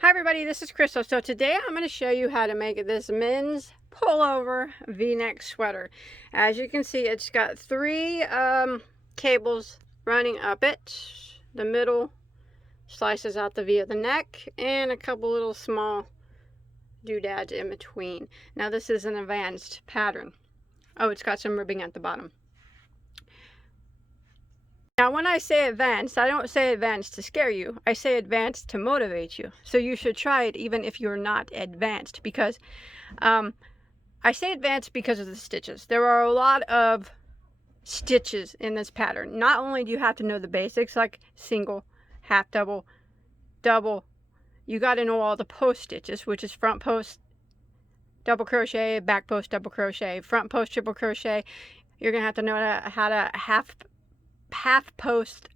Hi everybody, this is Crystal. So today I'm going to show you how to make this men's pullover v-neck sweater. As you can see, it's got three cables running up it. The middle slices out the V of the neck and a couple little small doodads in between. Now this is an advanced pattern. Oh, it's got some ribbing at the bottom. Now, when I say advanced, I don't say advanced to scare you. I say advanced to motivate you. So you should try it even if you're not advanced, because I say advanced because of the stitches. There are a lot of stitches in this pattern. Not only do you have to know the basics like single, half double, double, you got to know all the post stitches, which is front post, double crochet, back post, double crochet, front post, triple crochet. You're going to have to know how to half post,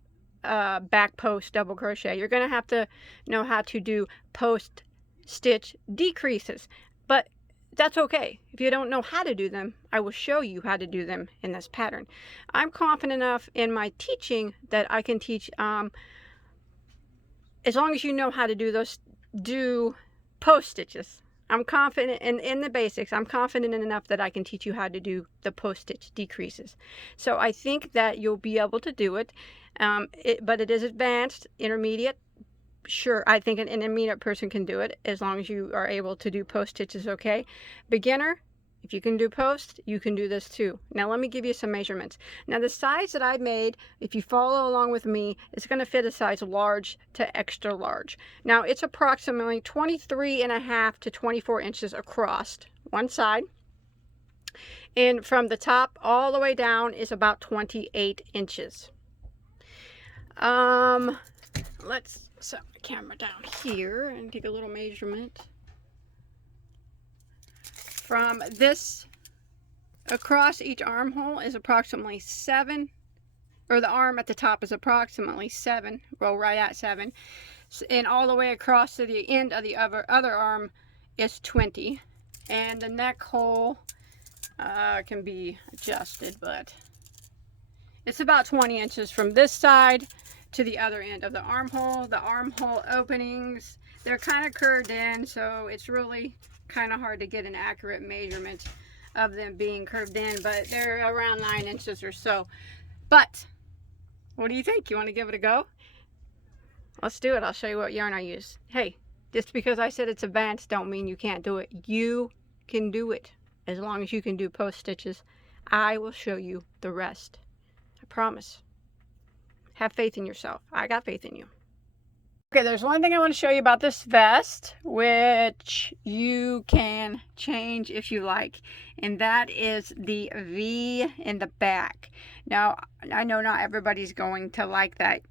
back post, double crochet. You're going to have to know how to do post stitch decreases, but that's okay. If you don't know how to do them, I will show you how to do them in this pattern. I'm confident enough in my teaching that I can teach, as long as you know how to do post stitches. I'm confident in the basics. I'm confident enough that I can teach you how to do the post stitch decreases. So I think that you'll be able to do it, but it is advanced, intermediate. Sure, I think an intermediate person can do it as long as you are able to do post stitches, okay? Beginner, if you can do post, you can do this too. Now let me give you some measurements. Now the size that I made, if you follow along with me, it's going to fit a size large to extra large. Now it's approximately 23.5 to 24 inches across one side. And from the top all the way down is about 28 inches. Let's set the camera down here and take a little measurement. From this across each armhole is approximately 7, or the arm at the top is approximately 7, roll right at 7, and all the way across to the end of the other arm is 20, and the neck hole can be adjusted, but it's about 20 inches from this side to the other end of the armhole. The armhole openings, they're kind of curved in, so it's really kind of hard to get an accurate measurement of them being curved in, but they're around 9 inches or so. But what do you think? You want to give it a go? Let's do it. I'll show you what yarn I use. Hey, just because I said it's advanced don't mean you can't do it. You can do it as long as you can do post stitches. I will show you the rest. I promise. Have faith in yourself. I got faith in you. Okay, there's one thing I want to show you about this vest, which you can change if you like, and that is the V in the back. Now, I know not everybody's going to like that.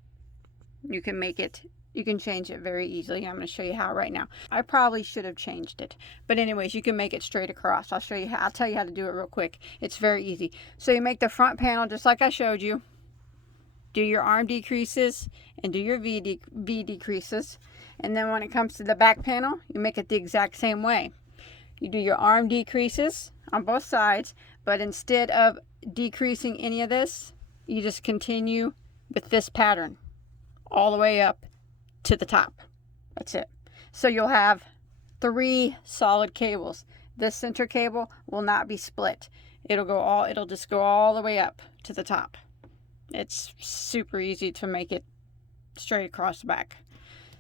You can change it very easily. I'm going to show you how right now. I probably should have changed it, but anyways, you can make it straight across. I'll tell you how to do it real quick. It's very easy. So you make the front panel just like I showed you. Do your arm decreases and do your V decreases. And then when it comes to the back panel, you make it the exact same way. You do your arm decreases on both sides, but instead of decreasing any of this, you just continue with this pattern all the way up to the top. That's it. So you'll have 3 solid cables. This center cable will not be split. It'll just go all the way up to the top. It's super easy to make it straight across the back.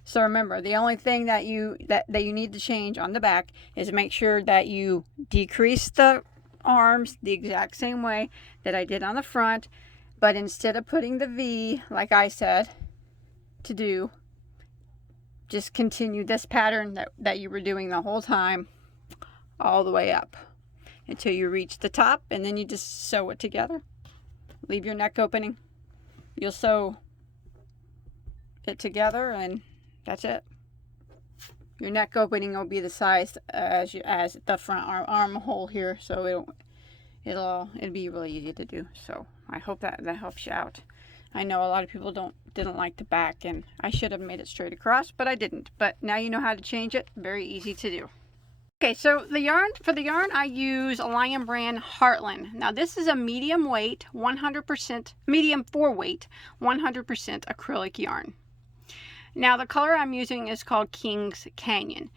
So remember, the only thing that you need to change on the back is make sure that you decrease the arms the exact same way that I did on the front, but instead of putting the V like I said to do, just continue this pattern that you were doing the whole time all the way up until you reach the top, and then you just sew it together. Leave your neck opening. You'll sew it together, and that's it. Your neck opening will be the size as the front armhole here, so it'll be really easy to do. So I hope that helps you out. I know a lot of people didn't like the back, and I should have made it straight across, but I didn't. But now you know how to change it. Very easy to do. Okay, so for the yarn I use a Lion brand Heartland. Now this is a medium weight, 100% medium 4 weight, 100% acrylic yarn. Now the color I'm using is called King's Canyon.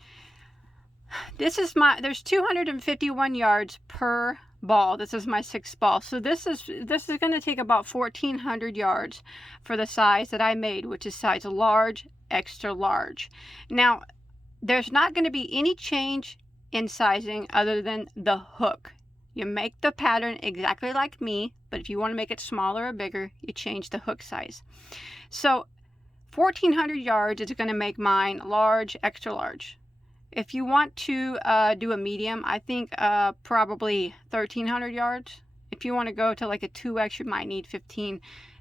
This is there's 251 yards per ball. This is my 6th ball. So this is going to take about 1,400 yards for the size that I made, which is size large, extra large. Now, there's not going to be any change in sizing other than the hook. You make the pattern exactly like me, but if you want to make it smaller or bigger, you change the hook size. So 1,400 yards is going to make mine large, extra large. If you want to do a medium, I think probably 1,300 yards. If you want to go to like a 2X, you might need 15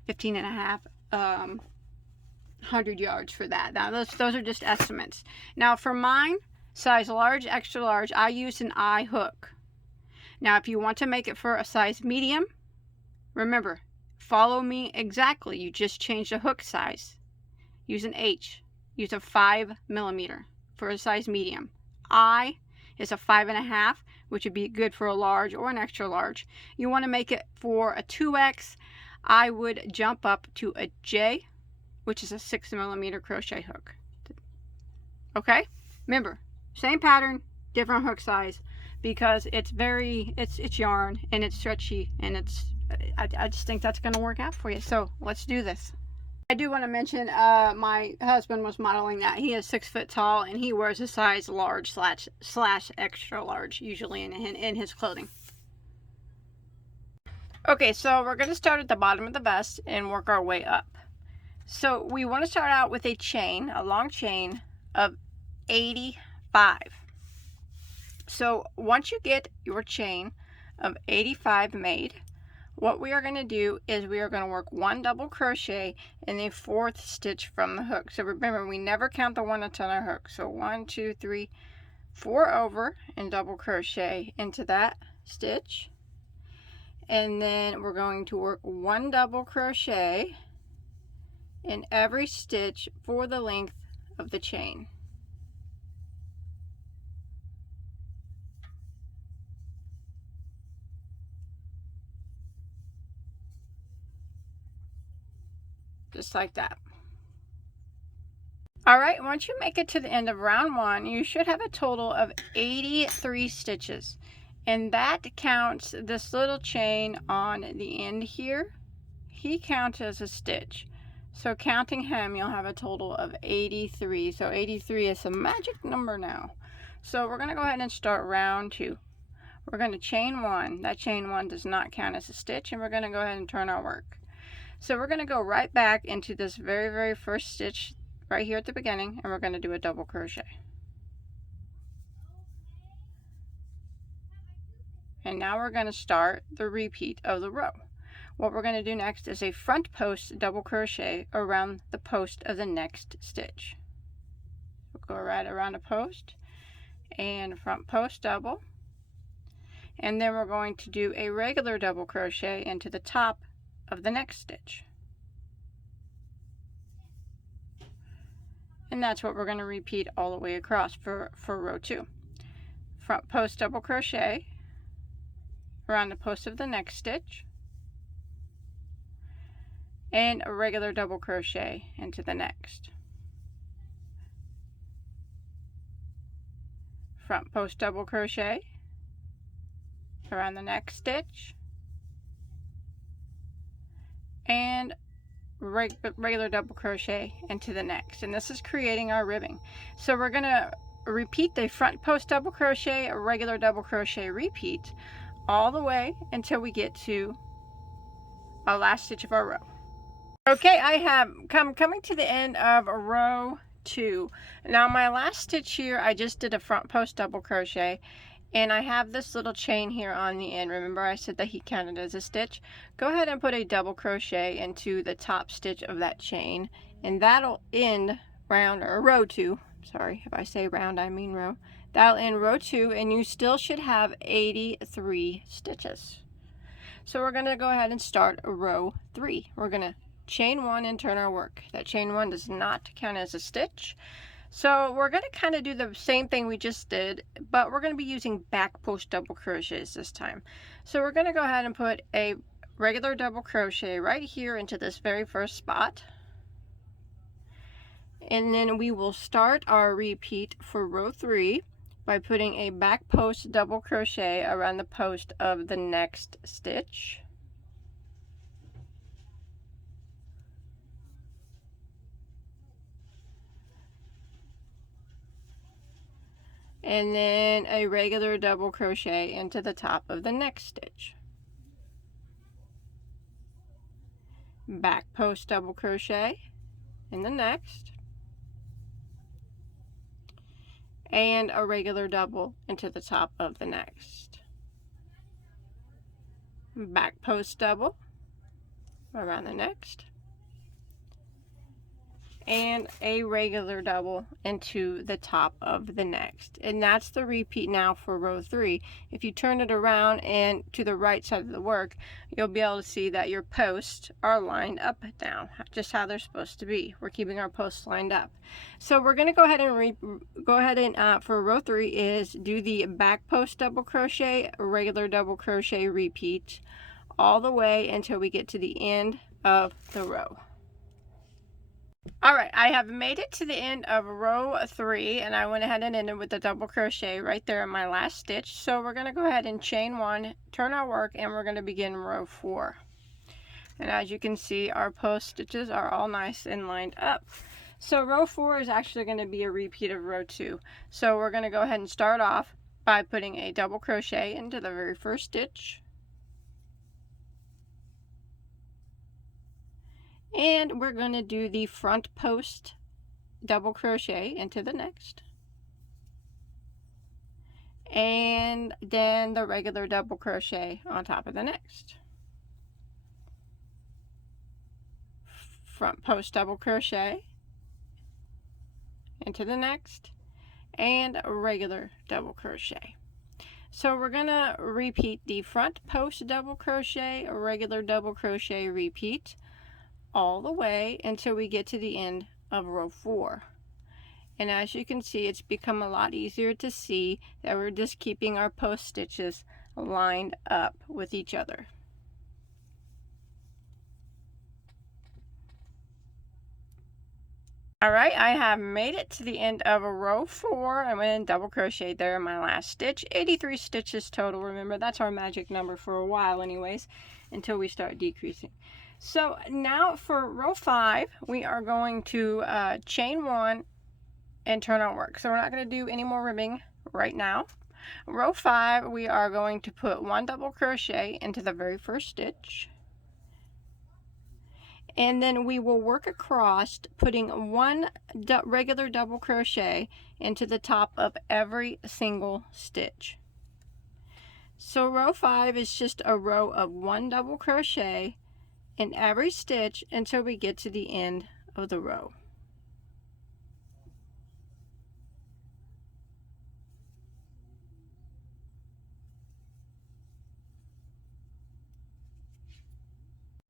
and a half 100 yards for that. Now those are just estimates. Now for mine, size large, extra large, I use an I hook. Now if you want to make it for a size medium, remember, follow me exactly. You just change the hook size. Use an H. Use a 5mm for a size medium. I is a 5.5, which would be good for a large or an extra large. You want to make it for a 2X, I would jump up to a J, which is a 6mm crochet hook. Okay? Remember, same pattern, different hook size, because it's yarn and it's stretchy, and I just think that's going to work out for you. So let's do this. I do want to mention my husband was modeling that. He is 6 foot tall and he wears a size large slash extra large usually in his clothing. Okay, so we're going to start at the bottom of the vest and work our way up. So we want to start out with a long chain of 85. So once you get your chain of 85 made, what we are going to do is we are going to work 1 double crochet in the 4th stitch from the hook. So remember, we never count the 1 that's on our hook. So 1, 2, 3, 4 over and double crochet into that stitch. And then we're going to work 1 double crochet in every stitch for the length of the chain. Just like that. Alright, once you make it to the end of round 1, you should have a total of 83 stitches. And that counts this little chain on the end here. He counts as a stitch. So counting him, you'll have a total of 83. So 83 is a magic number now. So we're going to go ahead and start round 2. We're going to chain 1. That chain 1 does not count as a stitch, and we're going to go ahead and turn our work. So we're going to go right back into this very first stitch right here at the beginning, and we're going to do a double crochet. And now we're going to start the repeat of the row. What we're going to do next is a front post double crochet around the post of the next stitch. We'll go right around the post and front post double. And then we're going to do a regular double crochet into the top of the next stitch. And that's what we're going to repeat all the way across for row 2. Front post double crochet around the post of the next stitch, and a regular double crochet into the next. Front post double crochet around the next stitch, and regular double crochet into the next. And this is creating our ribbing. So we're going to repeat the front post double crochet, a regular double crochet repeat all the way until we get to our last stitch of our row. Okay, I have coming to the end of row 2. Now my last stitch here, I just did a front post double crochet, and I have this little chain here on the end. Remember I said that he counted as a stitch? Go ahead and put a double crochet into the top stitch of that chain, and that'll end row 2. Sorry, if I say round I mean row. That'll end row 2, and you still should have 83 stitches. So we're going to go ahead and start row 3. We're going to chain 1 and turn our work. That chain 1 does not count as a stitch. So we're going to kind of do the same thing we just did, but we're going to be using back post double crochets this time. So we're going to go ahead and put a regular double crochet right here into this very first spot. And then we will start our repeat for row 3 by putting a back post double crochet around the post of the next stitch. And then a regular double crochet into the top of the next stitch. Back post double crochet in the next, and a regular double into the top of the next. Back post double around the next, and a regular double into the top of the next. And that's the repeat now for row 3. If you turn it around and to the right side of the work, you'll be able to see that your posts are lined up now, just how they're supposed to be. We're keeping our posts lined up. So we're going to go ahead and for row 3 is do the back post double crochet, regular double crochet repeat all the way until we get to the end of the row. Alright, I have made it to the end of row 3, and I went ahead and ended with a double crochet right there in my last stitch. So we're going to go ahead and chain 1, turn our work, and we're going to begin row 4. And as you can see, our post stitches are all nice and lined up. So row 4 is actually going to be a repeat of row 2. So we're going to go ahead and start off by putting a double crochet into the very first stitch. And we're going to do the front post double crochet into the next, and then the regular double crochet on top of the next. Front post double crochet into the next, and a regular double crochet. So we're going to repeat the front post double crochet, a regular double crochet repeat all the way until we get to the end of row 4. And as you can see, it's become a lot easier to see that we're just keeping our post stitches lined up with each other. Alright, I have made it to the end of row 4. I went and double crocheted there in my last stitch. 83 stitches total. Remember, that's our magic number for a while anyways, until we start decreasing. So now for row 5, we are going to chain 1 and turn our work. So we're not going to do any more ribbing right now. Row 5, we are going to put 1 double crochet into the very first stitch. And then we will work across, putting 1 regular double crochet into the top of every single stitch. So row 5 is just a row of 1 double crochet in every stitch until we get to the end of the row.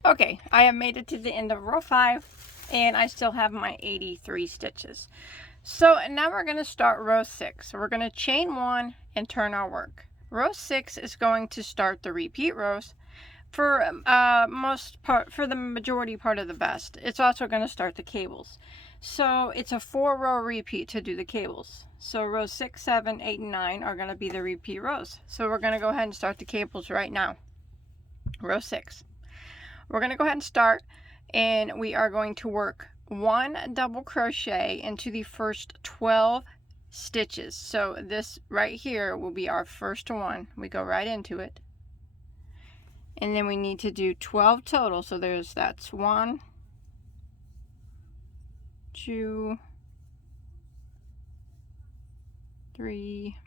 Okay, I have made it to the end of row 5, and I still have my 83 stitches. So now we're going to start row 6. So we're going to chain 1 and turn our work. Row 6 is going to start the repeat rows for the majority part of the vest. It's also going to start the cables. So it's a 4-row repeat to do the cables. So rows 6, 7, 8, and 9 are going to be the repeat rows. So we're going to go ahead and start the cables right now. Row 6. We're going to go ahead and start, and we are going to work 1 double crochet into the first 12 stitches. So this right here will be our first one. We go right into it. And then we need to do 12 total. So that's 1, 2, 3,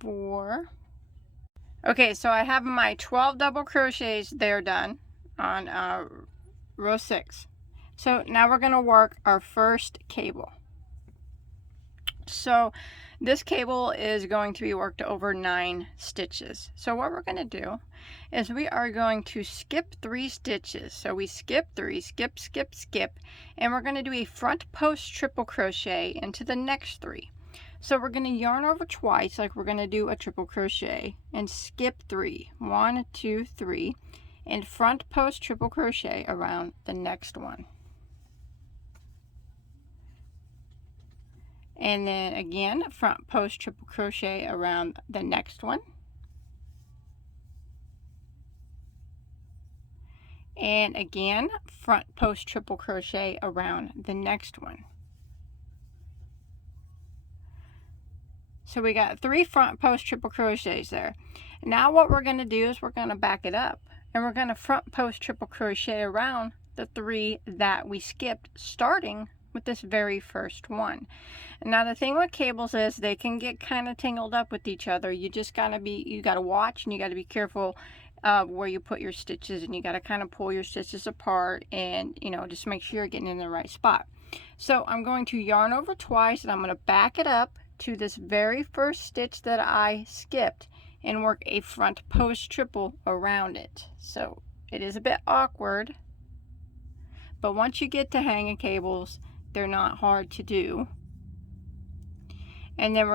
4. Okay, so I have my 12 double crochets there done on row 6. So now we're going to work our first cable. So this cable is going to be worked over 9 stitches. So what we're going to do is we are going to skip 3 stitches. So we skip 3, skip, skip, skip, and we're going to do a front post triple crochet into the next 3. So we're going to yarn over twice, like we're going to do a triple crochet, and skip 3. 1, 2, 3, and front post triple crochet around the next one. And then again, front post triple crochet around the next one. And again, front post triple crochet around the next one. So we got 3 front post triple crochets there. Now what we're going to do is we're going to back it up, and we're going to front post triple crochet around the 3 that we skipped, starting with this very first one. Now the thing with cables is they can get kind of tangled up with each other. You just gotta watch, and you gotta be careful where you put your stitches, and you gotta kind of pull your stitches apart, and just make sure you're getting in the right spot. So I'm going to yarn over twice, and I'm going to back it up to this very first stitch that I skipped and work a front post triple around it. So it is a bit awkward, but once you get to hanging cables, they're not hard to do. And then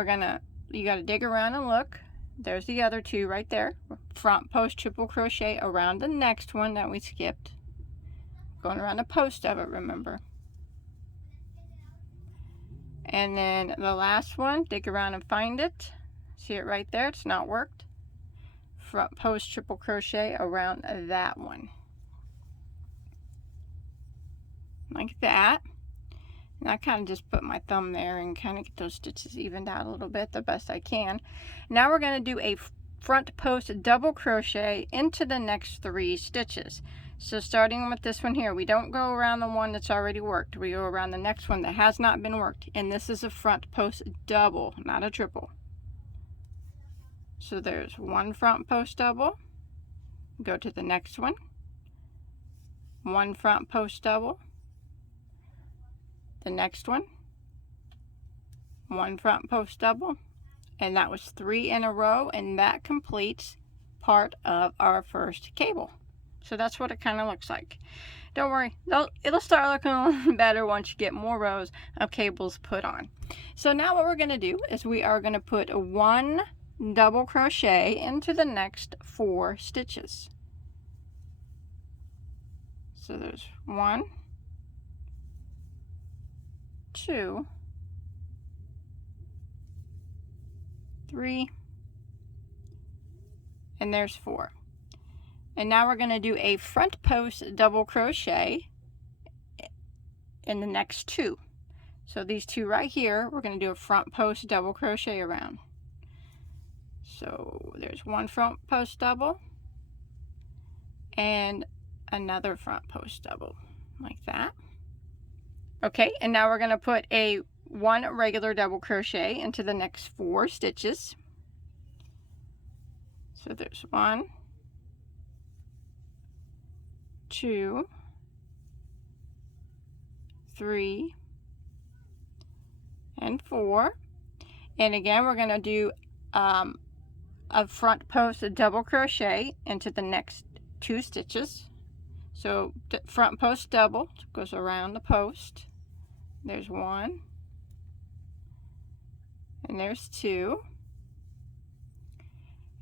you got to dig around and look. There's the other 2 right there. Front post triple crochet around the next one that we skipped. Going around the post of it, remember. And then the last one, dig around and find it. See it right there? It's not worked. Front post triple crochet around that one. Like that. And I kind of just put my thumb there and kind of get those stitches evened out a little bit the best I can. Now we're going to do a front post double crochet into the next 3 stitches. So starting with this one here, we don't go around the one that's already worked. We go around the next one that has not been worked. And this is a front post double, not a triple. So there's 1 front post double. Go to the next one. 1 front post double. The next one, 1 front post double, and that was 3 in a row, and that completes part of our first cable. So that's what it kind of looks like. Don't worry, it'll start looking a little better once you get more rows of cables put on. So now what we're going to do is we are going to put 1 double crochet into the next 4 stitches. So there's 1, 2, 3, and there's 4. And now we're going to do a front post double crochet in the next 2. So these 2 right here, we're going to do a front post double crochet around. So there's 1 front post double and another front post double, like that. Okay, and now we're going to put a 1 regular double crochet into the next 4 stitches. So there's 1, 2, 3, and 4. And again, we're going to do a front post double crochet into the next 2 stitches. So front post double goes around the post. There's 1, and there's 2.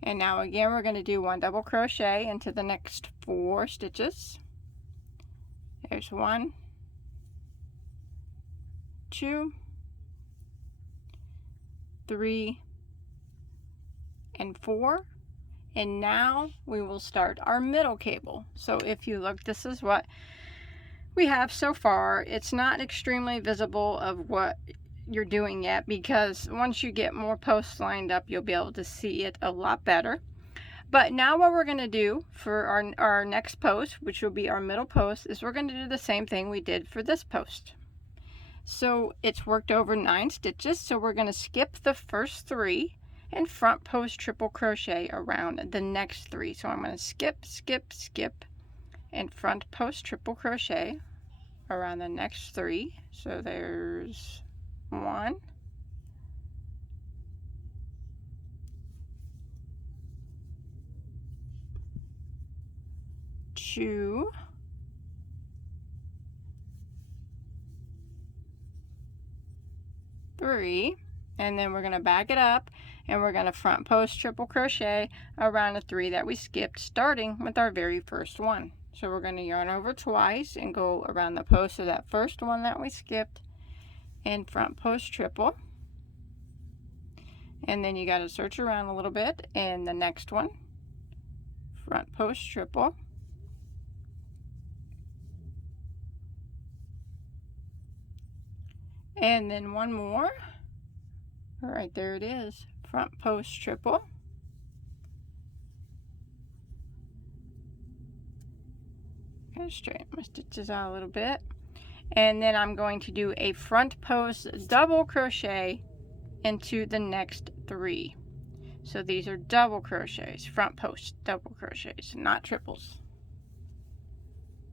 And now again, we're going to do 1 double crochet into the next 4 stitches. There's 1, 2, 3, and 4. And now we will start our middle cable. So if you look, this is what we have so far. It's not extremely visible of what you're doing yet, because once you get more posts lined up, you'll be able to see it a lot better. But now what we're going to do for our next post, which will be our middle post, is we're going to do the same thing we did for this post. So it's worked over 9 stitches, so we're going to skip the first 3 and front post triple crochet around the next 3. So I'm going to skip, skip, skip, and front post triple crochet around the next 3. So there's 1, 2, 3, and then we're going to back it up, and we're going to front post triple crochet around the 3 that we skipped, starting with our very first one. So we're going to yarn over twice and go around the post of that first one that we skipped and front post triple. And then you got to search around a little bit, and the next one, front post triple, and then one more, right there it is, front post triple, gonna straighten my stitches out a little bit, and then I'm going to do a front post double crochet into the next 3. So these are double crochets, front post double crochets, not triples.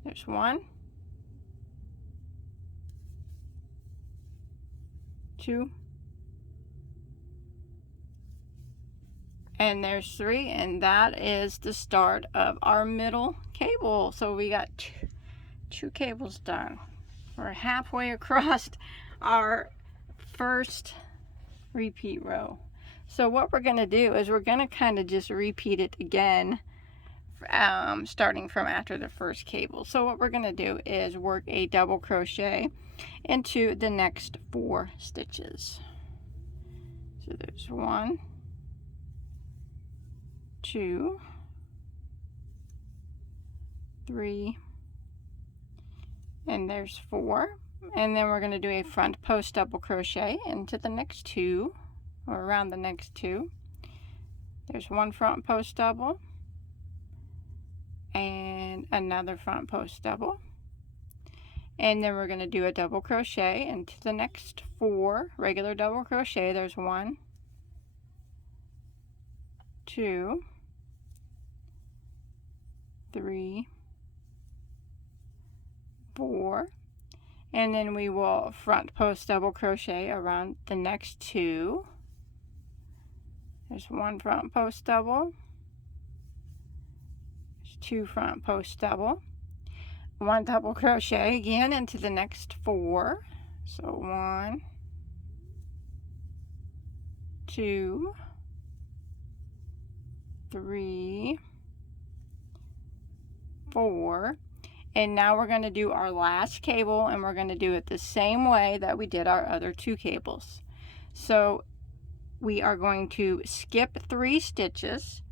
There's 1, 2, and there's 3, and that is the start of our middle cable. So we got two cables done. We're halfway across our first repeat row. So what we're going to do is we're going to kind of just repeat it again, starting from after the first cable. So what we're going to do is work a double crochet into the next 4 stitches. So there's 1, 2, 3, and there's 4, and then we're going to do a front post double crochet into the next 2, or around the next 2. There's 1 front post double and another front post double, and then we're going to do a double crochet into the next 4 regular double crochet. There's 1, 2, 3, 4, and then we will front post double crochet around the next 2. There's 1 front post double, there's 2 front post double, 1 double crochet again into the next 4. So 1, 2, 3, 4, and now we're going to do our last cable, and we're going to do it the same way that we did our other 2 cables. So we are going to skip 3 stitches,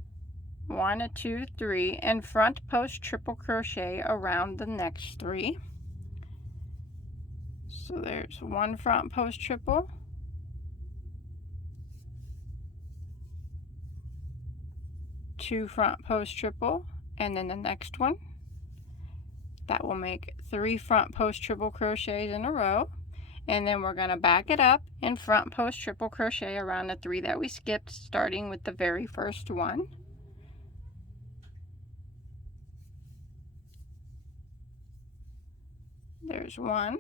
1, 2, 3, and front post triple crochet around the next 3. So there's 1 front post triple, 2 front post triple, and then the next one. That will make 3 front post triple crochets in a row, and then we're going to back it up and front post triple crochet around the 3 that we skipped, starting with the very first one. There's 1,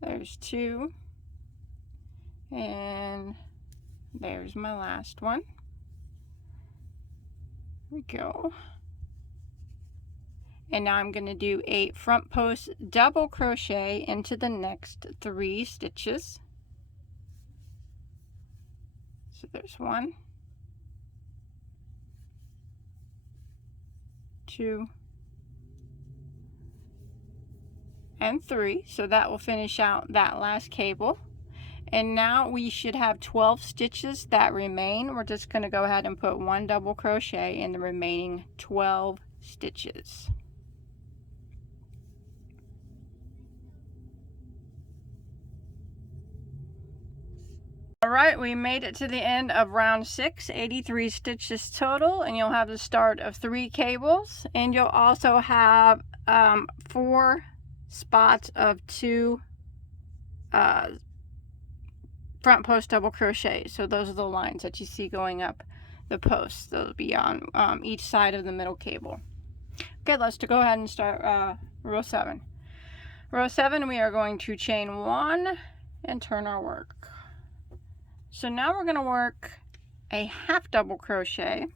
there's 2, and there's my last one. There we go. And now I'm going to do a front post double crochet into the next 3 stitches. So there's 1, 2, and 3. So that will finish out that last cable. And now we should have 12 stitches that remain. We're just going to go ahead and put 1 double crochet in the remaining 12 stitches. Alright, we made it to the end of round 6, 83 stitches total, and you'll have the start of 3 cables, and you'll also have 4 spots of 2 front post double crochet. So those are the lines that you see going up the posts. They'll be on each side of the middle cable. Okay, let's go ahead and start row 7. Row 7, we are going to chain 1 and turn our work. So now we're going to work a half double crochet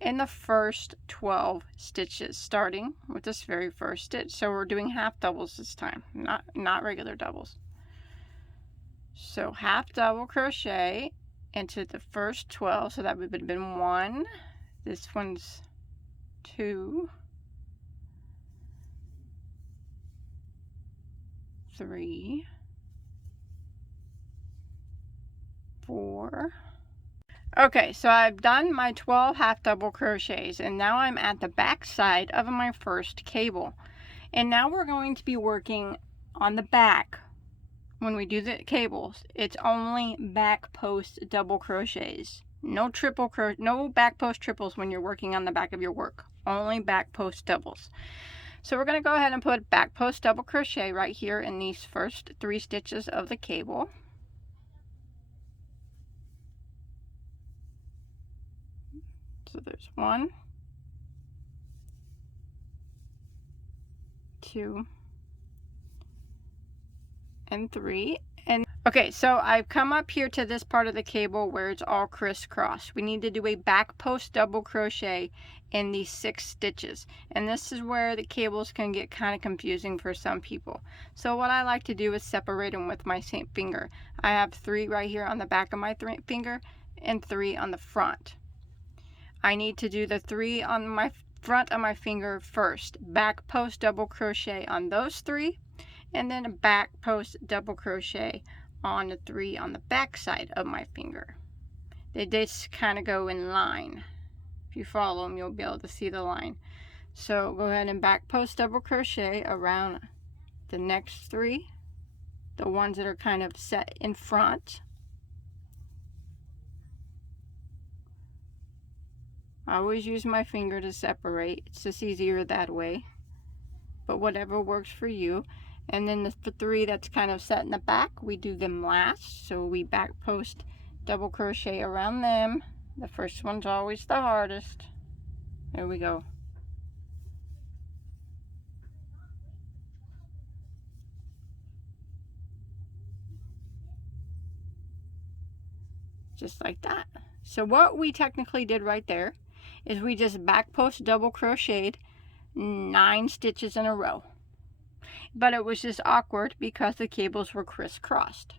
in the first 12 stitches, starting with this very first stitch. So we're doing half doubles this time, not regular doubles. So half double crochet into the first 12, so that would have been 1, this one's 2, 3, 4. Okay, so I've done my 12 half double crochets, and now I'm at the back side of my first cable. And now we're going to be working on the back. When we do the cables, it's only back post double crochets. No back post triples when you're working on the back of your work. Only back post doubles. So we're going to go ahead and put back post double crochet right here in these first 3 stitches of the cable. So there's 1, 2, and 3. And okay, so I've come up here to this part of the cable where it's all crisscross. We need to do a back post double crochet in these 6 stitches, and this is where the cables can get kind of confusing for some people. So what I like to do is separate them with my finger. I have 3 right here on the back of my finger and 3 on the front. I need to do the 3 on my front of my finger first, back post double crochet on those 3, and then a back post double crochet on the 3 on the back side of my finger. They just kind of go in line. If you follow them, you'll be able to see the line. So go ahead and back post double crochet around the next 3, the ones that are kind of set in front. I always use my finger to separate. It's just easier that way, but whatever works for you. And then the 3 that's kind of set in the back, we do them last. So we back post double crochet around them. The first one's always the hardest. There we go. Just like that. So what we technically did right there is we just back post double crocheted 9 stitches in a row. But it was just awkward because the cables were crisscrossed.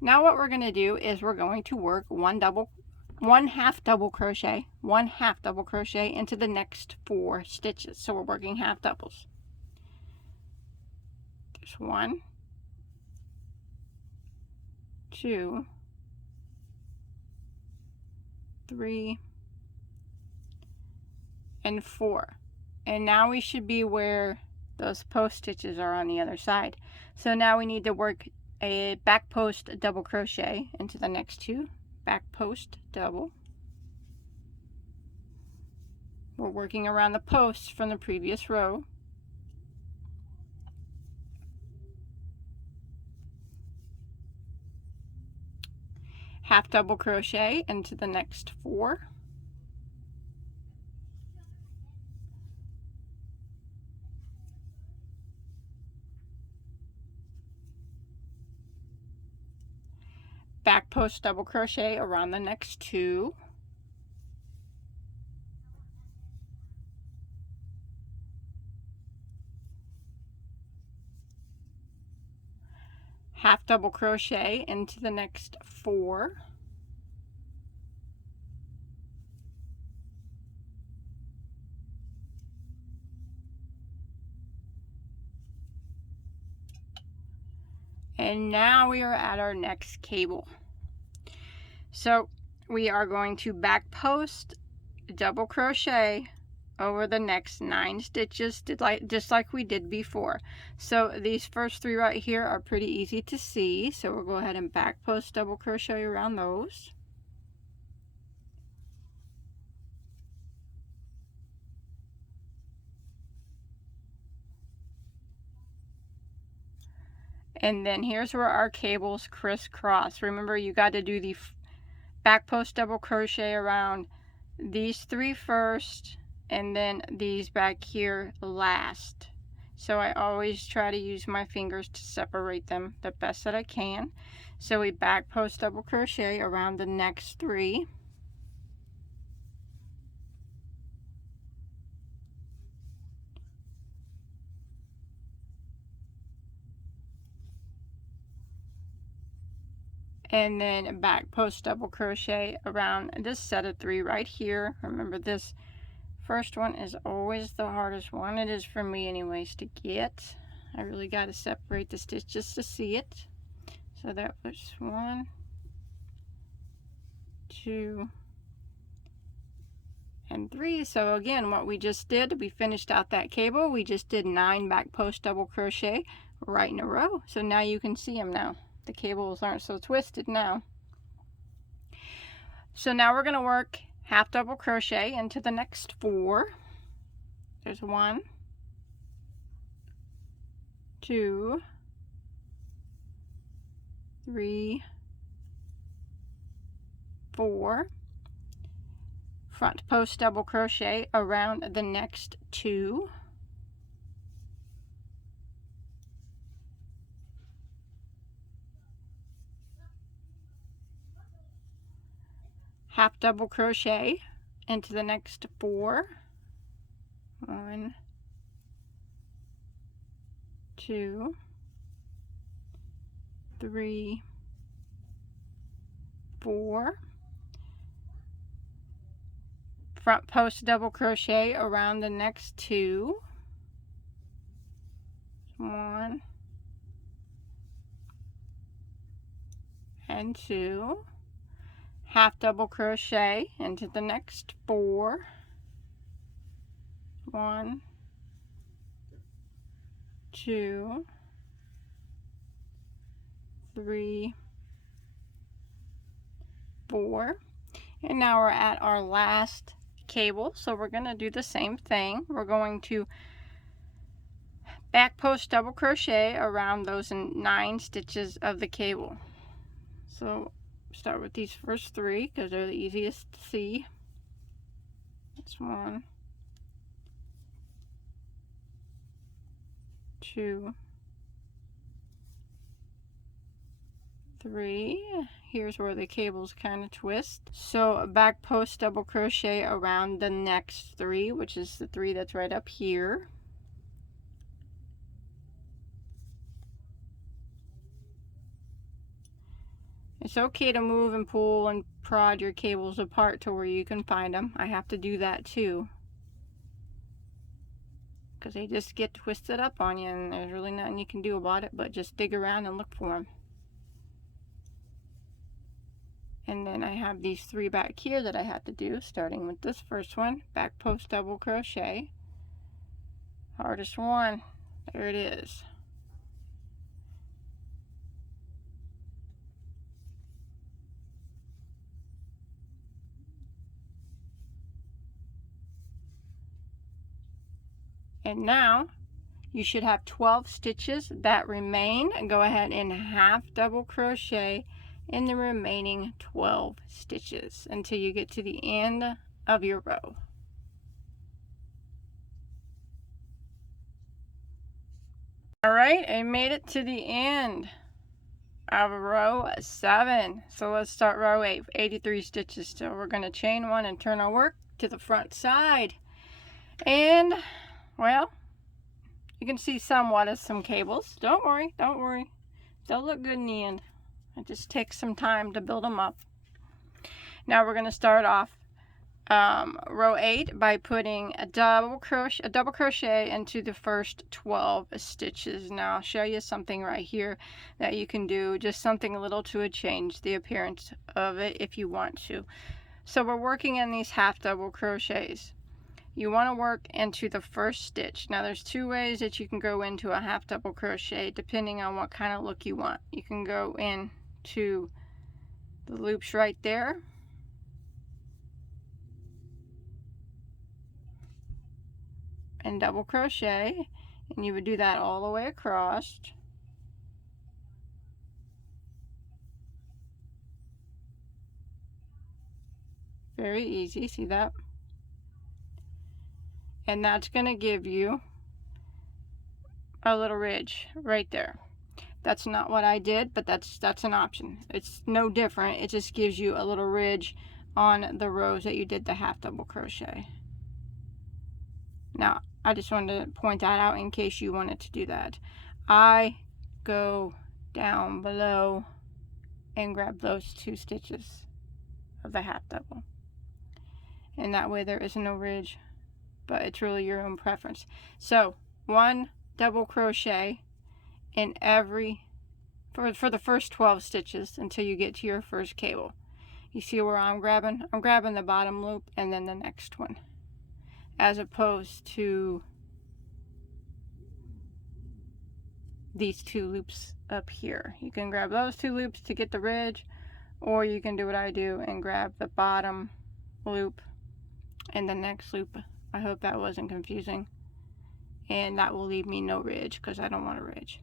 Now what we're going to do is we're going to work one half double crochet into the next 4 stitches. So we're working half doubles. There's 1, 2, 3, and 4. And now we should be where those post stitches are on the other side. So now we need to work a back post double crochet into the next 2, back post double. We're working around the posts from the previous row. Half double crochet into the next 4. Back post double crochet around the next 2. Half double crochet into the next 4. And now we are at our next cable. So we are going to back post double crochet over the next 9 stitches just like we did before. So these first 3 right here are pretty easy to see, so we'll go ahead and back post double crochet around those. And then here's where our cables crisscross. Remember, you got to do the back post double crochet around these 3 first, and then these back here last. So I always try to use my fingers to separate them the best that I can. So we back post double crochet around the next 3. And then back post double crochet around this set of 3 right here. Remember, this first one is always the hardest one. It is for me anyways to get. I really got to separate the stitch just to see it. So that was 1, 2, and 3. So again, what we just did, we finished out that cable. We just did 9 back post double crochet right in a row. So now you can see them now. The cables aren't so twisted now. So now we're going to work half double crochet into the next 4. There's 1, 2, 3, 4. Front post double crochet around the next 2. Half double crochet into the next 4. 1, 2, 3, 4. Front post double crochet around the next 2. 1 and 2. Half double crochet into the next 4. 1, 2, 3, 4. And now we're at our last cable, so we're going to do the same thing. We're going to back post double crochet around those 9 stitches of the cable. So start with these first 3 because they're the easiest to see. That's 1, 2, 3. Here's where the cables kind of twist. So back post double crochet around the next 3, which is the 3 that's right up here. It's okay to move and pull and prod your cables apart to where you can find them. I have to do that too, because they just get twisted up on you and there's really nothing you can do about it but just dig around and look for them. And then I have these 3 back here that I have to do, starting with this first one, back post double crochet. Hardest one, there it is. And now you should have 12 stitches that remain, and go ahead and half double crochet in the remaining 12 stitches until you get to the end of your row. Alright, I made it to the end of row 7. So let's start row 8, 83 stitches still. We're going to chain 1 and turn our work to the front side. And, well, you can see somewhat of some cables. Don't worry, don't worry. They'll look good in the end. It just takes some time to build them up. Now we're going to start off row 8 by putting a double crochet into the first 12 stitches. Now I'll show you something right here that you can do, just something a little to change the appearance of it if you want to. So we're working in these half double crochets. You want to work into the first stitch. Now there's 2 ways that you can go into a half double crochet depending on what kind of look you want. You can go into the loops right there, and double crochet, and you would do that all the way across. Very easy, see that? And that's going to give you a little ridge right there. That's not what I did, but that's an option. It's no different. It just gives you a little ridge on the rows that you did the half double crochet. Now, I just wanted to point that out in case you wanted to do that. I go down below and grab those 2 stitches of the half double. And that way there is no ridge, but it's really your own preference. So 1, double crochet in every, for the first 12 stitches until you get to your first cable. You see where I'm grabbing? I'm grabbing the bottom loop and then the next one, as opposed to these two loops up here. You can grab those two loops to get the ridge, or you can do what I do and grab the bottom loop and the next loop. I hope that wasn't confusing, and that will leave me no ridge because I don't want a ridge.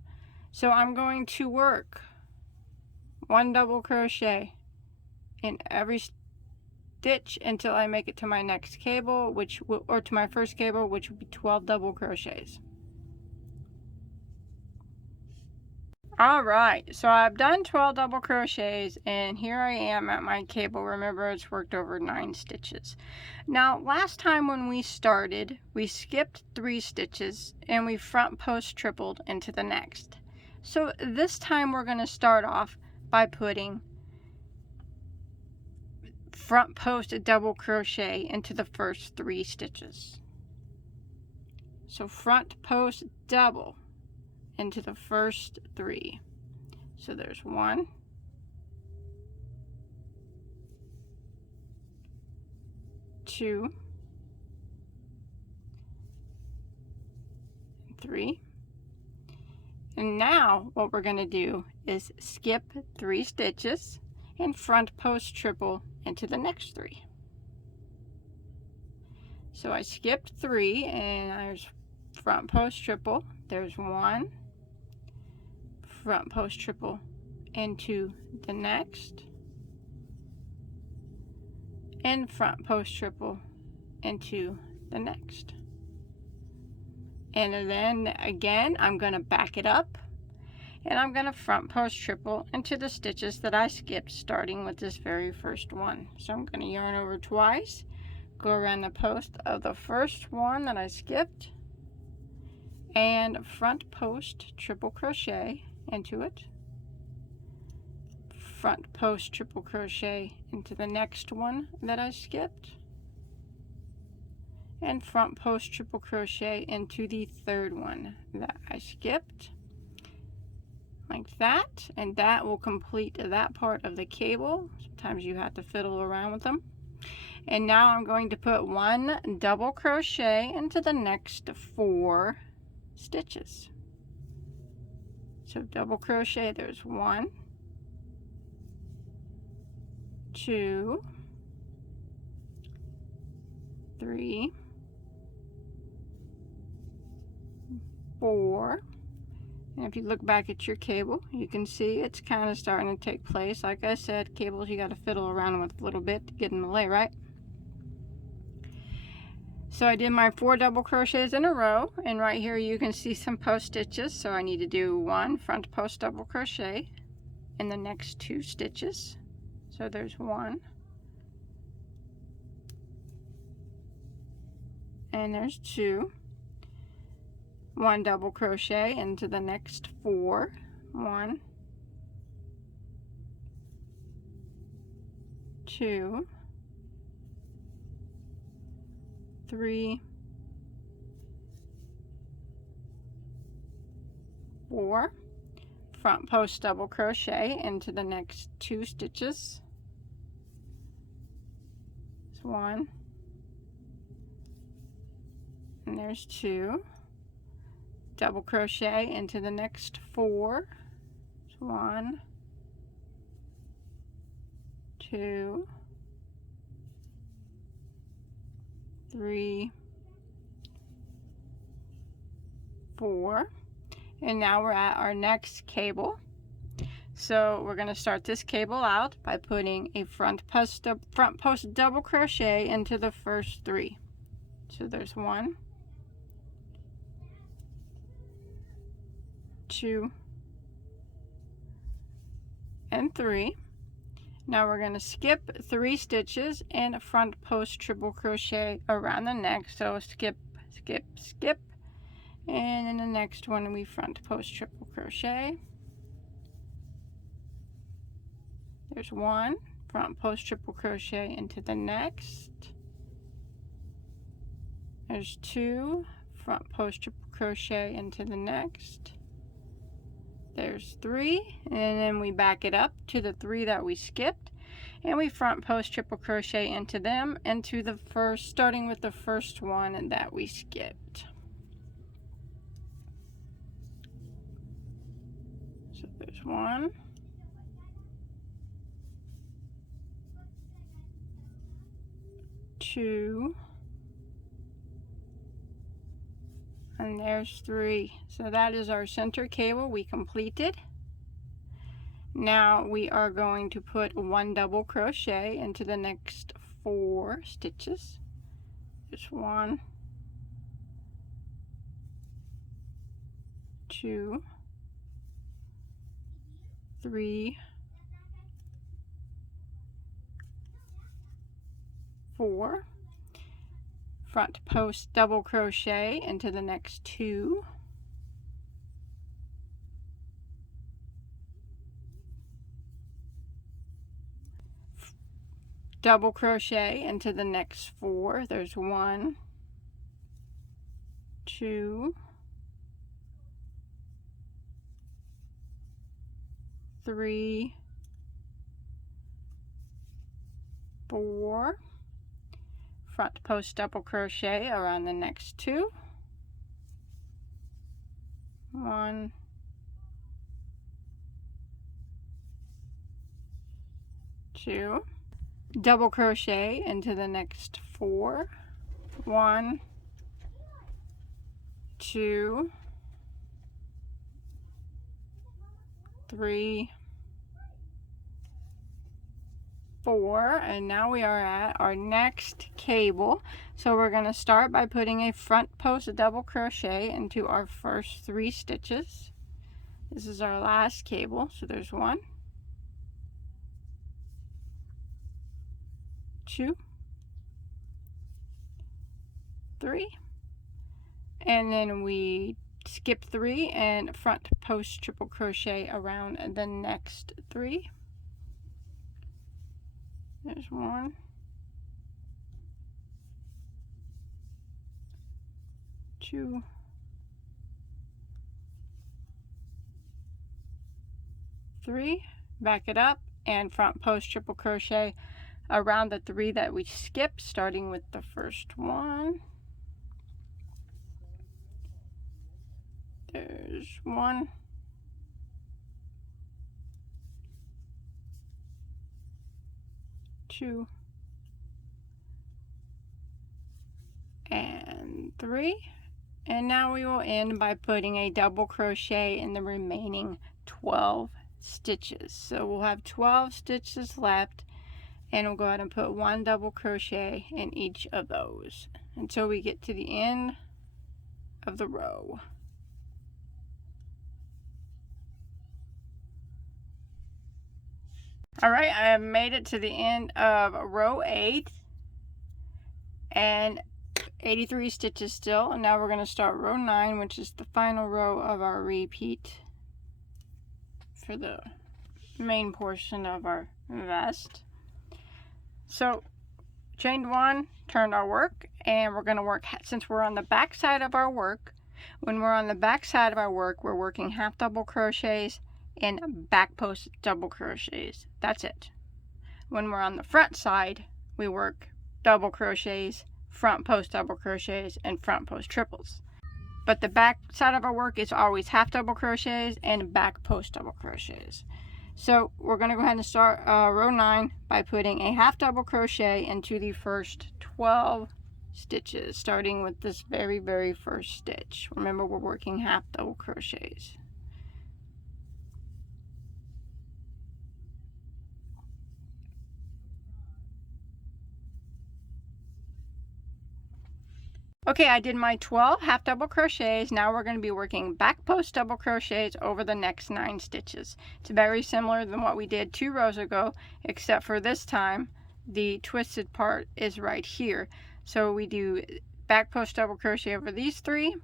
So I'm going to work 1 double crochet in every stitch until I make it to my next cable, or to my first cable, which would be 12 double crochets. Alright, so I've done 12 double crochets, and here I am at my cable. Remember, it's worked over 9 stitches. Now, last time when we started, we skipped 3 stitches and we front post tripled into the next. So this time we're going to start off by putting front post double crochet into the first 3 stitches. So front post double into the first 3. So there's 1, 2, 3. And now what we're going to do is skip 3 stitches and front post triple into the next 3. So I skipped 3 and there's front post triple. There's 1, front post triple into the next, and front post triple into the next. And then again, I'm going to back it up and I'm going to front post triple into the stitches that I skipped, starting with this very first one. So I'm going to yarn over twice, go around the post of the first one that I skipped, and front post triple crochet into it, front post triple crochet into the next one that I skipped, and front post triple crochet into the third one that I skipped, like that. And that will complete that part of the cable. Sometimes you have to fiddle around with them. And now I'm going to put 1 double crochet into the next 4 stitches. So double crochet, there's 1, 2, 3, 4, and if you look back at your cable, you can see it's kind of starting to take place. Like I said, cables you got to fiddle around with a little bit to get in the lay, right? So I did my 4 double crochets in a row, and right here you can see some post stitches. So I need to do 1 front post double crochet in the next 2 stitches. So there's 1, and there's 2, 1 double crochet into the next 4, 1, 2, 3, 4, front post double crochet into the next 2 stitches. There's 1, and there's 2, double crochet into the next 4. There's 1, 2, 3, 4, and now we're at our next cable. So we're going to start this cable out by putting a front post double crochet into the first 3. So there's 1, 2, and 3. Now we're going to skip 3 stitches and front post triple crochet around the neck. So skip, skip, skip, and in the next one we front post triple crochet. There's 1, front post triple crochet into the next. There's 2, front post triple crochet into the next. There's 3, and then we back it up to the 3 that we skipped, and we front post triple crochet into them, into the first, starting with the first one that we skipped. So there's 1, 2, and there's 3. So that is our center cable we completed. Now we are going to put 1 double crochet into the next 4 stitches. Just 1, 2, 3, 4. Front post double crochet into the next 2. Double crochet into the next 4. There's 1, 2, 3, 4. Front post double crochet around the next 2. 1, 2. Double crochet into the next 4. 1, 2, 3, 4, and now we are at our next cable. So we're going to start by putting a front post double crochet into our first 3 stitches. This is our last cable, so there's 1, 2, 3, and then we skip 3 and front post triple crochet around the next 3. There's 1, 2, 3. Back it up and front post triple crochet around the 3 that we skipped, starting with the first one. There's 1, 2, and 3. And now we will end by putting a double crochet in the remaining 12 stitches. So we'll have 12 stitches left, and we'll go ahead and put 1 double crochet in each of those until we get to the end of the row. Alright, I have made it to the end of row 8 and 83 stitches still, and now we're going to start row 9, which is the final row of our repeat for the main portion of our vest. So chained 1, turned our work, and we're going to work, since we're on the back side of our work, when we're on the back side of our work, we're working half double crochets and back post double crochets. That's it. When we're on the front side, we work double crochets, front post double crochets, and front post triples. But the back side of our work is always half double crochets and back post double crochets. So we're going to go ahead and start row 9 by putting a half double crochet into the first 12 stitches, starting with this very first stitch. Remember, we're working half double crochets. Okay, I did my 12 half double crochets. Now we're going to be working back post double crochets over the next 9 stitches. It's very similar than what we did 2 rows ago, except for this time the twisted part is right here. So we do back post double crochet over these 3,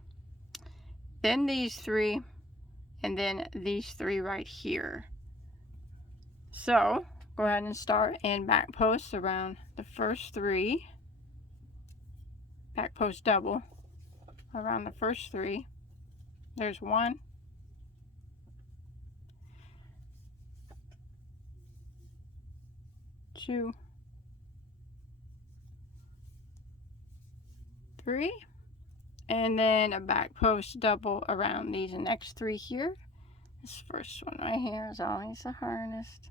then these 3, and then these 3 right here. So go ahead and start and back post around the first 3. Back post double, around the first 3. There's 1, 2, 3, and then a back post double around these next 3 here. This first one right here is always the hardest.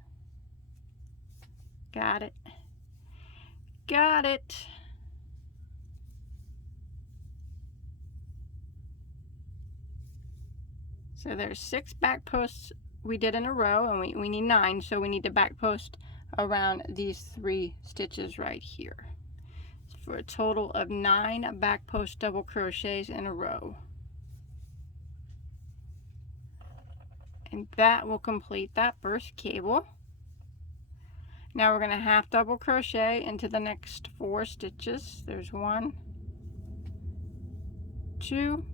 Got it. Got it. So there's 6 back posts we did in a row, and we need 9, so we need to back post around these 3 stitches right here. So for a total of 9 back post double crochets in a row. And that will complete that first cable. Now we're going to half double crochet into the next 4 stitches. There's 1, 2,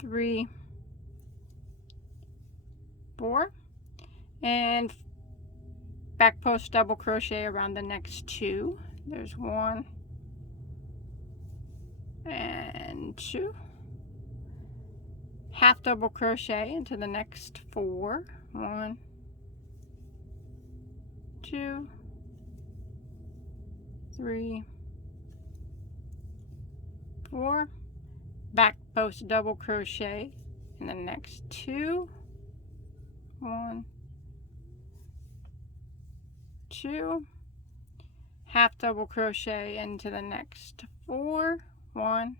3, 4, and back post double crochet around the next 2. There's 1 and 2. Half double crochet into the next 4. 1, 2, 3, 4. Back post double crochet in the next 2. 1, 2. Half double crochet into the next 4. 1,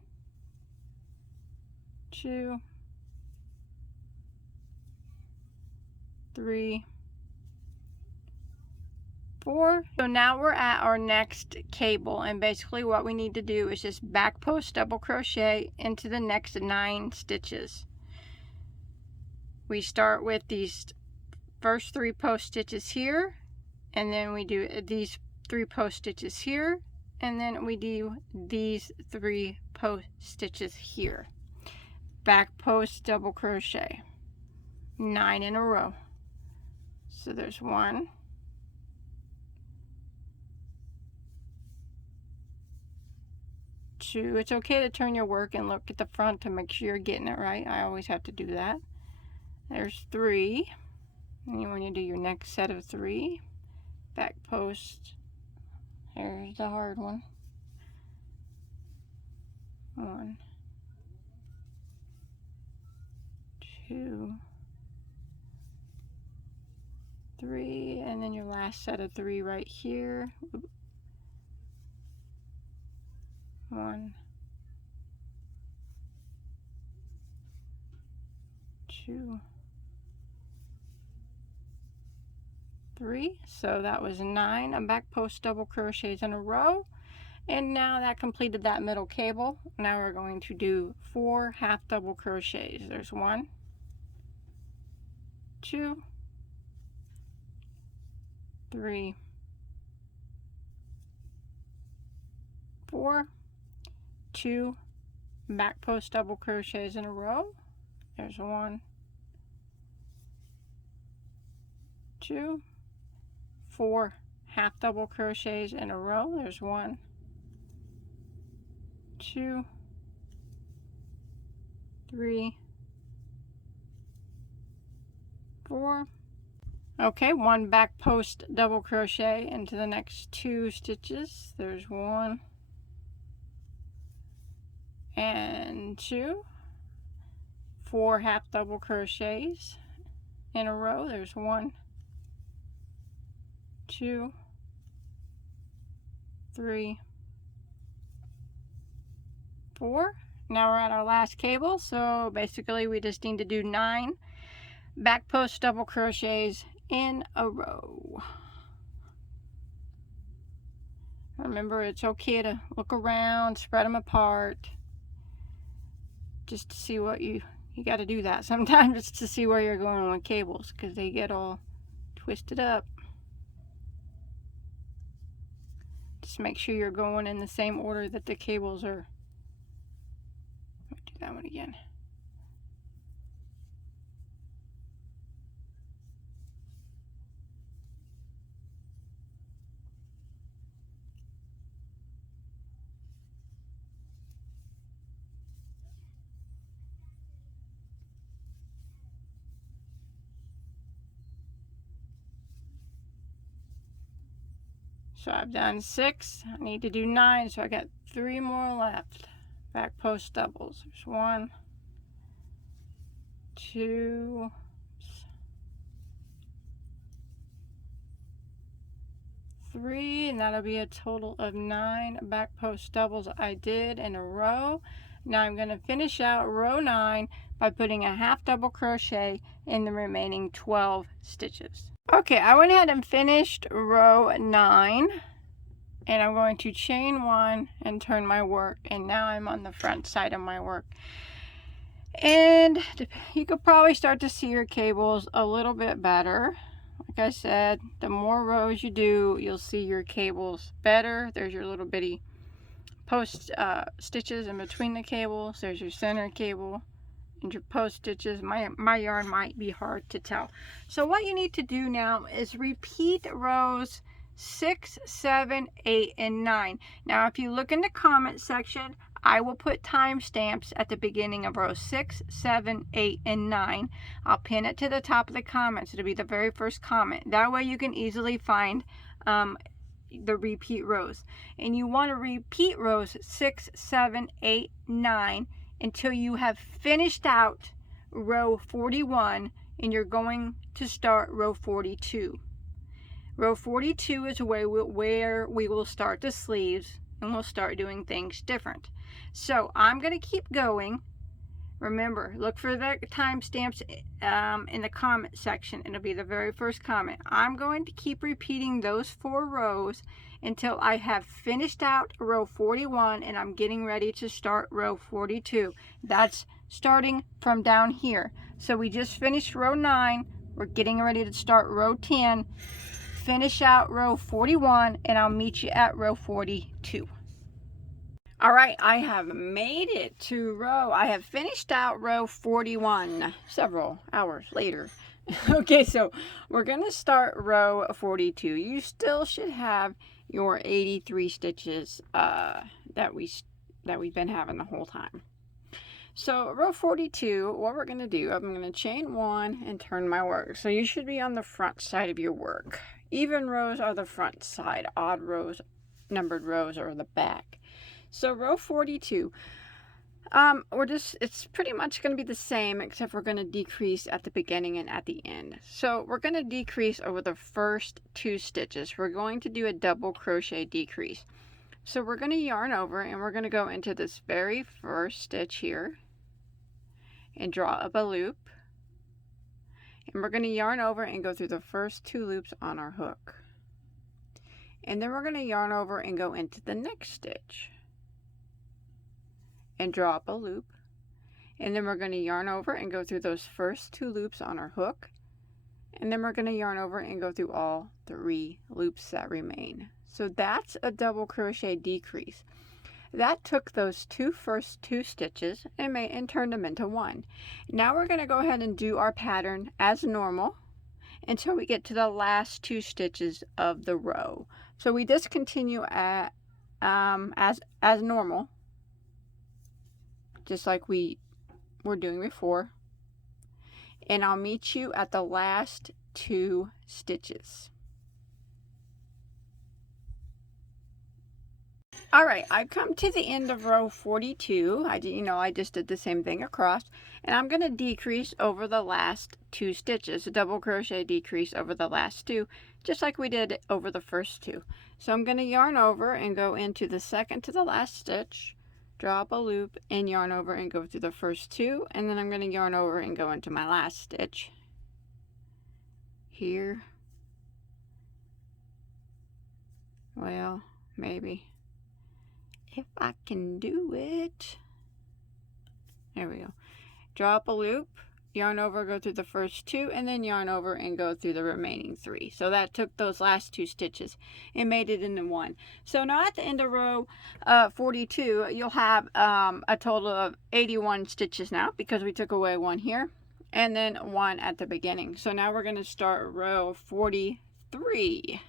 2, 3, 4. So now we're at our next cable, and basically what we need to do is just back post double crochet into the next 9 stitches. We start with these first 3 post stitches here, and then we do these 3 post stitches here, and then we do these 3 post stitches here. Back post double crochet 9 in a row. So there's 1, 2. It's okay to turn your work and look at the front to make sure you're getting it right. I always have to do that. There's 3. And you want to do your next set of 3. Back post. Here's the hard one. 1, 2, 3, and then your last set of 3 right here. 1, 2, 3. So that was 9 back post double crochets in a row. And now that completed that middle cable. Now we're going to do 4 half double crochets. There's 1, 2, 3, 4, 2 back post double crochets in a row. There's 1, 2, 4 half double crochets in a row. There's 1, 2, 3, 4. Okay, 1 back post double crochet into the next 2 stitches. There's 1 and 2. 4 half double crochets in a row. There's 1, 2, 3, 4. Now we're at our last cable, so basically we just need to do 9 back post double crochets in a row. Remember, it's okay to look around, spread them apart, just to see what you got to do that sometimes, just to see where you're going with cables, because they get all twisted up. Just make sure you're going in the same order that the cables are. Let me do that one again. So I've done 6. I need to do 9, so I got 3 more left. Back post doubles. There's 1, 2, 3, and that'll be a total of 9 back post doubles I did in a row. Now I'm going to finish out row 9 by putting a half double crochet in the remaining 12 stitches. Okay, I went ahead and finished row 9, and I'm going to chain 1 and turn my work, and now I'm on the front side of my work. And you could probably start to see your cables a little bit better. Like I said, the more rows you do, you'll see your cables better. There's your little bitty post stitches in between the cables. There's your center cable and your post stitches. My yarn might be hard to tell. So what you need to do now is repeat rows 6, 7, 8, and 9. Now if you look in the comment section, I will put timestamps at the beginning of row 6, 7, 8, and 9. I'll pin it to the top of the comments. It'll be the very first comment. That way you can easily find the repeat rows. And you want to repeat rows 6, 7, 8, 9 until you have finished out row 41, and you're going to start row 42. Row 42 is where we will start the sleeves, and we'll start doing things different. So I'm going to keep going. Remember, look for the timestamps in the comment section. It'll be the very first comment. I'm going to keep repeating those 4 rows until I have finished out row 41 and I'm getting ready to start row 42. That's starting from down here. So we just finished row 9. We're getting ready to start row 10. Finish out row 41 and I'll meet you at row 42. All right, I have made it to I have finished out row 41 several hours later. Okay, so we're going to start row 42. You still should have your 83 stitches that we've been having the whole time. So row 42, what we're going to do, I'm going to chain 1 and turn my work. So you should be on the front side of your work. Even rows are the front side, odd rows, numbered rows are the back. So row 42, it's pretty much going to be the same, except we're going to decrease at the beginning and at the end. So we're going to decrease over the first 2 stitches. We're going to do a double crochet decrease. So we're going to yarn over and we're going to go into this very first stitch here and draw up a loop. And we're going to yarn over and go through the first 2 loops on our hook. And then we're going to yarn over and go into the next stitch and draw up a loop, and then we're going to yarn over and go through those first 2 loops on our hook, and then we're going to yarn over and go through all 3 loops that remain. So that's a double crochet decrease. That took those first 2 stitches and turned them into 1. Now we're going to go ahead and do our pattern as normal until we get to the last 2 stitches of the row. So we just continue at as normal, just like we were doing before, and I'll meet you at the last 2 stitches. All right, I've come to the end of row 42. I just did the same thing across, and I'm going to decrease over the last 2 stitches, a double crochet decrease over the last 2, just like we did over the first 2. So I'm going to yarn over and go into the second to the last stitch, draw up a loop and yarn over and go through the first 2, and then I'm going to yarn over and go into my last stitch here. Well, maybe if I can do it. There we go. Draw up a loop, yarn over, go through the first 2, and then yarn over and go through the remaining 3. So that took those last 2 stitches and made it into 1. So now at the end of row 42, you'll have a total of 81 stitches now, because we took away 1 here and then 1 at the beginning. So now we're going to start row 43.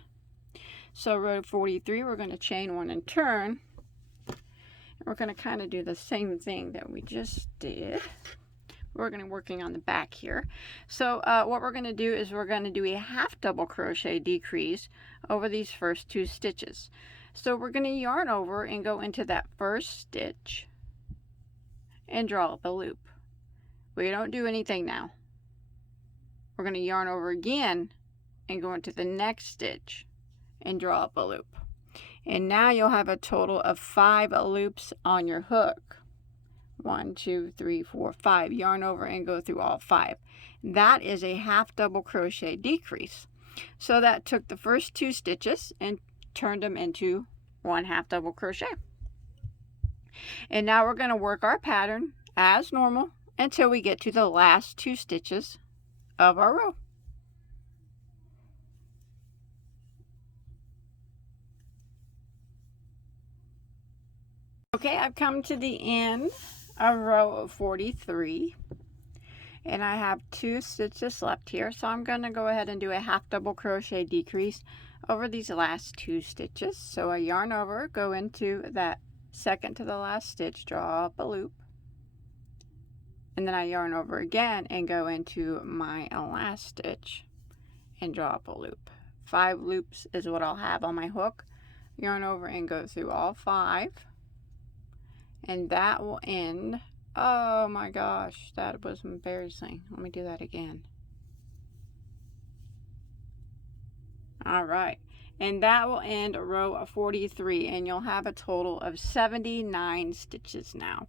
So row 43, we're going to chain 1 and turn. And we're going to kind of do the same thing that we just did. we're going to be working on the back here. So what we're going to do is we're going to do a half double crochet decrease over these first 2 stitches. So we're going to yarn over and go into that first stitch and draw up a loop. We don't do anything now. We're going to yarn over again and go into the next stitch and draw up a loop. And now you'll have a total of 5 loops on your hook. 1, 2, 3, 4, 5. Yarn over and go through all 5. That is a half double crochet decrease. So that took the first 2 stitches and turned them into 1 half double crochet. And now we're going to work our pattern as normal until we get to the last 2 stitches of our row. Okay, I've come to the end of row 43 and I have 2 stitches left here, so I'm going to go ahead and do a half double crochet decrease over these last 2 stitches. So I yarn over, go into that second to the last stitch, draw up a loop, and then I yarn over again and go into my last stitch and draw up a loop. 5 loops is what I'll have on my hook. Yarn over and go through all 5. And that will end, oh my gosh, that was embarrassing. Let me do that again. All right, and that will end row 43, and you'll have a total of 79 stitches now.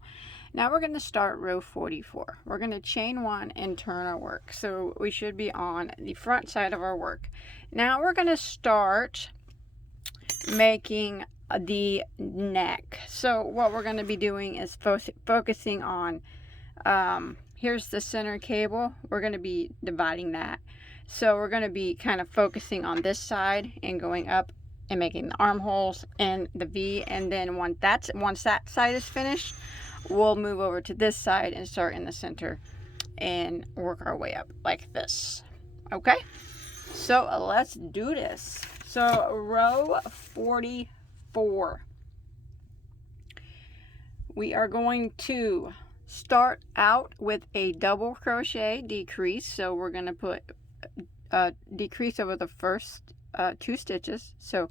Now we're going to start row 44. We're going to chain 1 and turn our work. So we should be on the front side of our work. Now we're going to start making the neck. So what we're going to be doing is focusing on, here's the center cable. We're going to be dividing that. So we're going to be kind of focusing on this side and going up and making the armholes and the V, and then once that side is finished, we'll move over to this side and start in the center and work our way up like this. Okay, so let's do this. So row 44, we are going to start out with a double crochet decrease. So we're going to put a decrease over the first 2 stitches. So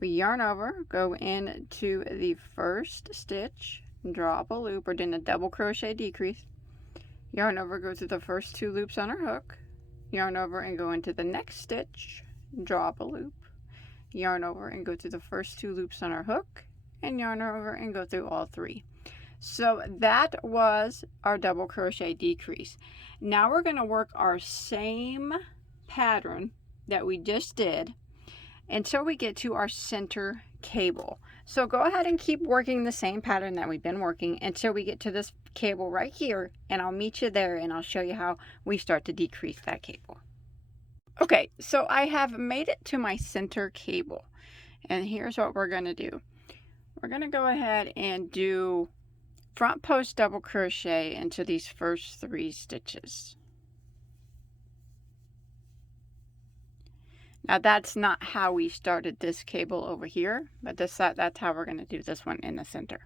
we yarn over, go into the first stitch, draw up a loop. We're doing a double crochet decrease. Yarn over, go through the first 2 loops on our hook. Yarn over and go into the next stitch, draw up a loop. Yarn over and go through the first 2 loops on our hook, and yarn over and go through all 3. So that was our double crochet decrease. Now we're going to work our same pattern that we just did until we get to our center cable. So go ahead and keep working the same pattern that we've been working until we get to this cable right here, and I'll meet you there and I'll show you how we start to decrease that cable. Okay, so I have made it to my center cable, and here's what we're going to do. We're going to go ahead and do front post double crochet into these first 3 stitches. Now that's not how we started this cable over here, but that's how we're going to do this one in the center.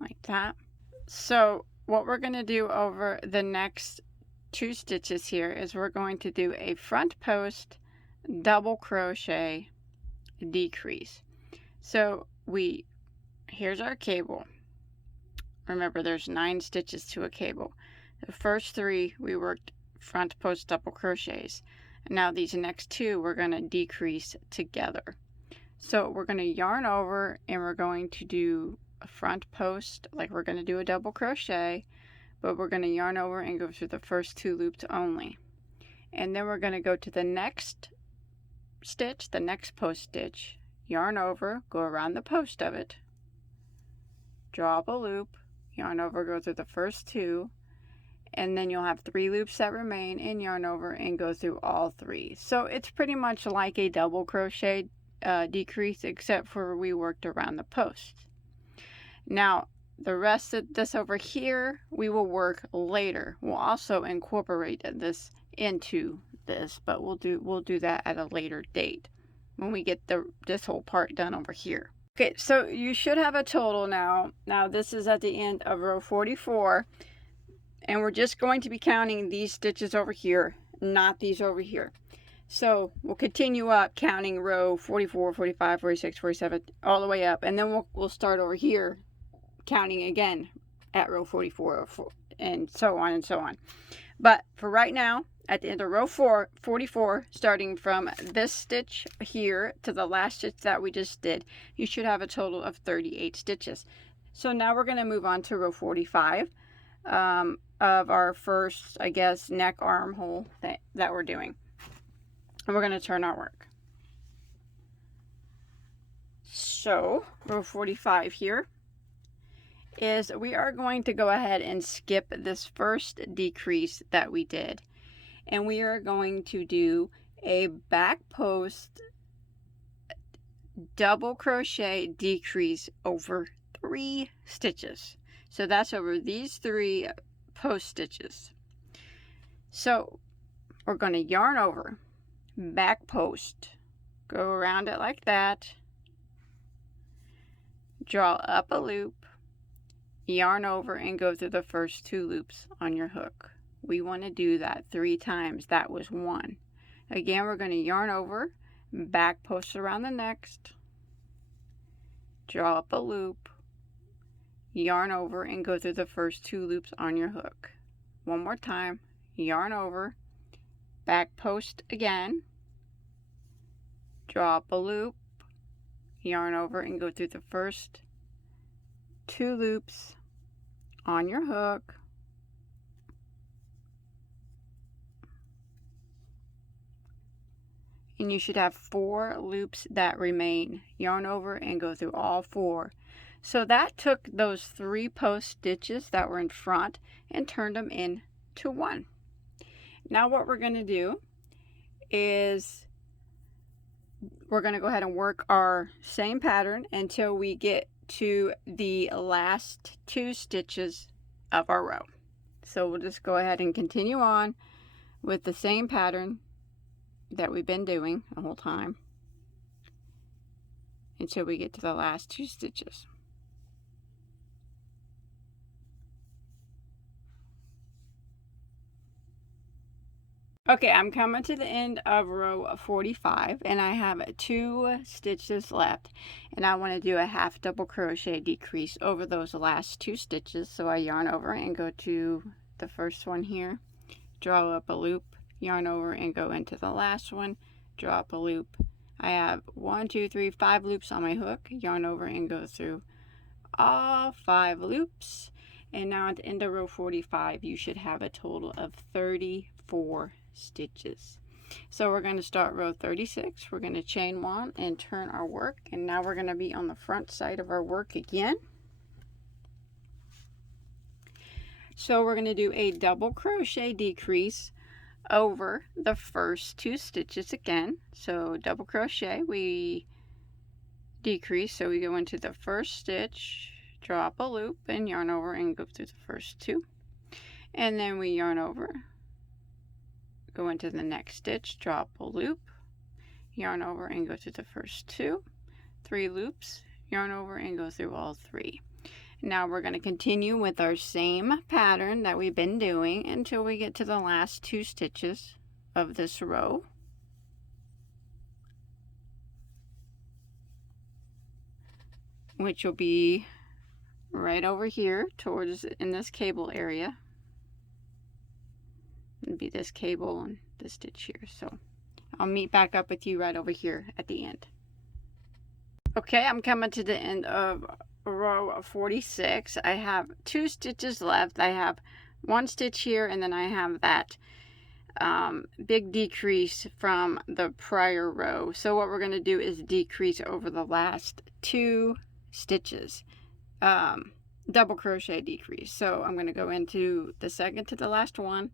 Like that. So what we're going to do over the next 2 stitches here is we're going to do a front post double crochet decrease. So here's our cable. Remember, there's 9 stitches to a cable. The first 3 we worked front post double crochets. Now these next 2 we're going to decrease together. So we're going to yarn over and we're going to do a front post, like we're going to do a double crochet, but we're going to yarn over and go through the first 2 loops only. And then we're going to go to the next stitch, the next post stitch, yarn over, go around the post of it, draw up a loop, yarn over, go through the first 2, and then you'll have 3 loops that remain, and yarn over and go through all 3. So it's pretty much like a double crochet decrease, except for we worked around the post. Now the rest of this over here we will work later. We'll also incorporate this into this, but we'll do that at a later date. when we get this whole part done over here. Okay, so you should have a total now. Now this is at the end of row 44, and we're just going to be counting these stitches over here, not these over here. So we'll continue up counting row 44, 45, 46, 47, all the way up, and then we'll start over here counting again at row 44, and so on and so on. But for right now, at the end of row 44, starting from this stitch here to the last stitch that we just did, you should have a total of 38 stitches. So now we're going to move on to row 45 of our first, I guess, neck armhole that we're doing. And we're going to turn our work. So row 45 here is we are going to go ahead and skip this first decrease that we did, and we are going to do a back post double crochet decrease over 3 stitches. So that's over these 3 post stitches. So we're going to yarn over, back post, go around it like that, draw up a loop, yarn over, and go through the first 2 loops on your hook. We want to do that 3 times. That was 1. Again, we're going to yarn over, back post around the next, draw up a loop, yarn over, and go through the first 2 loops on your hook. One more time, yarn over, back post again, draw up a loop, yarn over, and go through the first 2 loops on your hook. And you should have 4 loops that remain. Yarn over and go through all 4. So that took those 3 post stitches that were in front and turned them into 1. Now what we're going to do is we're going to go ahead and work our same pattern until we get to the last 2 stitches of our row. So we'll just go ahead and continue on with the same pattern that we've been doing the whole time until we get to the last 2 stitches. Okay, I'm coming to the end of row 45, and I have 2 stitches left, and I want to do a half double crochet decrease over those last 2 stitches. So I yarn over and go to the first one here, draw up a loop, yarn over and go into the last one, draw up a loop. I have 1, 2, 3, 5 loops on my hook, yarn over and go through all 5 loops. And now at the end of row 45, you should have a total of 34 stitches. So we're going to start row 36. We're going to chain 1 and turn our work, and now we're going to be on the front side of our work again. So we're going to do a double crochet decrease over the first 2 stitches again. So double crochet, we decrease, so we go into the first stitch, draw up a loop, and yarn over and go through the first 2, and then we yarn over, go into the next stitch, draw up a loop, yarn over and go through the first 2, 3 loops, yarn over and go through all 3. Now we're going to continue with our same pattern that we've been doing until we get to the last 2 stitches of this row. Which will be right over here towards in this cable area. It'll be this cable and this stitch here. So I'll meet back up with you right over here at the end. Okay, I'm coming to the end of row 46. I have 2 stitches left. I have 1 stitch here, and then I have that big decrease from the prior row. So what we're going to do is decrease over the last 2 stitches, double crochet decrease. So I'm going to go into the second to the last one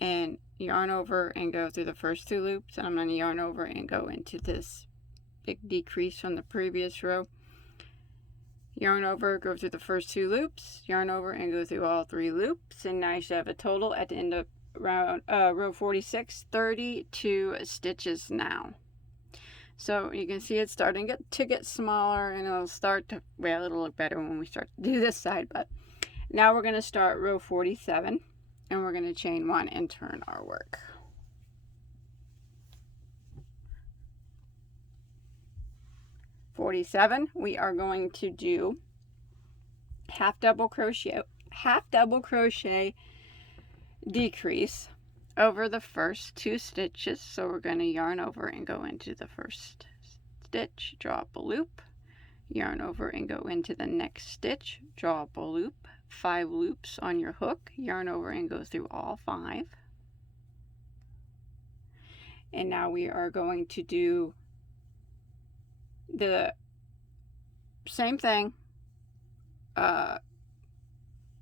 and yarn over and go through the first 2 loops, and I'm going to yarn over and go into this big decrease from the previous row, yarn over, go through the first 2 loops, yarn over and go through all 3 loops, and now you should have a total at the end of row 46, 32 stitches now. So you can see it's starting to get smaller, and it'll start to, well, it'll look better when we start to do this side. But now we're going to start row 47, and we're going to chain 1 and turn our work. We are going to do half double crochet decrease over the first 2 stitches. So we're going to yarn over and go into the first stitch, draw up a loop, yarn over and go into the next stitch, draw up a loop, 5 loops on your hook, yarn over and go through all 5. And now we are going to do the same thing,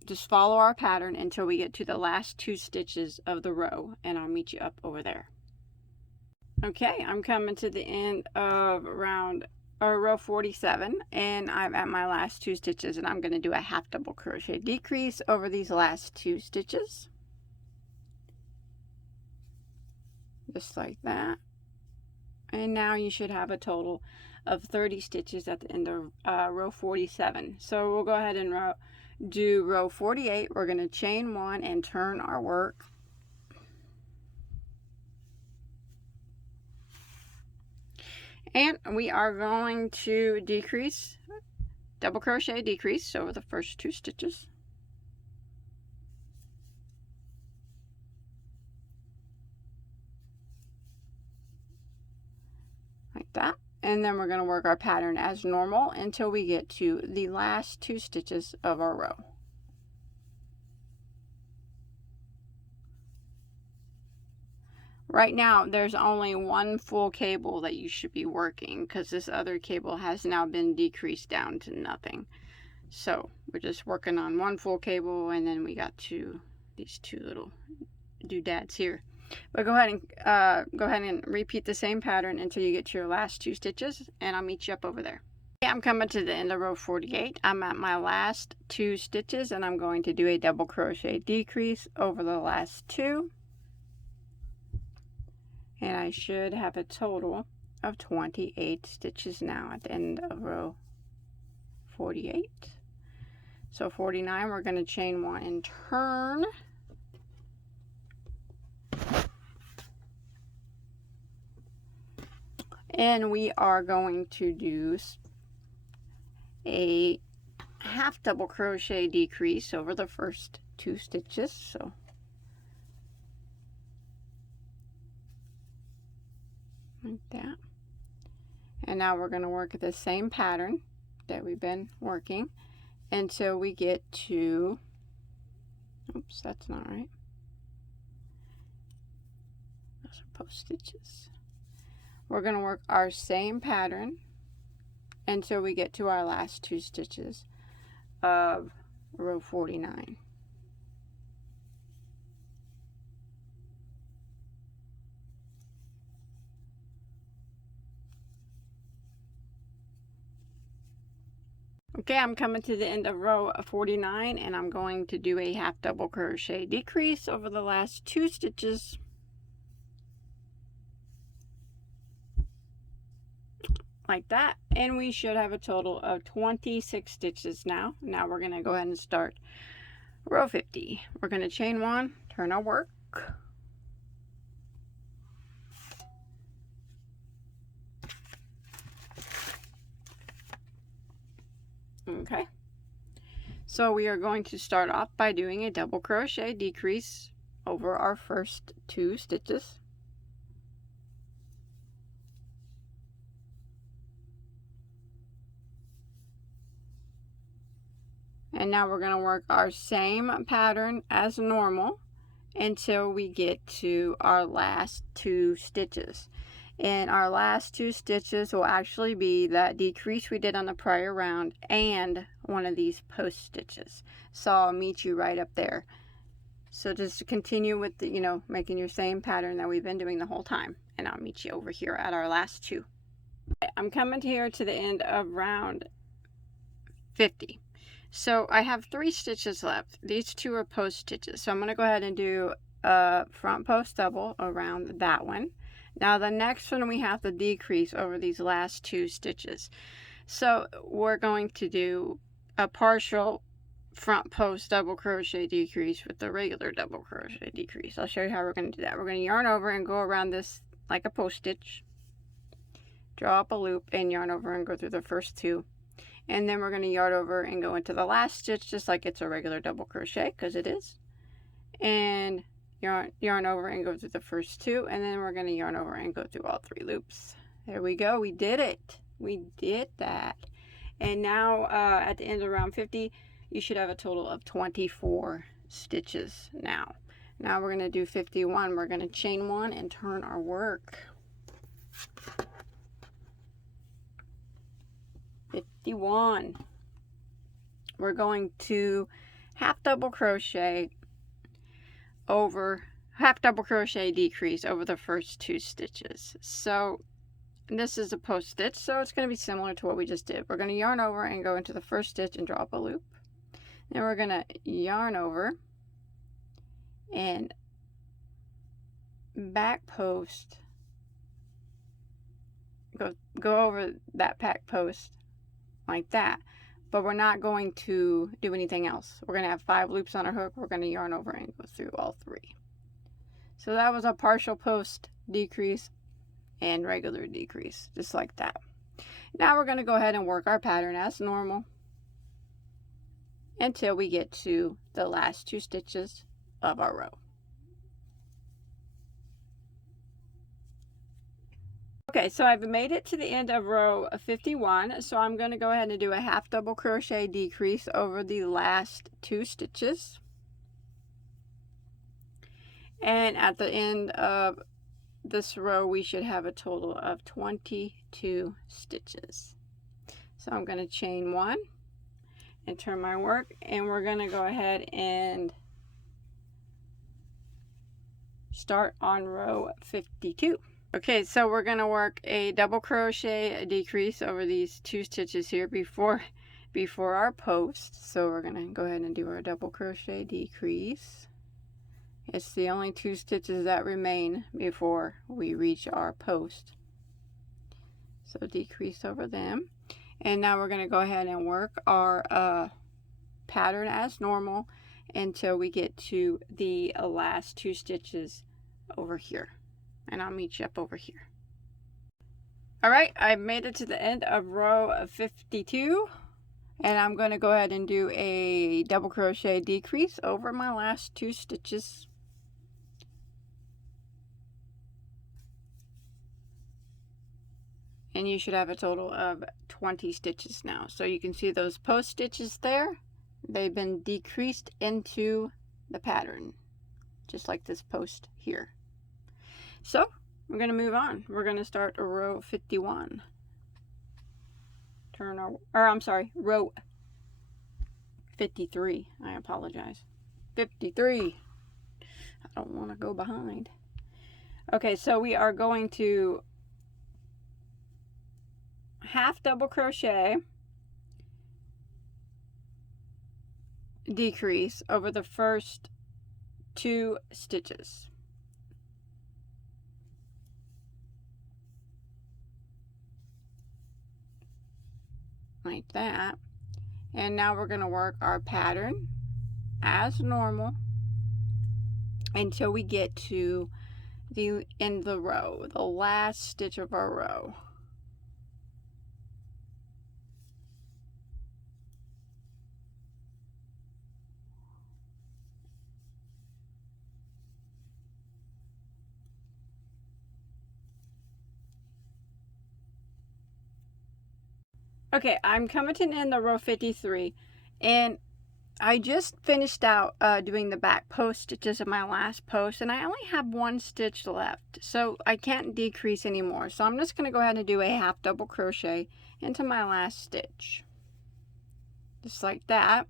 just follow our pattern until we get to the last 2 stitches of the row, and I'll meet you up over there. Okay, I'm coming to the end of row 47, and I'm at my last 2 stitches, and I'm going to do a half double crochet decrease over these last 2 stitches, just like that. And now you should have a total of 30 stitches at the end of row 47. So we'll go ahead and do row 48. We're going to chain 1 and turn our work. And we are going to decrease, double crochet decrease over the first 2 stitches. Like that. And then we're going to work our pattern as normal until we get to the last 2 stitches of our row. Right now, there's only 1 full cable that you should be working, because this other cable has now been decreased down to nothing. So we're just working on 1 full cable, and then we got these 2 little doodads here. But go ahead and repeat the same pattern until you get to your last 2 stitches, and I'll meet you up over there. Okay, I'm coming to the end of row 48. I'm at my last 2 stitches, and I'm going to do a double crochet decrease over the last 2. And I should have a total of 28 stitches now at the end of row 48. So 49, we're going to chain 1 and turn. And we are going to do a half double crochet decrease over the first 2 stitches. So like that. And now we're going to work the same pattern that we've been working until we get to, oops, that's not right. Those are post stitches. We're going to work our same pattern until we get to our last 2 stitches of row 49. Okay, I'm coming to the end of row 49, and I'm going to do a half double crochet decrease over the last 2 stitches. Like that, and we should have a total of 26 stitches now. Now we're going to go ahead and start row 50. We're going to chain 1, turn our work. Okay, so we are going to start off by doing a double crochet decrease over our first 2 stitches. And now we're going to work our same pattern as normal until we get to our last 2 stitches. And our last 2 stitches will actually be that decrease we did on the prior round and one of these post stitches. So I'll meet you right up there. So just continue with the, making your same pattern that we've been doing the whole time. And I'll meet you over here at our last 2. I'm coming here to the end of round 50. So I have 3 stitches left. These 2 are post stitches. So I'm going to go ahead and do a front post double around that one. Now the next one we have to decrease over these last 2 stitches. So we're going to do a partial front post double crochet decrease with the regular double crochet decrease. I'll show you how we're going to do that. We're going to yarn over and go around this like a post stitch, draw up a loop and yarn over and go through the first 2, and then we're going to yarn over and go into the last stitch just like it's a regular double crochet, because it is, and yarn over and go through the first 2, and then we're going to yarn over and go through all 3 loops. There we go. We did it. We did that. And now at the end of round 50, you should have a total of 24 stitches now. Now we're going to do 51. We're going to chain 1 and turn our work. 51. We're going to half double crochet decrease over the first 2 stitches. So this is a post stitch, so it's going to be similar to what we just did. We're going to yarn over and go into the first stitch and draw up a loop. Then we're going to yarn over and back post, go over that back post like that, but we're not going to do anything else. We're going to have 5 loops on our hook. We're going to yarn over and go through all 3. So that was a partial post decrease and regular decrease, just like that. Now we're going to go ahead and work our pattern as normal until we get to the last 2 stitches of our row. Okay, so I've made it to the end of row 51, so I'm going to go ahead and do a half double crochet decrease over the last 2 stitches. And at the end of this row, we should have a total of 22 stitches. So I'm going to chain 1 and turn my work, and we're going to go ahead and start on row 52. Okay, so we're going to work a double crochet decrease over these 2 stitches here before our post. So we're going to go ahead and do our double crochet decrease. It's the only 2 stitches that remain before we reach our post. So decrease over them. And now we're going to go ahead and work our pattern as normal until we get to the last 2 stitches over here. And I'll meet you up over here. Alright, I've made it to the end of row 52. And I'm going to go ahead and do a double crochet decrease over my last 2 stitches. And you should have a total of 20 stitches now. So you can see those post stitches there. They've been decreased into the pattern, just like this post here. So we're going to move on. We're going to start row 51. Row 53. I apologize. 53. I don't want to go behind. Okay, so we are going to half double crochet decrease over the first 2 stitches. Like that. And now we're going to work our pattern as normal until we get to the end of the row, the last stitch of our row. Okay, I'm coming to the end of row 53, and I just finished out doing the back post stitches of my last post, and I only have 1 stitch left, so I can't decrease anymore. So I'm just going to go ahead and do a half double crochet into my last stitch, just like that.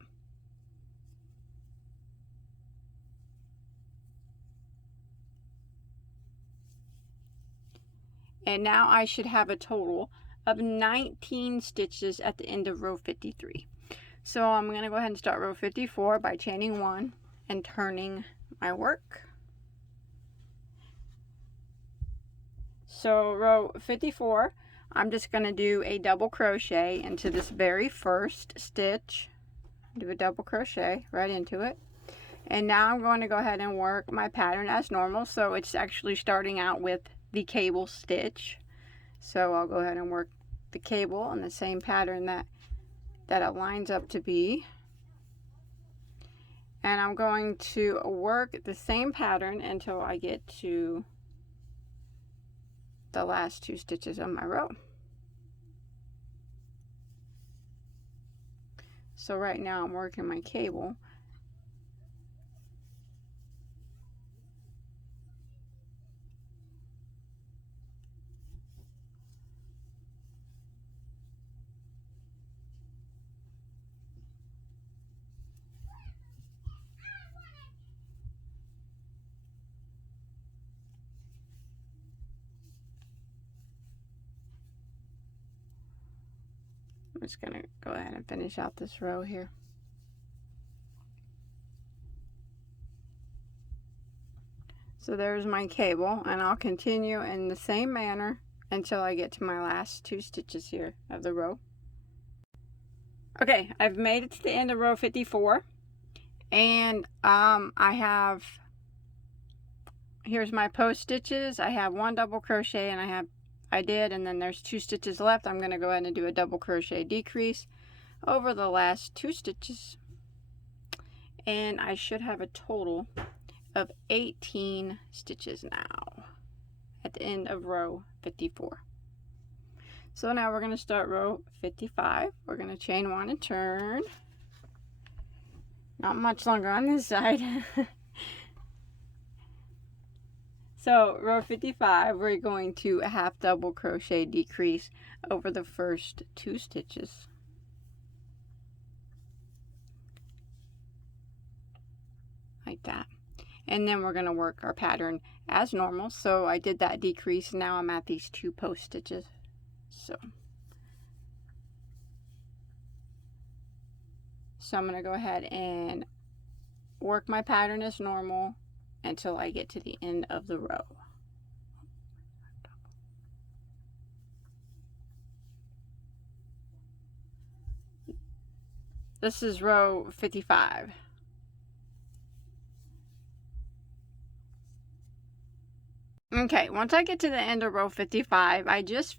And now I should have a total of 19 stitches at the end of row 53. So I'm going to go ahead and start row 54 by chaining 1 and turning my work. So row 54, I'm just going to do a double crochet into this very first stitch. Do a double crochet right into it. And now I'm going to go ahead and work my pattern as normal. So it's actually starting out with the cable stitch. So I'll go ahead and work the cable in the same pattern that it lines up to be. And I'm going to work the same pattern until I get to the last 2 stitches of my row. So right now I'm working my cable. I'm just going to go ahead and finish out this row here. So there's my cable, and I'll continue in the same manner until I get to my last 2 stitches here of the row. Okay, I've made it to the end of row 54, and here's my post stitches. I have 1 double crochet, and and then there's 2 stitches left. I'm going to go ahead and do a double crochet decrease over the last 2 stitches, and I should have a total of 18 stitches now at the end of row 54. So now we're going to start row 55. We're going to chain 1 and turn. Not much longer on this side. So row 55, we're going to half double crochet decrease over the first 2 stitches. Like that. And then we're going to work our pattern as normal. So I did that decrease. Now I'm at these 2 post stitches. So I'm going to go ahead and work my pattern as normal until I get to the end of the row. This is row 55. Okay, once I get to the end of row 55, I just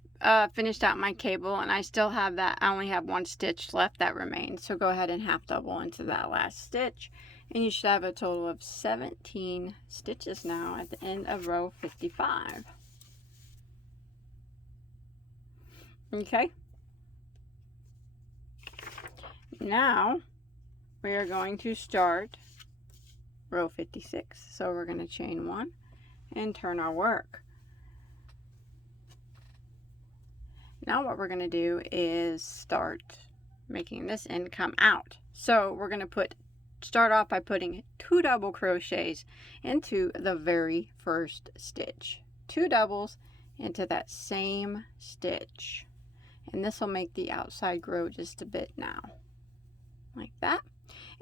finished out my cable, and I still have that. I only have 1 stitch left that remains. So go ahead and half double into that last stitch, and you should have a total of 17 stitches now at the end of row 55. Okay. Now we are going to start row 56. So we're going to chain 1 and turn our work. Now what we're going to do is start making this end come out. So we're going to start off by putting 2 double crochets into the very first stitch. 2 doubles into that same stitch. And this will make the outside grow just a bit now. Like that.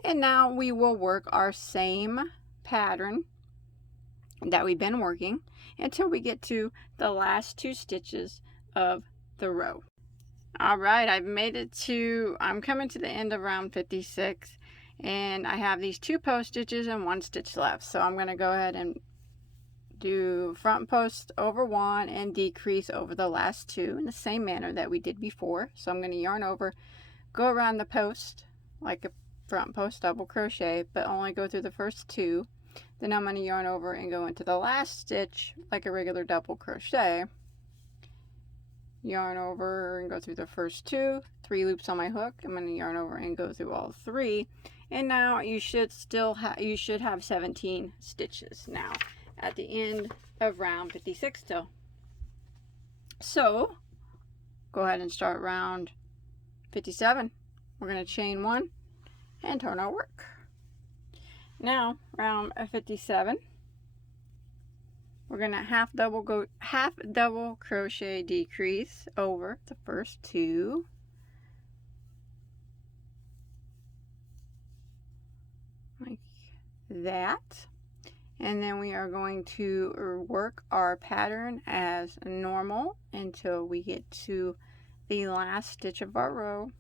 And now we will work our same pattern that we've been working until we get to the last 2 stitches of the row. All right, I'm coming to the end of round 56, and I have these 2 post stitches and 1 stitch left. So I'm going to go ahead and do front post over 1 and decrease over the last 2 in the same manner that we did before. So I'm going to yarn over, go around the post like a front post double crochet, but only go through the first 2. Then I'm going to yarn over and go into the last stitch like a regular double crochet. Yarn over and go through the first 2, 3 loops on my hook. I'm going to yarn over and go through all 3. And now you should have 17 stitches now at the end of round 56 still. So go ahead and start round 57. We're going to chain 1 and turn our work. Now round 57, we're going to half double crochet decrease over the first 2. Like that. And then we are going to work our pattern as normal until we get to the last stitch of our row.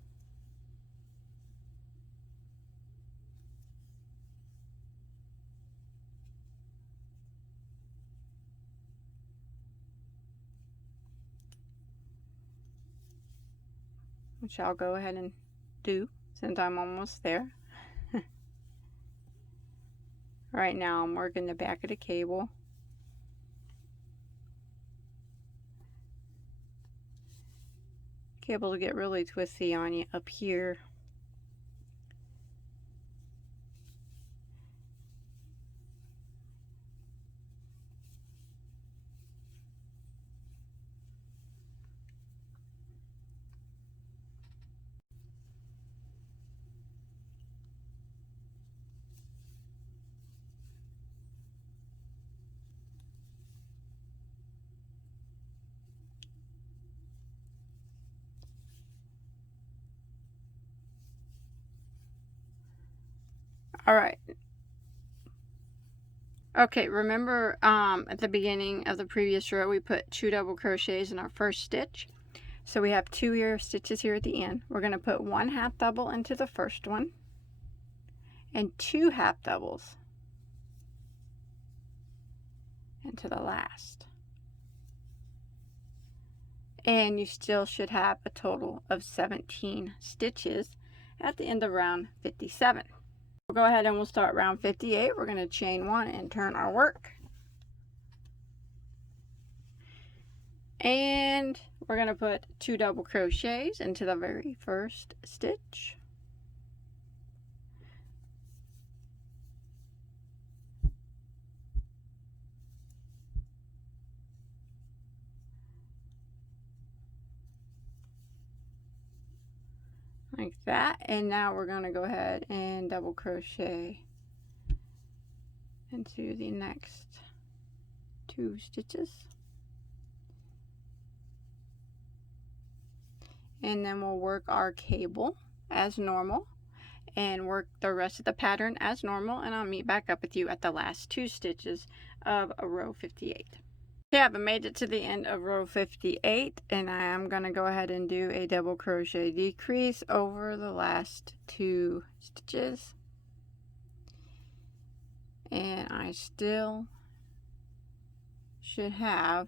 Which I'll go ahead and do since I'm almost there. Right now I'm working the back of the cable. Cables get really twisty on you up here. All right. Okay, remember at the beginning of the previous row we put 2 double crochets in our first stitch. So we have 2 stitches here at the end. We're going to put 1 half double into the first one and 2 half doubles into the last. And you still should have a total of 17 stitches at the end of round 57. We'll go ahead and we'll start round 58. We're going to chain 1 and turn our work. And we're going to put 2 double crochets into the very first stitch. Like that. And now we're going to go ahead and double crochet into the next 2 stitches. And then we'll work our cable as normal and work the rest of the pattern as normal, and I'll meet back up with you at the last 2 stitches of row 58. Okay, I've made it to the end of row 58, and I am going to go ahead and do a double crochet decrease over the last 2 stitches. And I still should have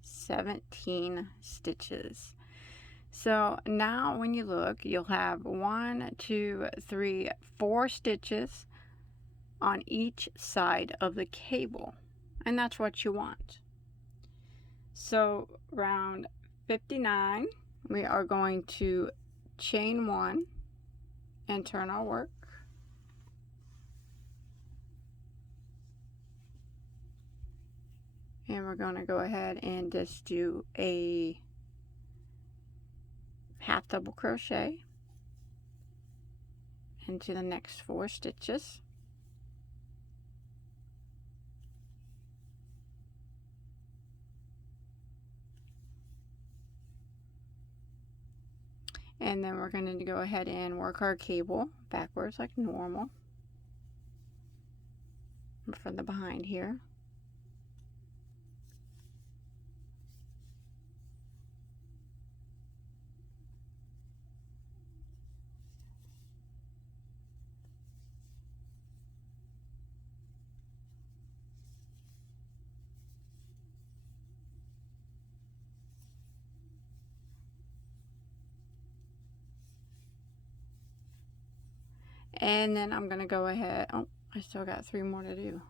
17 stitches. So now when you look, you'll have 1, 2, 3, 4 stitches on each side of the cable, and that's what you want. So round 59, we are going to chain 1 and turn our work. And we're going to go ahead and just do a half double crochet into the next 4 stitches. And then we're going to go ahead and work our cable backwards like normal from the behind here. And then I'm going to go ahead, oh, I still got 3 more to do.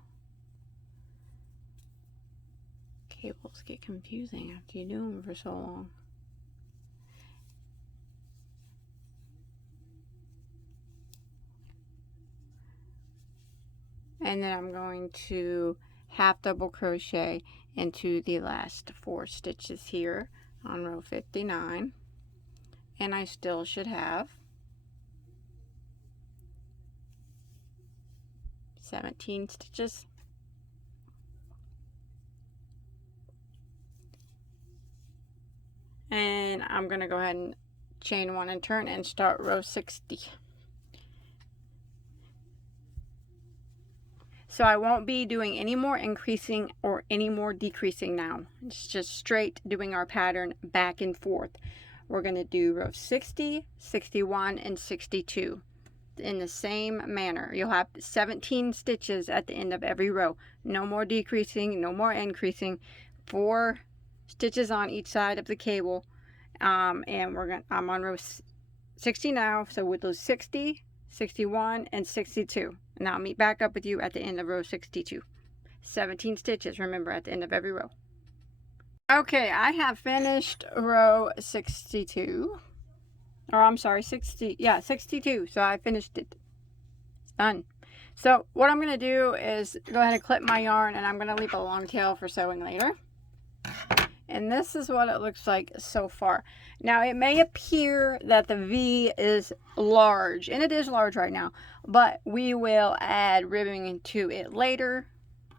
Cables get confusing after you do them for so long. And then I'm going to half double crochet into the last 4 stitches here on row 59. And I still should have 17 stitches. And I'm going to go ahead and chain 1 and turn and start row 60. So I won't be doing any more increasing or any more decreasing now. It's just straight doing our pattern back and forth. We're going to do row 60, 61, and 62 in the same manner. You'll have 17 stitches at the end of every row. No more decreasing, no more increasing. 4 stitches on each side of the cable. And I'm on row 60 now, so with those 60, 61, and 62. And I'll meet back up with you at the end of row 62. 17 stitches, remember, at the end of every row. Okay, I have finished row 62. Or I'm sorry, 62. So I finished it. It's done. So what I'm going to do is go ahead and clip my yarn, and I'm going to leave a long tail for sewing later. And this is what it looks like so far. Now, it may appear that the V is large, and it is large right now, but we will add ribbing to it later,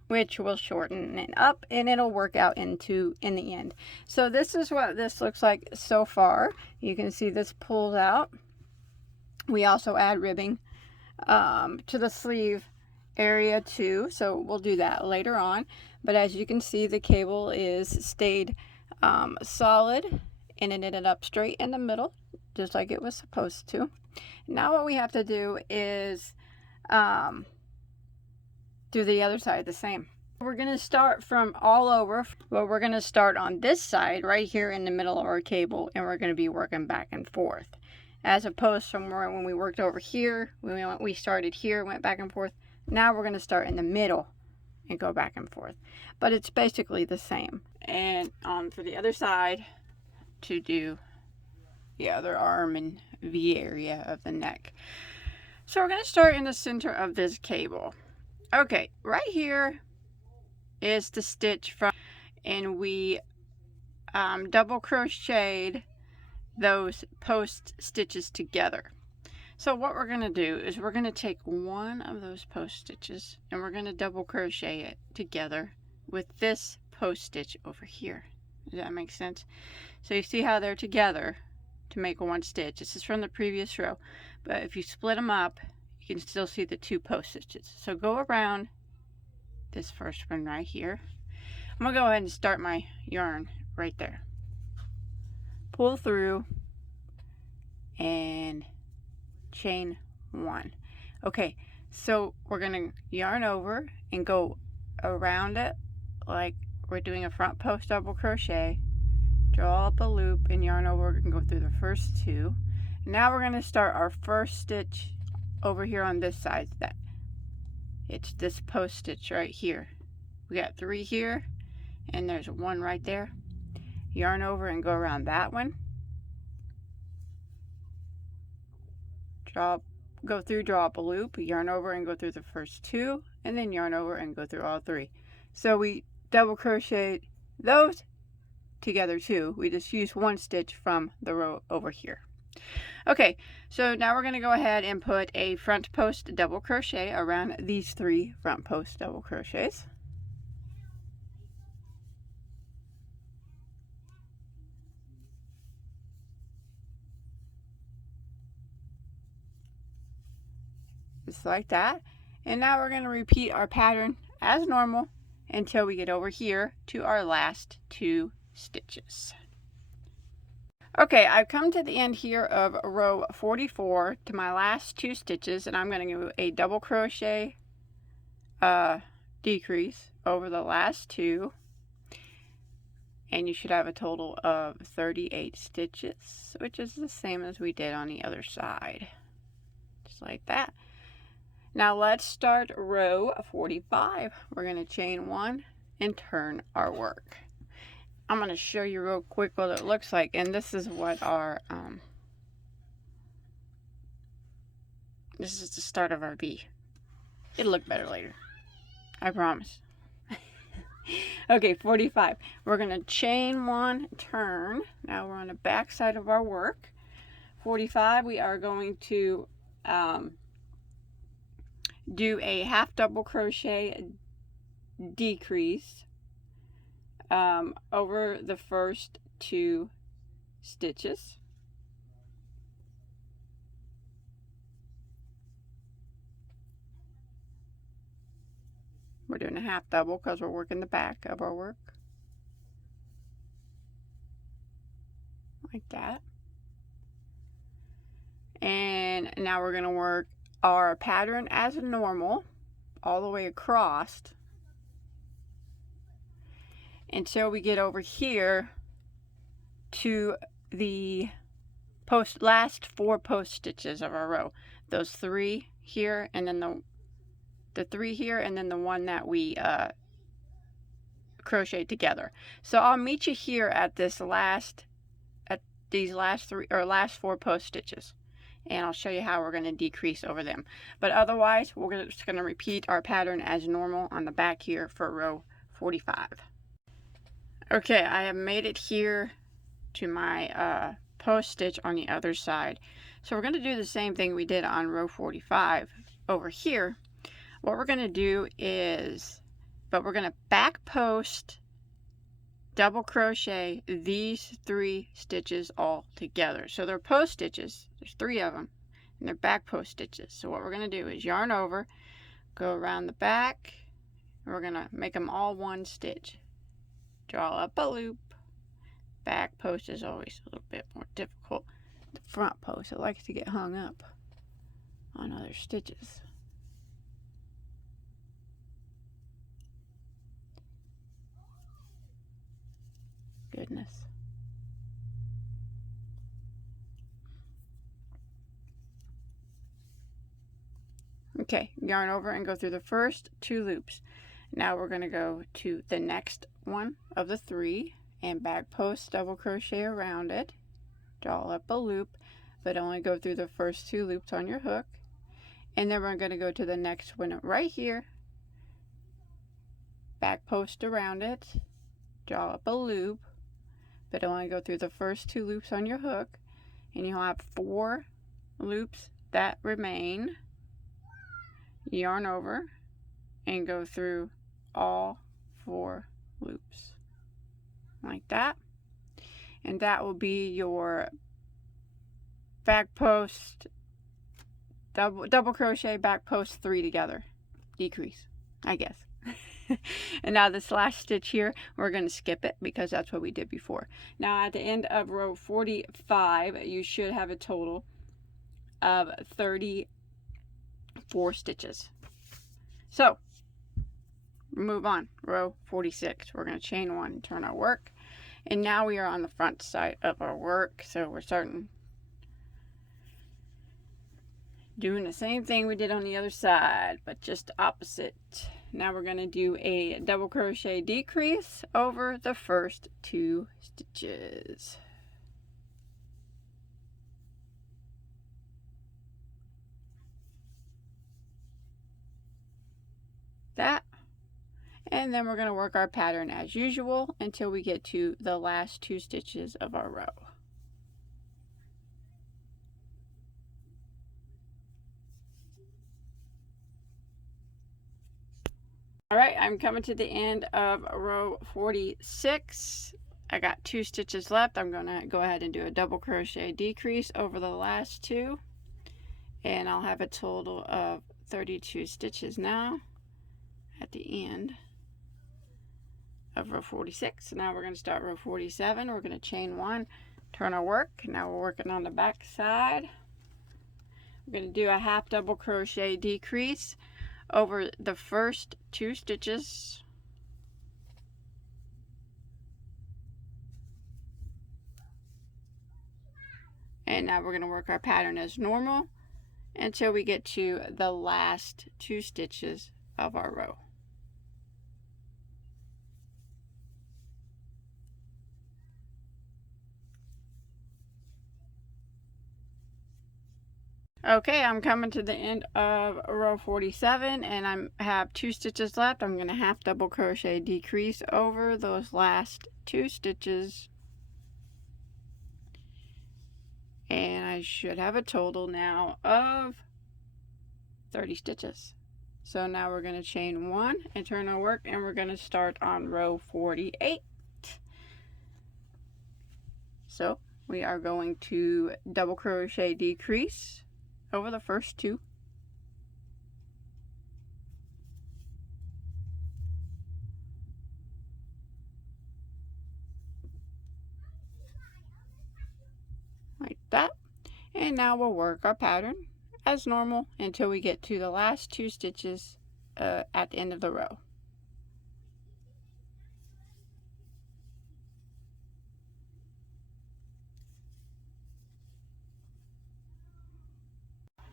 which will shorten it up, and it'll work out in the end. So this is what this looks like so far. You can see this pulls out. We also add ribbing to the sleeve area too, so we'll do that later on. But as you can see, the cable is stayed solid, and it ended up straight in the middle, just like it was supposed to. Now what we have to do is do the other side the same. We're going to start from all over, but we're going to start on this side right here in the middle of our cable, and we're going to be working back and forth, as opposed from when we worked over here. We started here, went back and forth. Now we're going to start in the middle and go back and forth, but it's basically the same. And for the other side, to do the other arm and V area of the neck. So we're going to start in the center of this cable. Okay, right here is the stitch from, and we double crocheted those post stitches together. So what we're going to do is we're going to take one of those post stitches and we're going to double crochet it together with this post stitch over here. Does that make sense? So you see how they're together to make one stitch. This is from the previous row, but if you split them up, you can still see the 2 post stitches. So go around this first one right here. I'm going to go ahead and start my yarn right there. Pull through and chain 1. Okay, so we're going to yarn over and go around it like we're doing a front post double crochet. Draw up a loop and yarn over and go through the first 2. Now we're going to start our first stitch over here on this side. It's this post stitch right here. We got 3 here, and there's 1 right there. Yarn over and go around that one. Go through, draw up a loop, yarn over and go through the first 2, and then yarn over and go through all 3. So we double crocheted those together too. We just used 1 stitch from the row over here. Okay, so now we're going to go ahead and put a front post double crochet around these 3 front post double crochets. Just like that. And now we're going to repeat our pattern as normal until we get over here to our last 2 stitches. Okay, I've come to the end here of row 44 to my last 2 stitches, and I'm going to do a double crochet decrease over the last 2, and you should have a total of 38 stitches, which is the same as we did on the other side, just like that. Now let's start row 45. We're going to chain 1 and turn our work. I'm going to show you real quick what it looks like, and this is what our this is the start of our V. It'll look better later, I promise. Okay, 45. We're going to chain 1, turn. Now we're on the back side of our work. 45, we are going to do a half double crochet decrease over the first 2 stitches. We're doing a half double because we're working the back of our work. Like that. And now we're going to work our pattern as normal all the way across until we get over here to the last 4 post stitches of our row. Those 3 here, and then the 3 here, and then the one that we crochet together. So I'll meet you here at these last 4 post stitches, and I'll show you how we're going to decrease over them. But otherwise, we're just going to repeat our pattern as normal on the back here for row 45. Okay, I have made it here to my post stitch on the other side. So we're going to do the same thing we did on row 45 over here. What we're going to do is, we're going to back post, double crochet these 3 stitches all together. So they're post stitches, there's 3 of them, and they're back post stitches. So what we're going to do is yarn over, go around the back, and we're going to make them all one stitch. Draw up a loop. Back post is always a little bit more difficult. The front post, it likes to get hung up on other stitches. Goodness. Okay, yarn over and go through the first 2 loops. Now we're going to go to the next one of the 3 and back post, double crochet around it, draw up a loop, but only go through the first 2 loops on your hook. And then we're going to go to the next one right here, back post around it, draw up a loop, but only go through the first 2 loops on your hook, and you'll have 4 loops that remain. Yarn over and go through all 4 loops like that, and that will be your back post, double crochet, back post 3 together, decrease, I guess. And now this last stitch here, we're going to skip it because that's what we did before. Now at the end of row 45, you should have a total of 34 stitches. So move on. Row 46, we're going to chain 1 and turn our work, and now we are on the front side of our work. So we're starting doing the same thing we did on the other side, but just opposite. Now we're going to do a double crochet decrease over the first 2 stitches. That, and then we're going to work our pattern as usual until we get to the last 2 stitches of our row. Alright, I'm coming to the end of row 46. I got 2 stitches left. I'm going to go ahead and do a double crochet decrease over the last 2, and I'll have a total of 32 stitches now at the end of row 46. So now we're going to start row 47. We're going to chain 1, turn our work. Now we're working on the back side. We're going to do a half double crochet decrease over the first 2 stitches. And now we're going to work our pattern as normal until we get to the last 2 stitches of our row. Okay, I'm coming to the end of row 47, and I have 2 stitches left. I'm going to half double crochet decrease over those last 2 stitches, and I should have a total now of 30 stitches. So now we're going to chain 1 and turn our work, and we're going to start on row 48. So we are going to double crochet decrease over the first 2, that. And now we'll work our pattern as normal until we get to the last 2 stitches at the end of the row.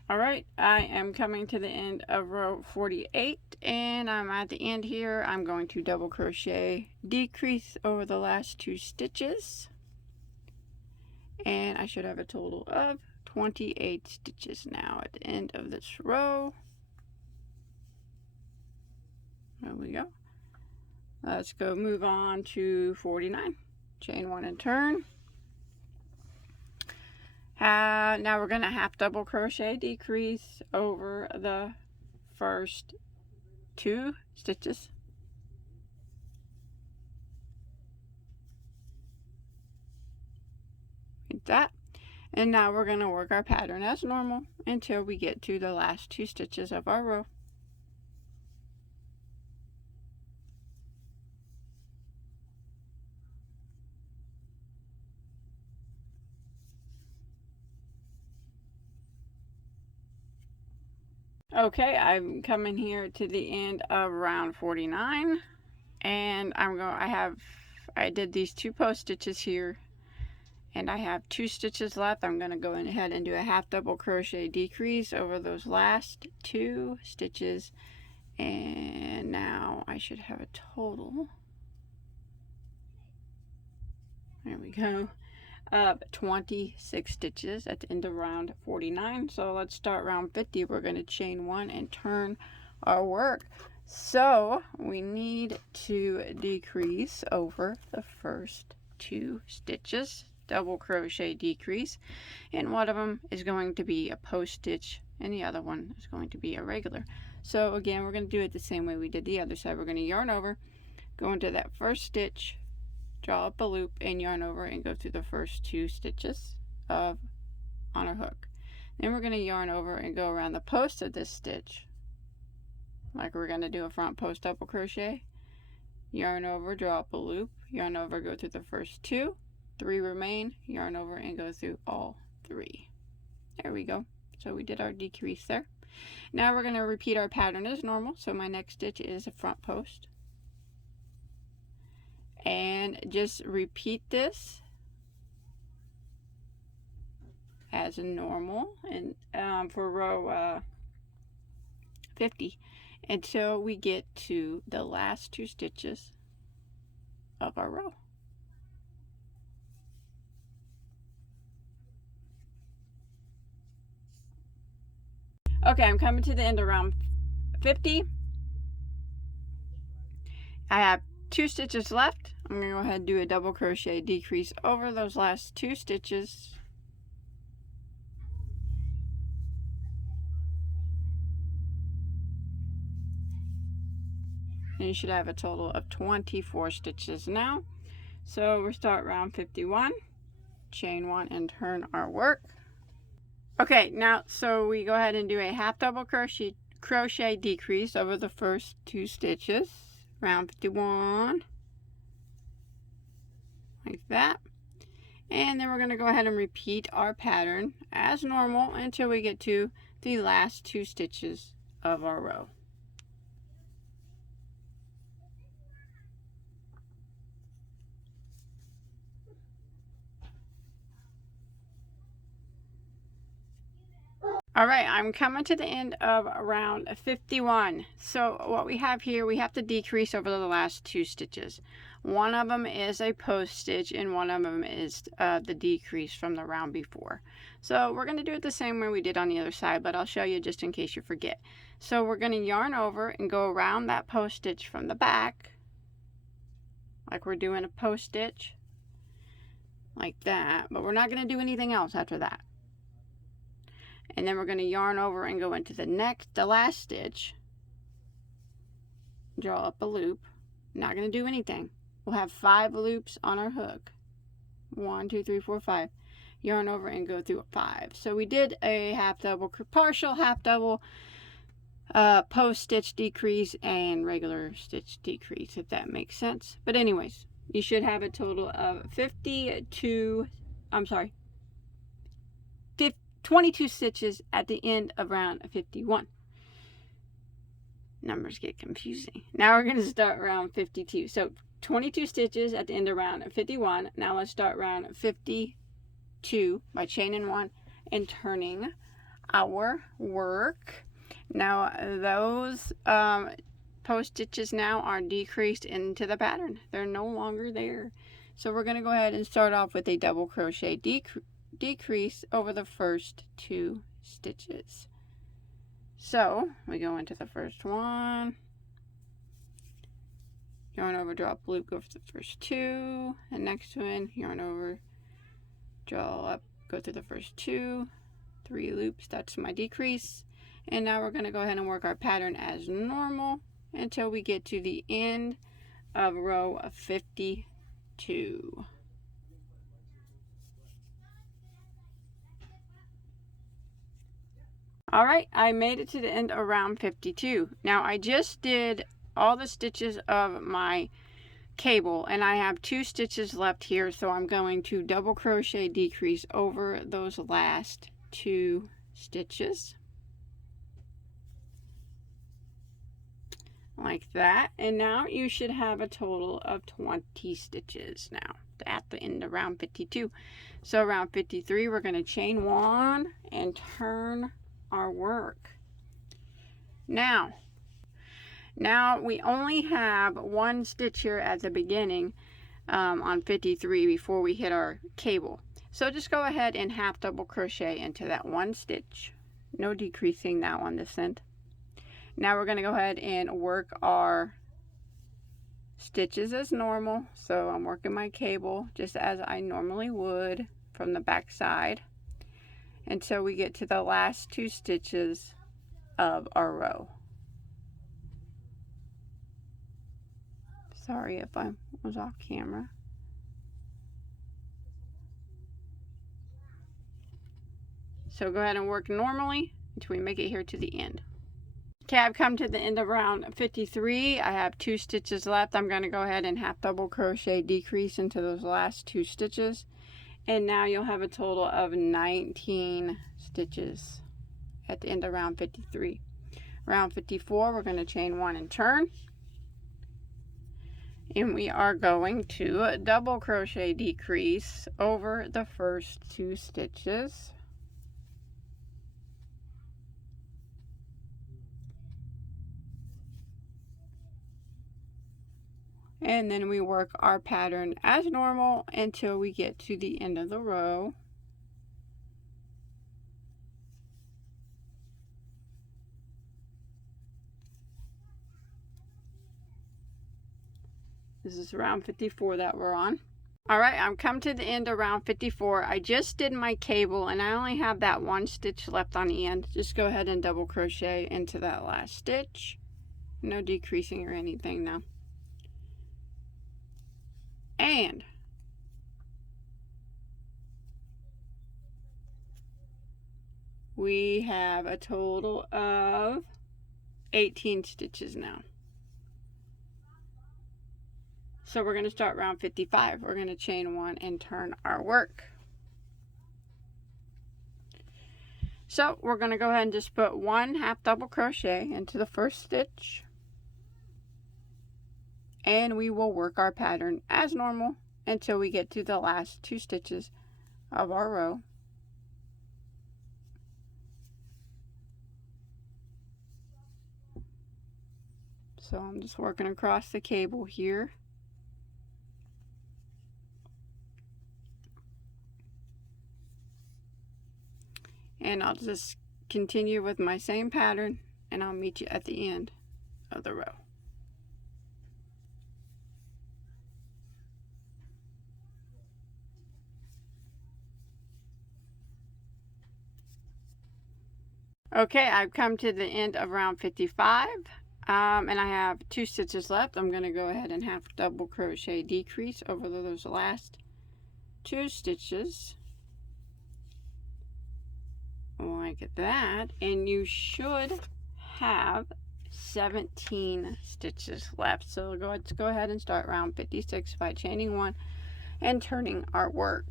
Alright, I am coming to the end of row 48, and I'm at the end here. I'm going to double crochet decrease over the last 2 stitches, and I should have a total of 28 stitches now at the end of this row. There we go. Let's go move on to 49. Chain 1 and turn. Now we're going to half double crochet decrease over the first 2 stitches. Like that. And now we're going to work our pattern as normal until we get to the last 2 stitches of our row. Okay, I'm coming here to the end of round 49, and I did these 2 post stitches here, and I have 2 stitches left. I'm going to go ahead and do a half double crochet decrease over those last 2 stitches, and now I should have a total, there we go, of 26 stitches at the end of round 49. So let's start round 50. We're going to chain 1 and turn our work. So we need to decrease over the first 2 stitches, double crochet decrease, and one of them is going to be a post stitch and the other one is going to be a regular. So again, we're going to do it the same way we did the other side. We're going to yarn over, go into that first stitch, draw up a loop, and yarn over and go through the first 2 stitches on our hook. Then we're going to yarn over and go around the post of this stitch like we're going to do a front post double crochet, yarn over, draw up a loop, yarn over, go through the first 2, 3 remain, yarn over and go through all 3. There we go. So we did our decrease there. Now we're going to repeat our pattern as normal. So my next stitch is a front post, and just repeat this as normal and for row 50 until we get to the last 2 stitches of our row. Okay, I'm coming to the end of round 50. I have 2 stitches left. I'm going to go ahead and do a double crochet decrease over those last 2 stitches. And you should have a total of 24 stitches now. So we start round 51, chain 1 and turn our work. Okay, now so we go ahead and do a half double crochet decrease over the first 2 stitches, round 51, like that. And then we're going to go ahead and repeat our pattern as normal until we get to the last 2 stitches of our row. All right, I'm coming to the end of round 51. So what we have here, we have to decrease over the last 2 stitches. One of them is a post stitch and one of them is the decrease from the round before. So we're going to do it the same way we did on the other side, but I'll show you just in case you forget. So we're going to yarn over and go around that post stitch from the back, like we're doing a post stitch, like that, but we're not going to do anything else after that. And then we're going to yarn over and go into the last stitch, draw up a loop. Not going to do anything. We'll have 5 loops on our hook. 1, 2, 3, 4, 5. Yarn over and go through 5. So we did a half double, partial half double, post stitch decrease and regular stitch decrease, if that makes sense. But anyways, you should have a total of 22 stitches at the end of round 51. Numbers get confusing. Now we're going to start round 52. So 22 stitches at the end of round 51. Now let's start round 52 by chaining 1 and turning our work. Now those post stitches now are decreased into the pattern. They're no longer there. So we're going to go ahead and start off with a double crochet decrease over the first 2 stitches. So we go into the first one, yarn over, drop loop, go for the first 2, and next one, yarn over, draw up, go through the first 2, 3 loops. That's my decrease. And now we're going to go ahead and work our pattern as normal until we get to the end of row 52. Alright, I made it to the end of round 52. Now I just did all the stitches of my cable and I have 2 stitches left here, so I'm going to double crochet decrease over those last 2 stitches. Like that. And now you should have a total of 20 stitches now at the end of round 52. So round 53 we're going to chain 1 and turn our work. Now we only have 1 stitch here at the beginning on 53 before we hit our cable. So just go ahead and half double crochet into that 1 stitch. No decreasing now on this end. Now we're going to go ahead and work our stitches as normal. So I'm working my cable just as I normally would from the back side until we get to the last 2 stitches of our row. Sorry if I was off camera. So go ahead and work normally until we make it here to the end. Okay, I've come to the end of round 53. I have 2 stitches left. I'm going to go ahead and half double crochet decrease into those last 2 stitches. And now you'll have a total of 19 stitches at the end of round 53. Round 54, we're going to chain 1 and turn. And we are going to double crochet decrease over the first 2 stitches. And then we work our pattern as normal until we get to the end of the row. This is round 54 that we're on. Alright, I've come to the end of round 54. I just did my cable and I only have that 1 stitch left on the end. Just go ahead and double crochet into that last stitch. No decreasing or anything now. And we have a total of 18 stitches now. So we're going to start round 55. We're going to chain 1 and turn our work. So we're going to go ahead and just put 1 half double crochet into the first stitch. And we will work our pattern as normal until we get to the last 2 stitches of our row. So I'm just working across the cable here. And I'll just continue with my same pattern and I'll meet you at the end of the row. Okay, I've come to the end of round 55 and I have 2 stitches left. I'm going to go ahead and half double crochet decrease over those last 2 stitches like that, and you should have 17 stitches left. So let's go ahead and start round 56 by chaining 1 and turning our work.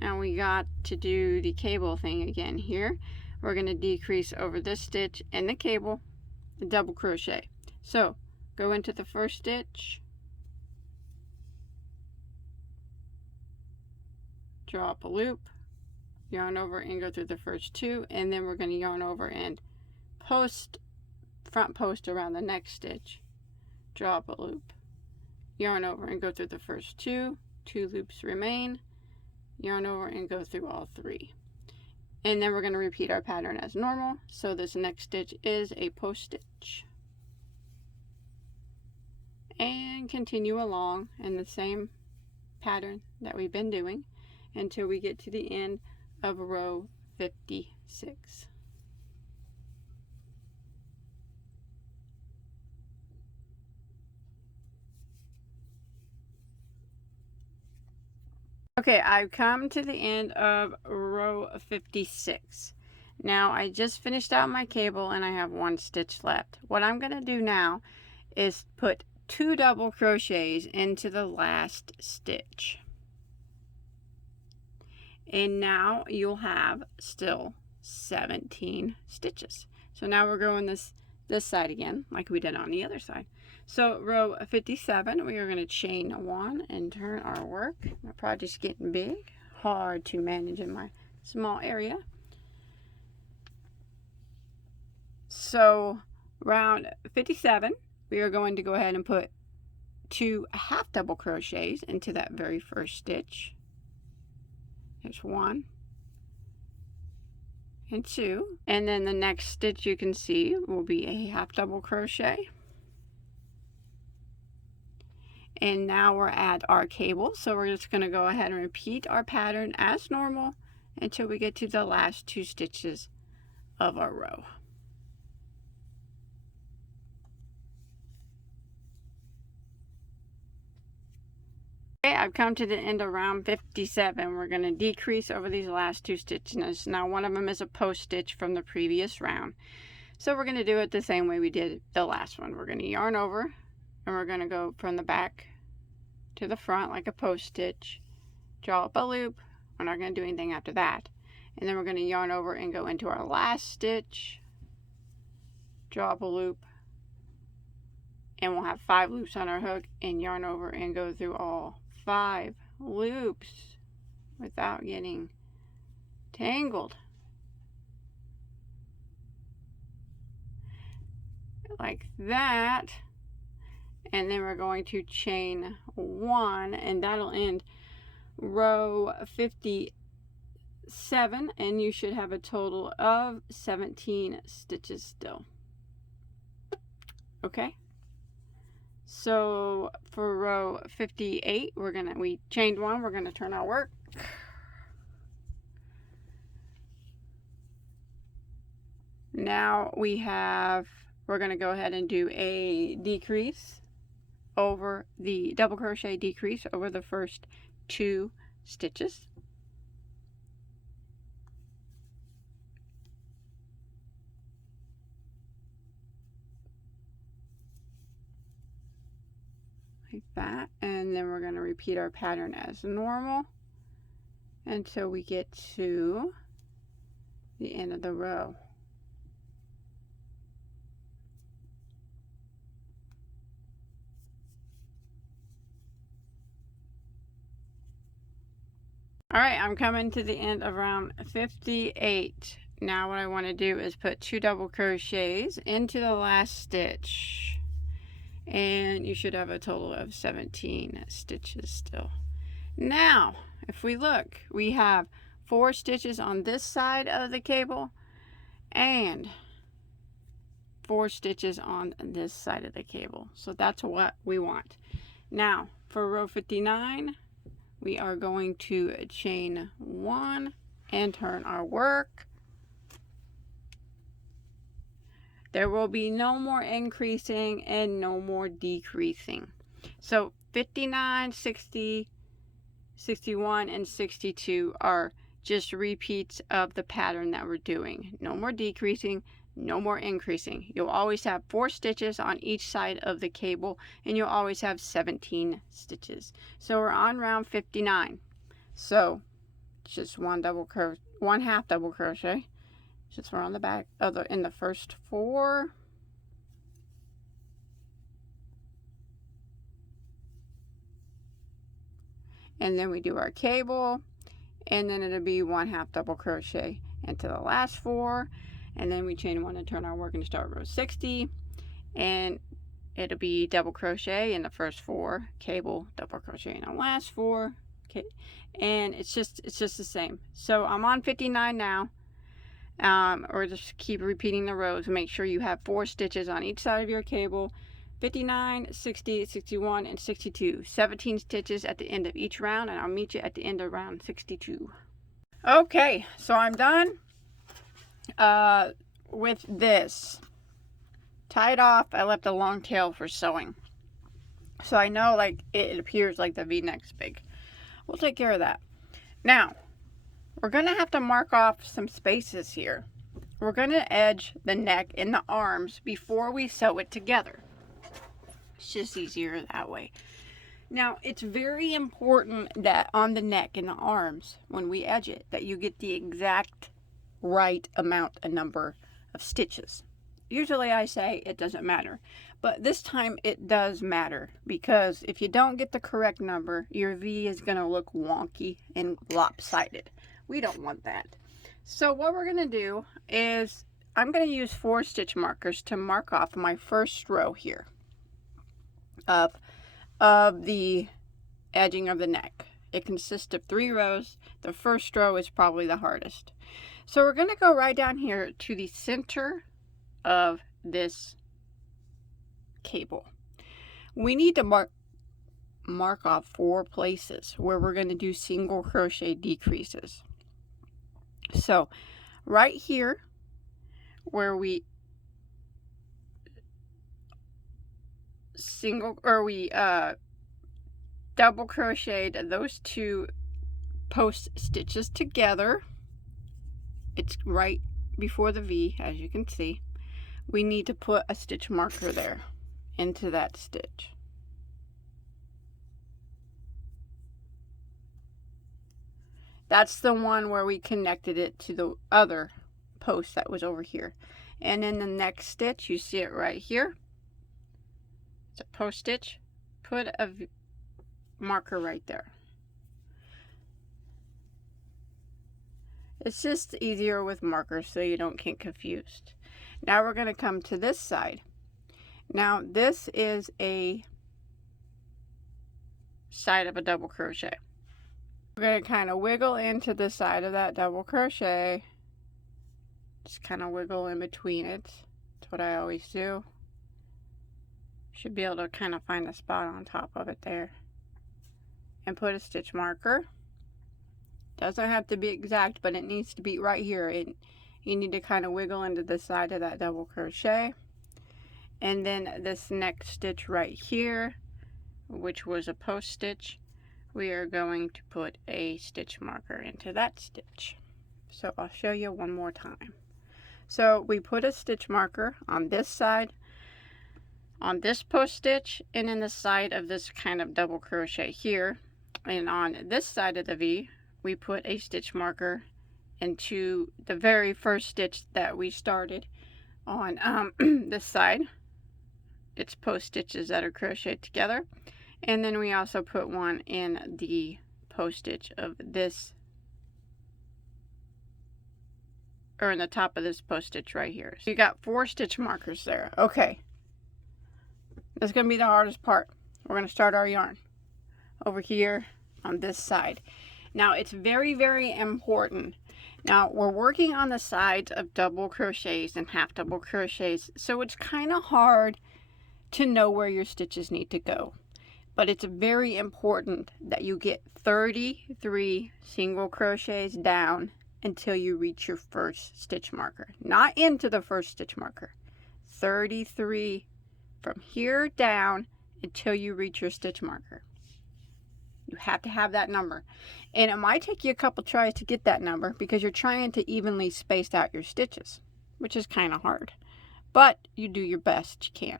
Now we got to do the cable thing again here. We're going to decrease over this stitch in the cable, double crochet. So go into the first stitch, draw up a loop, yarn over and go through the first two, and then we're going to yarn over and front post around the next stitch, draw up a loop, yarn over and go through the first two loops remain, yarn over and go through all three. And then we're going to repeat our pattern as normal. So this next stitch is a post stitch. And continue along in the same pattern that we've been doing until we get to the end of row 56. Okay, I've come to the end of row 56. Now I just finished out my cable and I have one stitch left. What I'm going to do now is put 2 double crochets into the last stitch. And now you'll have still 17 stitches. So now we're going this side again, like we did on the other side. So row 57, we are going to chain 1 and turn our work. My project's getting big, hard to manage in my small area. So round 57, we are going to go ahead and put 2 half double crochets into that very first stitch. There's 1 and 2, and then the next stitch you can see will be a half double crochet. And now we're at our cable, so we're just going to go ahead and repeat our pattern as normal until we get to the last 2 stitches of our row. Okay, I've come to the end of round 57. We're going to decrease over these last 2 stitches. Now one of them is a post stitch from the previous round. So we're going to do it the same way we did the last one. We're going to yarn over and we're going to go from the back to the front like a post stitch, draw up a loop. We're not going to do anything after that. And then we're going to yarn over and go into our last stitch, draw up a loop, and we'll have 5 loops on our hook and yarn over and go through all 5 loops without getting tangled. Like that. And then we're going to chain 1, and that'll end row 57, and you should have a total of 17 stitches still. Okay, so for row 58, we chained 1, we're gonna turn our work. Now we're gonna go ahead and do a decrease over the double crochet decrease over the first 2 stitches. Like that, and then we're going to repeat our pattern as normal until we get to the end of the row. Alright, I'm coming to the end of round 58. Now what I want to do is put 2 double crochets into the last stitch. And you should have a total of 17 stitches still. Now, if we look, we have 4 stitches on this side of the cable and 4 stitches on this side of the cable. So that's what we want. Now, for row 59, we are going to chain 1 and turn our work. There will be no more increasing and no more decreasing. So 59, 60, 61, and 62 are just repeats of the pattern that we're doing. No more decreasing, no more increasing. You'll always have 4 stitches on each side of the cable, and you'll always have 17 stitches. So we're on round 59. So It's just one half double crochet, just around the back of in the first 4. And then we do our cable, and then it'll be one half double crochet into the last 4, and then we chain 1 and turn our work and start row 60, and it'll be double crochet in the first 4, cable, double crochet in the last 4, okay, and it's just the same. So I'm on 59 now, or just keep repeating the rows. Make sure you have 4 stitches on each side of your cable. 59, 60, 61, and 62. 17 stitches at the end of each round, and I'll meet you at the end of round 62. Okay, so I'm done with this. Tied off, I left a long tail for sewing. So I know like it appears like the V-neck's big. We'll take care of that. Now, we're going to have to mark off some spaces here. We're going to edge the neck and the arms before we sew it together. It's just easier that way. Now, it's very important that on the neck and the arms, when we edge it, that you get the exact right amount and number of stitches. Usually I say it doesn't matter, but this time it does matter, because if you don't get the correct number, your V is going to look wonky and lopsided. We don't want that. So what we're going to do is I'm going to use 4 stitch markers to mark off my first row here of the edging of the neck. It consists of 3 rows. The first row is probably the hardest. So we're going to go right down here to the center of this cable. We need to mark off 4 places where we're going to do single crochet decreases. So right here where we double crocheted those 2 post stitches together, it's right before the V, as you can see. We need to put a stitch marker there into that stitch. That's the one where we connected it to the other post that was over here. And in the next stitch, you see it right here. It's a post stitch. Put a marker right there. It's just easier with markers so you don't get confused. Now we're going to come to this side. Now this is a side of a double crochet. We're going to kind of wiggle into the side of that double crochet. Just kind of wiggle in between it. That's what I always do. Should be able to kind of find a spot on top of it there. And put a stitch marker. Doesn't have to be exact, but it needs to be right here. You need to kind of wiggle into the side of that double crochet. And then this next stitch right here, which was a post stitch, we are going to put a stitch marker into that stitch. So I'll show you one more time. So we put a stitch marker on this side, on this post stitch, and in the side of this kind of double crochet here. And on this side of the V, we put a stitch marker into the very first stitch that we started on this side. It's post stitches that are crocheted together. And then we also put one in the post stitch of this, or in the top of this post stitch right here. So you got 4 stitch markers there. Okay. That's going to be the hardest part. We're going to start our yarn over here on this side. Now it's very, very important. Now we're working on the sides of double crochets and half double crochets, so it's kind of hard to know where your stitches need to go. But it's very important that you get 33 single crochets down until you reach your first stitch marker. Not into the first stitch marker. 33 from here down until you reach your stitch marker. You have to have that number. And it might take you a couple tries to get that number because you're trying to evenly space out your stitches, which is kind of hard. But you do your best you can.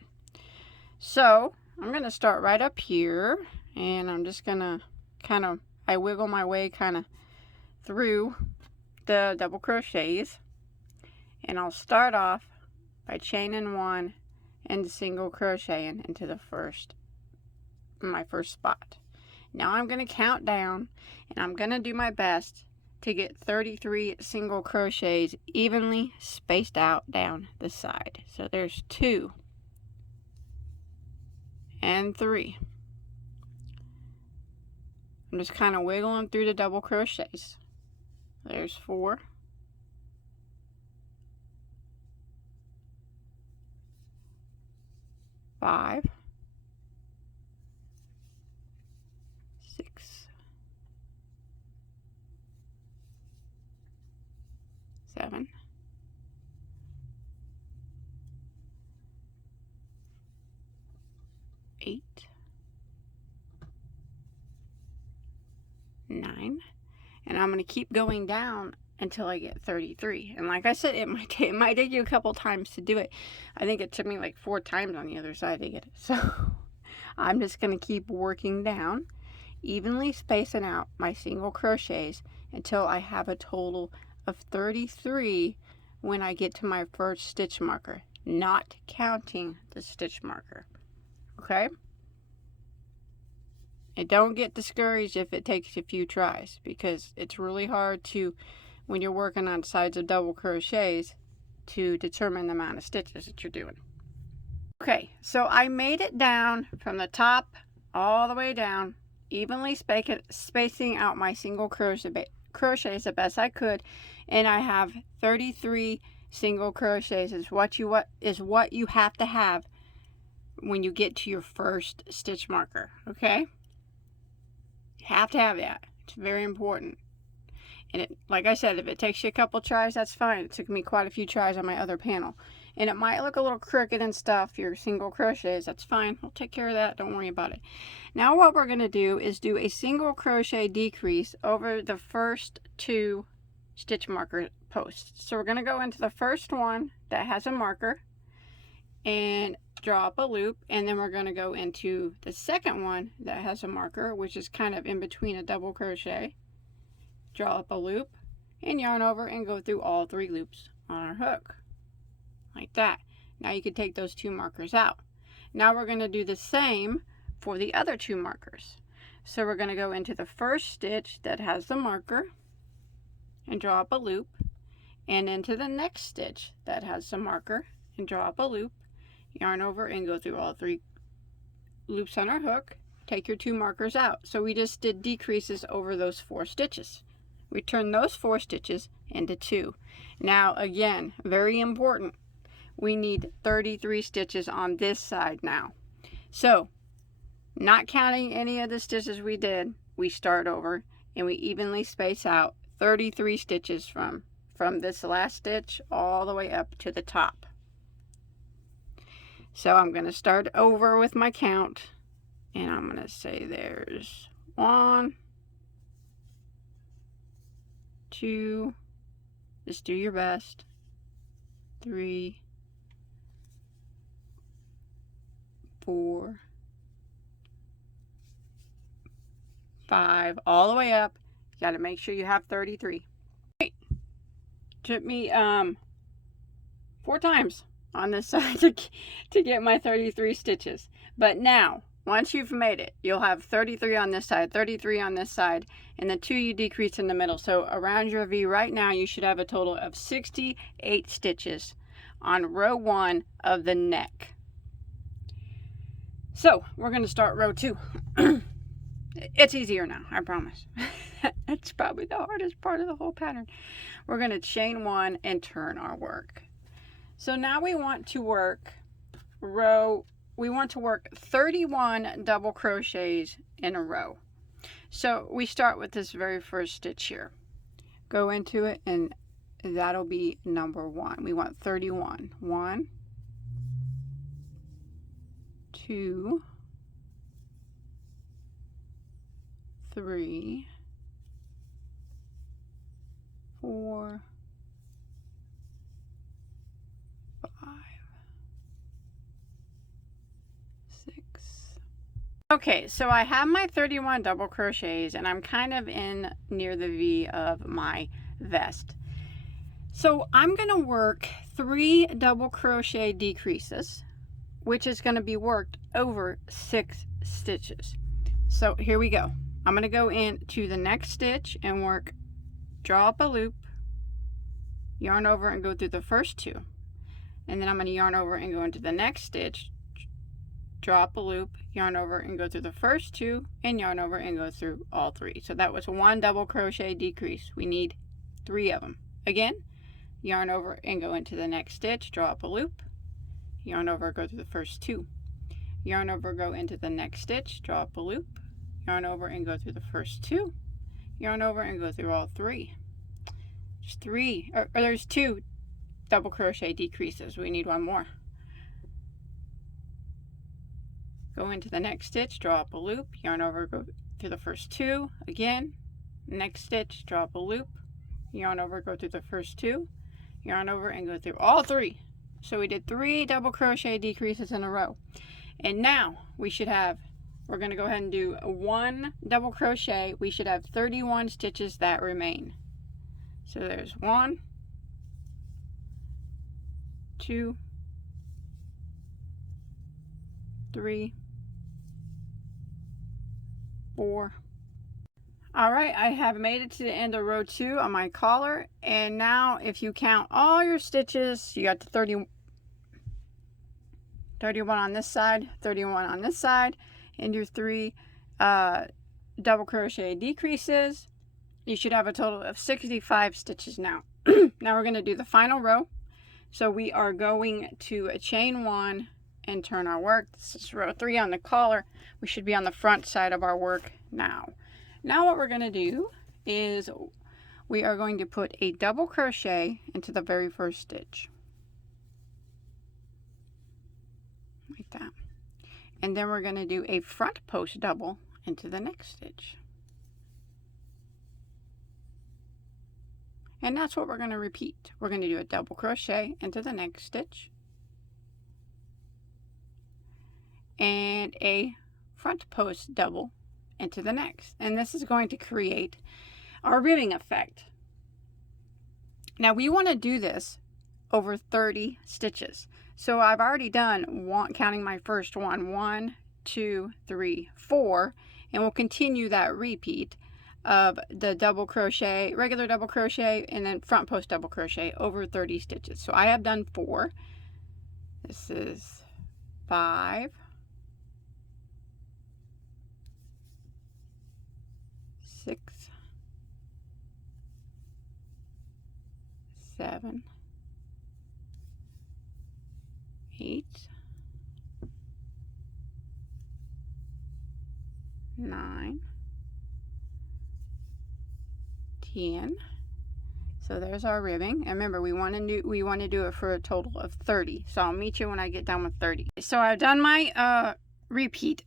So I'm going to start right up here, and I'm just going to I wiggle my way kind of through the double crochets, and I'll start off by chaining one and single crocheting into my first spot. Now I'm going to count down, and I'm going to do my best to get 33 single crochets evenly spaced out down the side. So there's 2 and 3. I'm just kind of wiggling through the double crochets. There's 4. 5. 6. 7. 8. 9. And I'm going to keep going down until I get 33. And like I said, it might take you a couple times to do it. I think it took me like 4 times on the other side to get it. So I'm just going to keep working down, evenly spacing out my single crochets until I have a total of 33 when I get to my first stitch marker, not counting the stitch marker. Okay? And don't get discouraged if it takes a few tries, because it's really hard to, when you're working on sides of double crochets, to determine the amount of stitches that you're doing. Okay, so I made it down from the top all the way down, evenly spacing out my single crochets the best I could, and I have 33 single crochets is what you have to have when you get to your first stitch marker. Okay, you have to have that. It's very important. And like I said, if it takes you a couple tries, that's fine. It took me quite a few tries on my other panel, and it might look a little crooked and stuff, your single crochets. That's fine. We'll take care of that. Don't worry about it. Now what we're going to do is do a single crochet decrease over the first 2 stitch marker posts. So we're going to go into the first one that has a marker and draw up a loop, and then we're going to go into the second one that has a marker, which is kind of in between a double crochet, draw up a loop, and yarn over and go through all 3 loops on our hook, like that. Now you can take those 2 markers out. Now we're going to do the same for the other 2 markers. So we're going to go into the first stitch that has the marker and draw up a loop, and into the next stitch that has the marker and draw up a loop, yarn over and go through all 3 loops on our hook, take your 2 markers out. So we just did decreases over those 4 stitches. We turn those 4 stitches into 2. Now again, very important, we need 33 stitches on this side now. So not counting any of the stitches we did, we start over and we evenly space out 33 stitches from this last stitch all the way up to the top. So I'm going to start over with my count, and I'm going to say there's 1, 2, just do your best, 3, 4, 5, all the way up. You got to make sure you have 33. Took me 4 times on this side to get my 33 stitches. But now, once you've made it, you'll have 33 on this side, 33 on this side, and the 2 you decrease in the middle. So around your V right now, you should have a total of 68 stitches on row 1 of the neck. So we're going to start row 2. It's easier now, I promise. It's probably the hardest part of the whole pattern. We're going to chain 1 and turn our work. So now we want to work 31 double crochets in a row. So we start with this very first stitch here. Go into it, and that'll be number 1. We want 31. 1, 2, 3, 4, 5, 6, Okay, so I have my 31 double crochets and I'm kind of in near the V of my vest. So I'm going to work 3 double crochet decreases, which is going to be worked over 6 stitches. So here we go. I'm going to go into the next stitch and work, draw up a loop, yarn over and go through the first 2. And then I'm going to yarn over and go into the next stitch, draw up a loop, yarn over and go through the first 2, and yarn over and go through all 3. So that was 1 double crochet decrease. We need 3 of them. Again, yarn over and go into the next stitch, draw up a loop, yarn over, go through the first 2, yarn over, go into the next stitch, draw up a loop, yarn over and go through the first 2, yarn over and go through all 3. There's 3, or there's 2 double crochet decreases. We need 1 more. Go into the next stitch, draw up a loop, yarn over, go through the first 2, again, next stitch, draw up a loop, yarn over, go through the first 2, yarn over and go through all 3. So we did 3 double crochet decreases in a row. And now we should have, we're going to go ahead and do 1 double crochet. We should have 31 stitches that remain. So there's 1, 2, 3, 4. All right, I have made it to the end of row 2 on my collar, and now if you count all your stitches, you got the 31 on this side, 31 on this side, and your 3 double crochet decreases. You should have a total of 65 stitches now. Now we're going to do the final row. So we are going to chain 1 and turn our work. This is row 3 on the collar. We should be on the front side of our work now. Now what we're going to do is we are going to put a double crochet into the very first stitch. Like that. And then we're going to do a front post double into the next stitch. And that's what we're going to repeat. We're going to do a double crochet into the next stitch. And a front post double into the next, and this is going to create our ribbing effect. Now we want to do this over 30 stitches. So I've already done one, counting my first one, 1, 2, 3, 4, and we'll continue that repeat of the double crochet, regular double crochet, and then front post double crochet over 30 stitches. So I have done 4. This is 5, 6, 7, 8, 9, 10. So there's our ribbing. And remember, we want to do it for a total of 30. So I'll meet you when I get done with 30. So I've done my repeat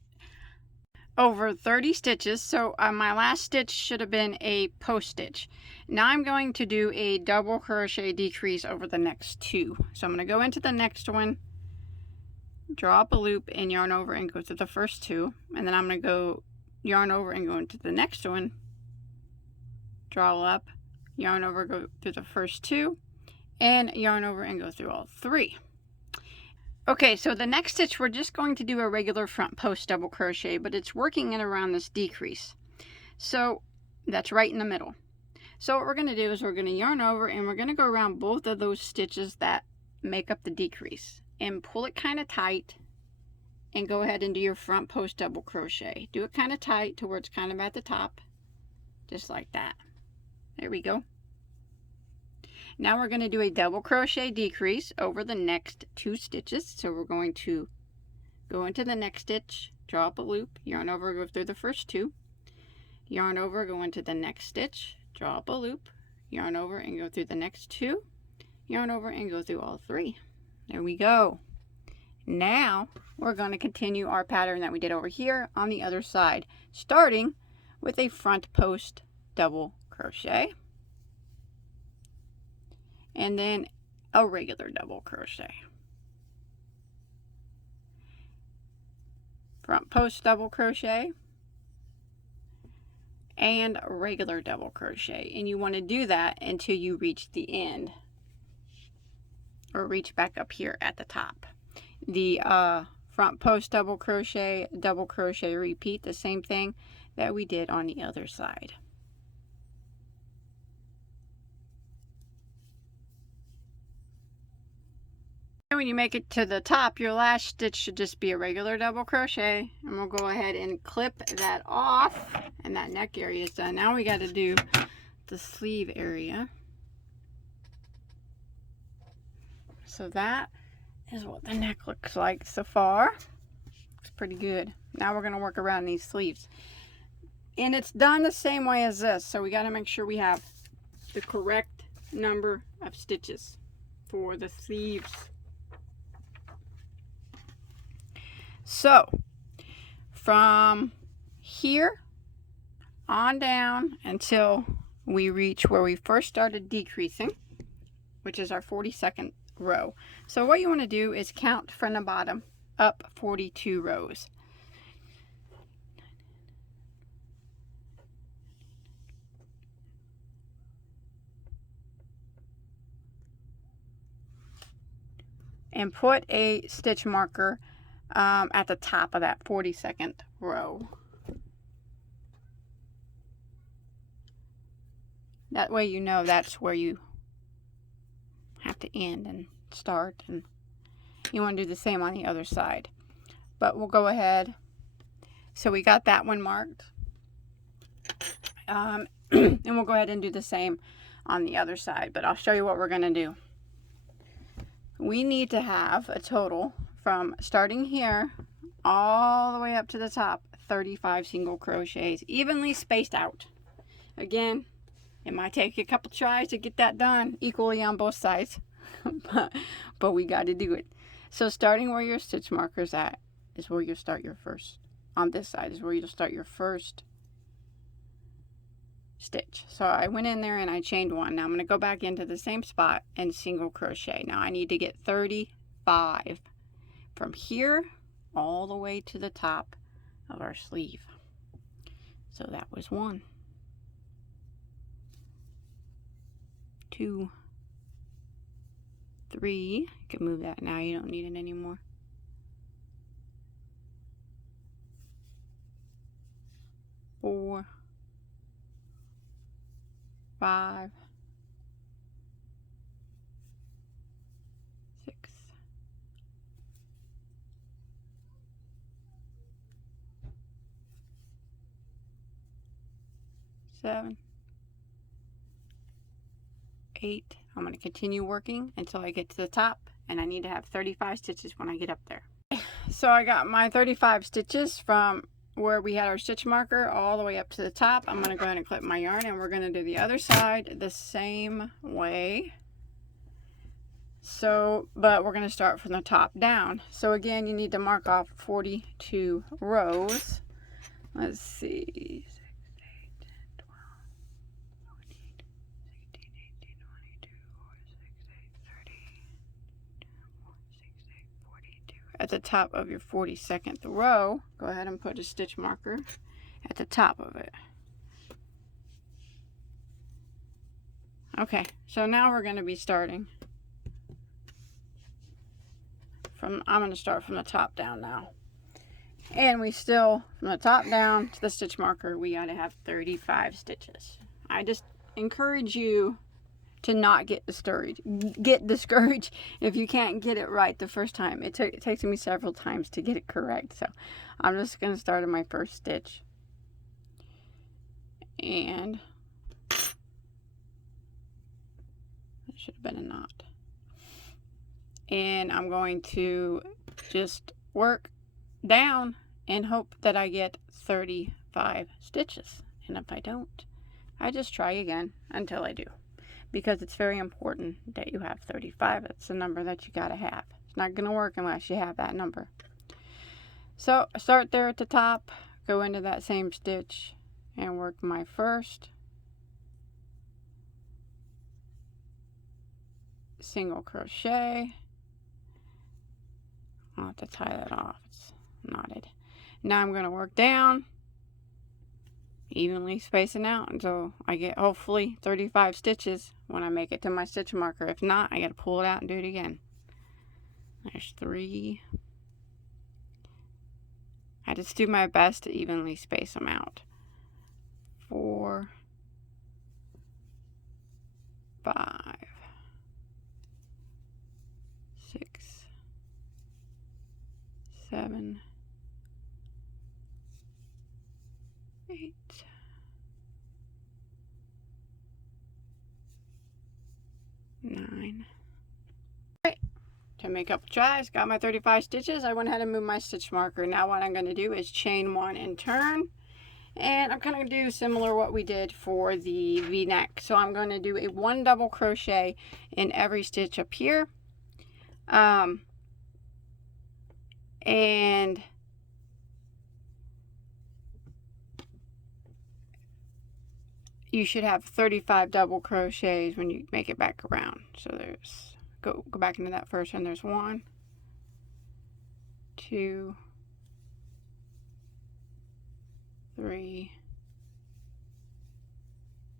over 30 stitches. So my last stitch should have been a post stitch. Now I'm going to do a double crochet decrease over the next 2. So I'm going to go into the next one, draw up a loop and yarn over and go through the first 2, and then I'm going to go yarn over and go into the next one, draw up, yarn over, go through the first 2, and yarn over and go through all 3. Okay, so the next stitch we're just going to do a regular front post double crochet, but it's working in around this decrease. So that's right in the middle. So what we're going to do is we're going to yarn over and we're going to go around both of those stitches that make up the decrease and pull it kind of tight and go ahead and do your front post double crochet. Do it kind of tight to where it's kind of at the top, just like that. There we go. Now we're going to do a double crochet decrease over the next 2 stitches. So we're going to go into the next stitch, draw up a loop, yarn over, go through the first 2, yarn over, go into the next stitch, draw up a loop, yarn over and go through the next 2, yarn over and go through all 3. There we go. Now we're going to continue our pattern that we did over here on the other side, starting with a front post double crochet and then a regular double crochet, front post double crochet, and regular double crochet. And you want to do that until you reach the end, or reach back up here at the top. The front post double crochet, repeat the same thing that we did on the other side. And when you make it to the top, your last stitch should just be a regular double crochet, and we'll go ahead and clip that off, and that neck area is done. Now we got to do the sleeve area. So that is what the neck looks like so far. Looks pretty good. Now we're going to work around these sleeves, and it's done the same way as this, so we got to make sure we have the correct number of stitches for the sleeves. So from here on down until we reach where we first started decreasing, which is our 42nd row. So what you want to do is count from the bottom up 42 rows. And put a stitch marker at the top of that 42nd row. That way you know that's where you have to end and start, and you want to do the same on the other side. But we'll go ahead. So we got that one marked, and we'll go ahead and do the same on the other side, but I'll show you what we're going to do. We need to have a total from starting here all the way up to the top, 35 single crochets, evenly spaced out. Again, it might take you a couple tries to get that done equally on both sides, but we got to do it. So starting where your stitch marker's at is where you'll start your first, on this side is where you'll start your first stitch. So I went in there and I chained one. Now I'm going to go back into the same spot and single crochet. Now I need to get 35 from here all the way to the top of our sleeve. So that was 1, 2, 3. You can move that now, you don't need it anymore. 4, 5, 6, 7, 8. I'm going to continue working until I get to the top, and I need to have 35 stitches when I get up there. So I got my 35 stitches from where we had our stitch marker all the way up to the top. I'm going to go ahead and clip my yarn, and we're going to do the other side the same way. So, but we're going to start from the top down. So again, you need to mark off 42 rows. Let's see. 6, 8, 10, 12, 14, 16, 18, 22, 26, 30, 42. At the top of your 42nd row, go ahead and put a stitch marker at the top of it. Okay, so now we're going to be starting from, I'm going to start from the top down now. And we still, from the top down to the stitch marker, we got to have 35 stitches. I just encourage you to not get discouraged. If you can't get it right the first time. It takes me several times to get it correct. So I'm just going to start on my first stitch. And it should have been a knot. And I'm going to just work down and hope that I get 35 stitches. And if I don't, I just try again until I do. Because it's very important that you have 35. That's the number that you gotta have. It's not gonna work unless you have that number. So start there at the top, go into that same stitch and work my first single crochet. I'll have to tie that off, it's knotted. Now I'm going to work down, evenly spacing out until I get hopefully 35 stitches when I make it to my stitch marker. If not, I got to pull it out and do it again. There's 3. I just do my best to evenly space them out. 4, 5, 6, 7, 8, 9. Okay, to make up the tries, got my 35 stitches. I went ahead and moved my stitch marker. Now what I'm going to do is chain 1 and turn. And I'm going to do similar what we did for the V-neck. So I'm going to do a 1 double crochet in every stitch up here. And you should have 35 double crochets when you make it back around. So there's, go back into that first one. There's 1, 2, 3,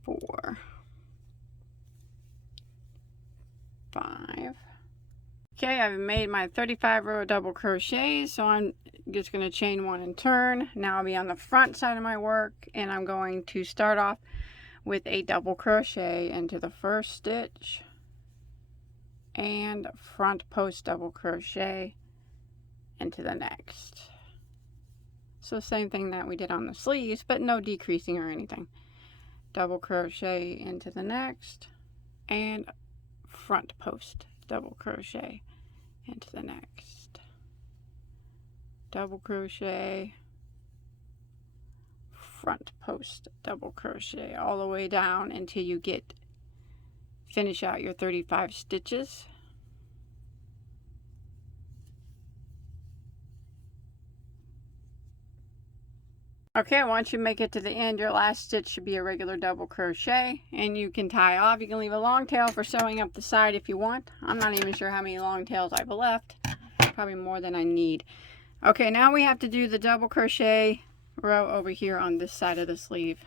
4, 5. Okay, I've made my 35 row of double crochets, so I'm just going to chain 1 and turn. Now I'll be on the front side of my work, and I'm going to start off with a double crochet into the first stitch and front post double crochet into the next. So same thing that we did on the sleeves, but no decreasing or anything. Double crochet into the next and front post double crochet into the next. Double crochet, front post double crochet all the way down until you finish out your 35 stitches. Okay, once you make it to the end, your last stitch should be a regular double crochet, and you can tie off. You can leave a long tail for sewing up the side if you want. I'm not even sure how many long tails I've left. Probably more than I need. Okay, now we have to do the double crochet row over here on this side of the sleeve.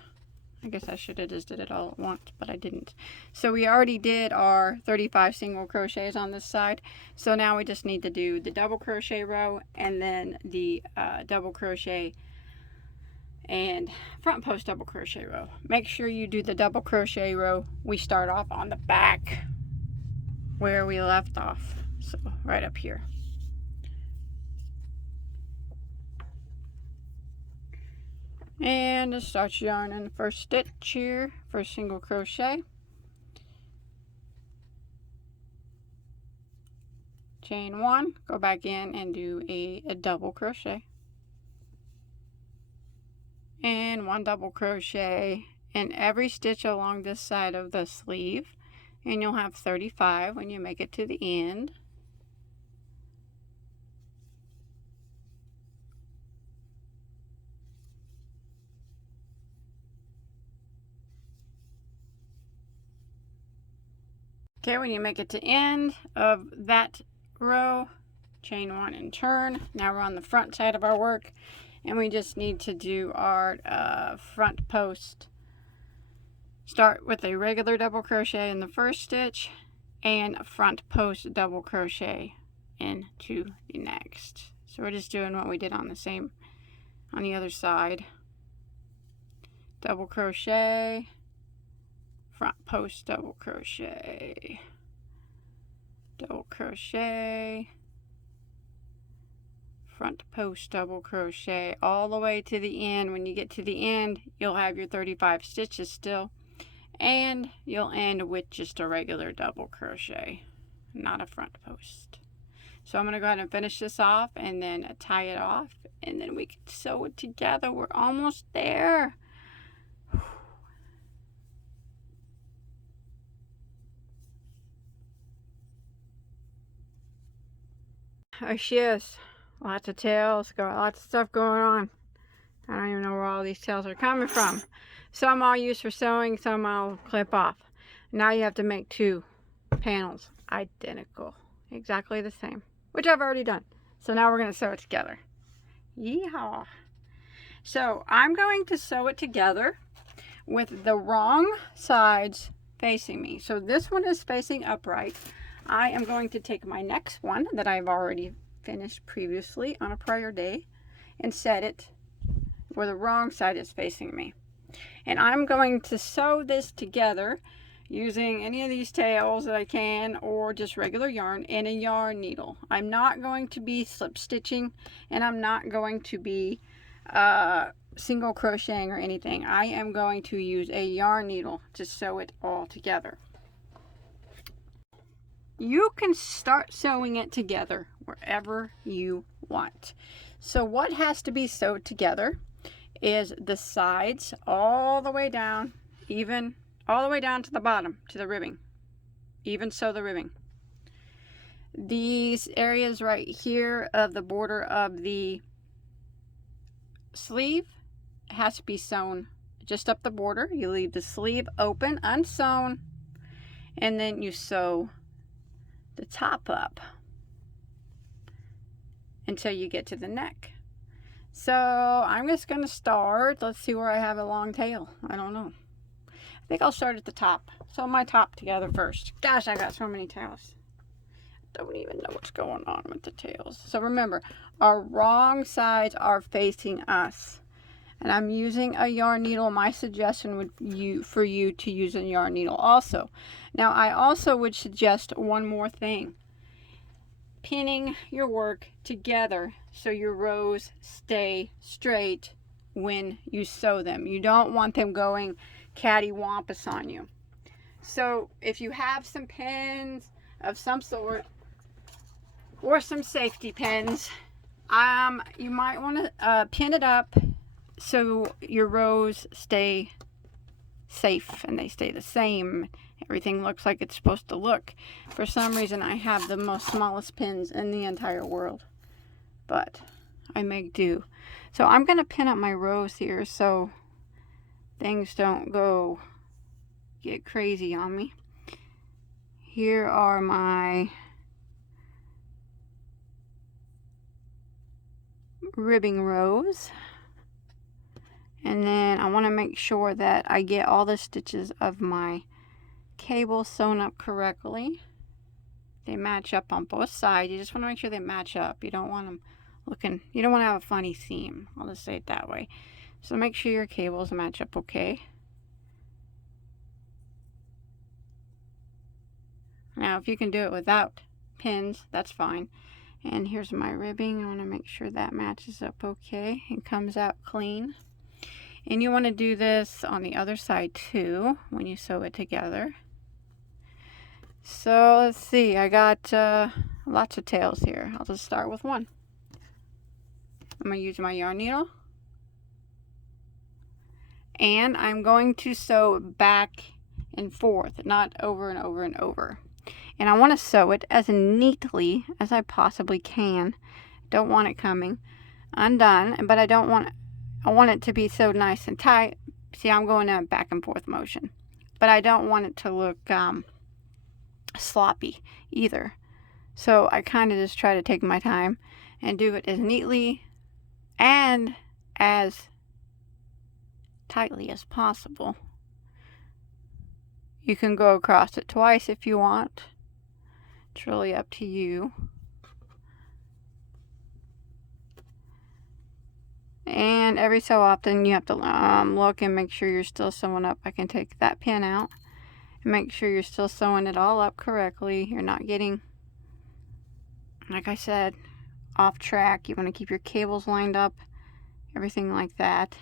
I guess I should have just did it all at once, but I didn't. So we already did our 35 single crochets on this side. So now we just need to do the double crochet row and then the double crochet and front post double crochet row. Make sure you do the double crochet row. We start off on the back where we left off, so right up here. And just start yarning the first stitch here, first single crochet, chain 1, go back in and do a double crochet, and 1 double crochet in every stitch along this side of the sleeve, and you'll have 35 when you make it to the end. Okay, when you make it to end of that row, chain 1 and turn. Now we're on the front side of our work, and we just need to do our front post. Start with a regular double crochet in the first stitch and a front post double crochet into the next. So we're just doing what we did on the other side. Double crochet, front post double crochet, double crochet, front post double crochet all the way to the end. When you get to the end, you'll have your 35 stitches still, and you'll end with just a regular double crochet, not a front post. So I'm going to go ahead and finish this off and then tie it off, and then we can sew it together. We're almost there. There she is. Lots of tails, got lots of stuff going on. I don't even know where all these tails are coming from. Some I'll use for sewing, some I'll clip off. Now you have to make 2 panels identical, exactly the same, which I've already done. So now we're going to sew it together. Yeehaw! So I'm going to sew it together with the wrong sides facing me. So this one is facing upright. I am going to take my next one that I've already finished previously on a prior day and set it where the wrong side is facing me. And I'm going to sew this together using any of these tails that I can, or just regular yarn and a yarn needle. I'm not going to be slip stitching, and I'm not going to be single crocheting or anything. I am going to use a yarn needle to sew it all together. You can start sewing it together wherever you want. So what has to be sewed together is the sides all the way down, even all the way down to the bottom, to the ribbing. Even sew the ribbing. These areas right here of the border of the sleeve has to be sewn just up the border. You leave the sleeve open, unsewn, and then you sew the top up until you get to the neck. So I'm just going to start. Let's see where I have a long tail. I don't know. I think I'll start at the top. Sew my top together first. Gosh, I got so many tails. Don't even know what's going on with the tails. So remember, our wrong sides are facing us. And I'm using a yarn needle. My suggestion would for you to use a yarn needle also. Now, I also would suggest one more thing. Pinning your work together so your rows stay straight when you sew them. You don't want them going cattywampus on you. So if you have some pins of some sort or some safety pins, you might want to pin it up so your rows stay safe and they stay the same. Everything looks like it's supposed to look. For some reason, I have the most smallest pins in the entire world, but I make do. So I'm going to pin up my rows here so things don't get crazy on me. Here are my ribbing rows. And then I want to make sure that I get all the stitches of my cable sewn up correctly. They match up on both sides. You just want to make sure they match up. You don't want them looking, you don't want to have a funny seam. I'll just say it that way. So make sure your cables match up okay. Now, if you can do it without pins, that's fine. And here's my ribbing. I want to make sure that matches up okay and comes out clean. And you want to do this on the other side too when you sew it together. So let's see, I got lots of tails here. I'll just start with one. I'm going to use my yarn needle. And I'm going to sew back and forth, not over and over and over. And I want to sew it as neatly as I possibly can. Don't want it coming undone, but I want it to be so nice and tight. See, I'm going in a back and forth motion. But I don't want it to look sloppy either. So I kind of just try to take my time and do it as neatly and as tightly as possible. You can go across it twice if you want. It's really up to you. And every so often you have to look and make sure you're still sewing up. I can take that pin out and make sure you're still sewing it all up correctly. You're not getting, like I said, off track. You want to keep your cables lined up, everything like that.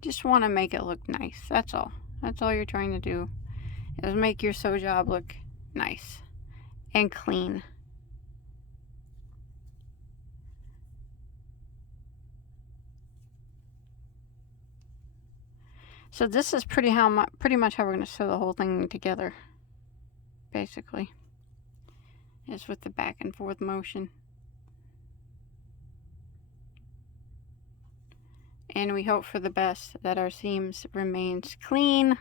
Just want to make it look nice. That's all. That's all you're trying to do, is make your sew job look nice and clean. So this is pretty much how we're going to sew the whole thing together, basically, is with the back and forth motion. And we hope for the best, that our seams remains clean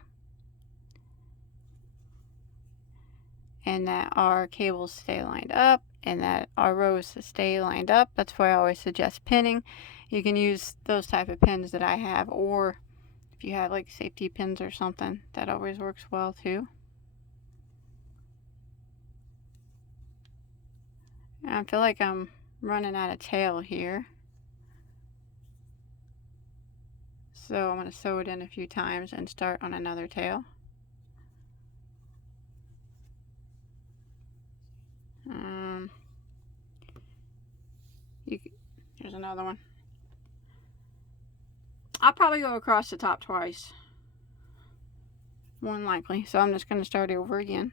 and that our cables stay lined up and that our rows stay lined up. That's why I always suggest pinning. You can use those type of pins that I have, or if you have like safety pins or something, that always works well too. And I feel like I'm running out of tail here, so I'm going to sew it in a few times and start on another tail. Here's another one. I'll probably go across the top twice, more than likely. So I'm just going to start over again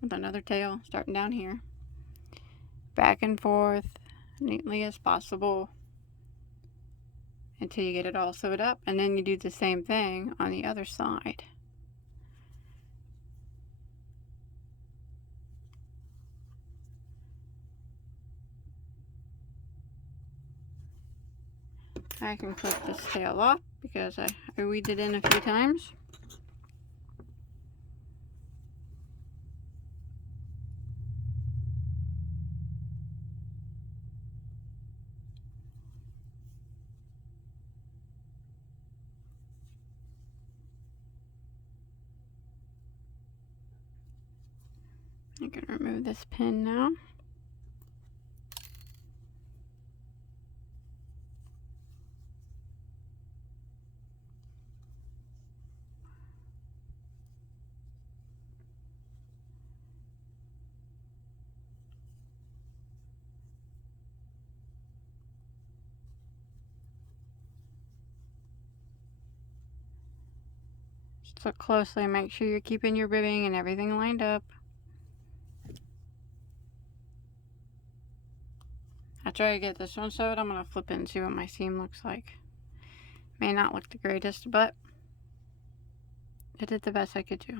with another tail, starting down here, back and forth neatly as possible until you get it all sewed up, and then you do the same thing on the other side. I can clip this tail off because I weaved it in a few times. I can remove this pin now. Just look closely and make sure you're keeping your ribbing and everything lined up. After I get this one sewed, I'm going to flip it and see what my seam looks like. May not look the greatest, but I did the best I could do.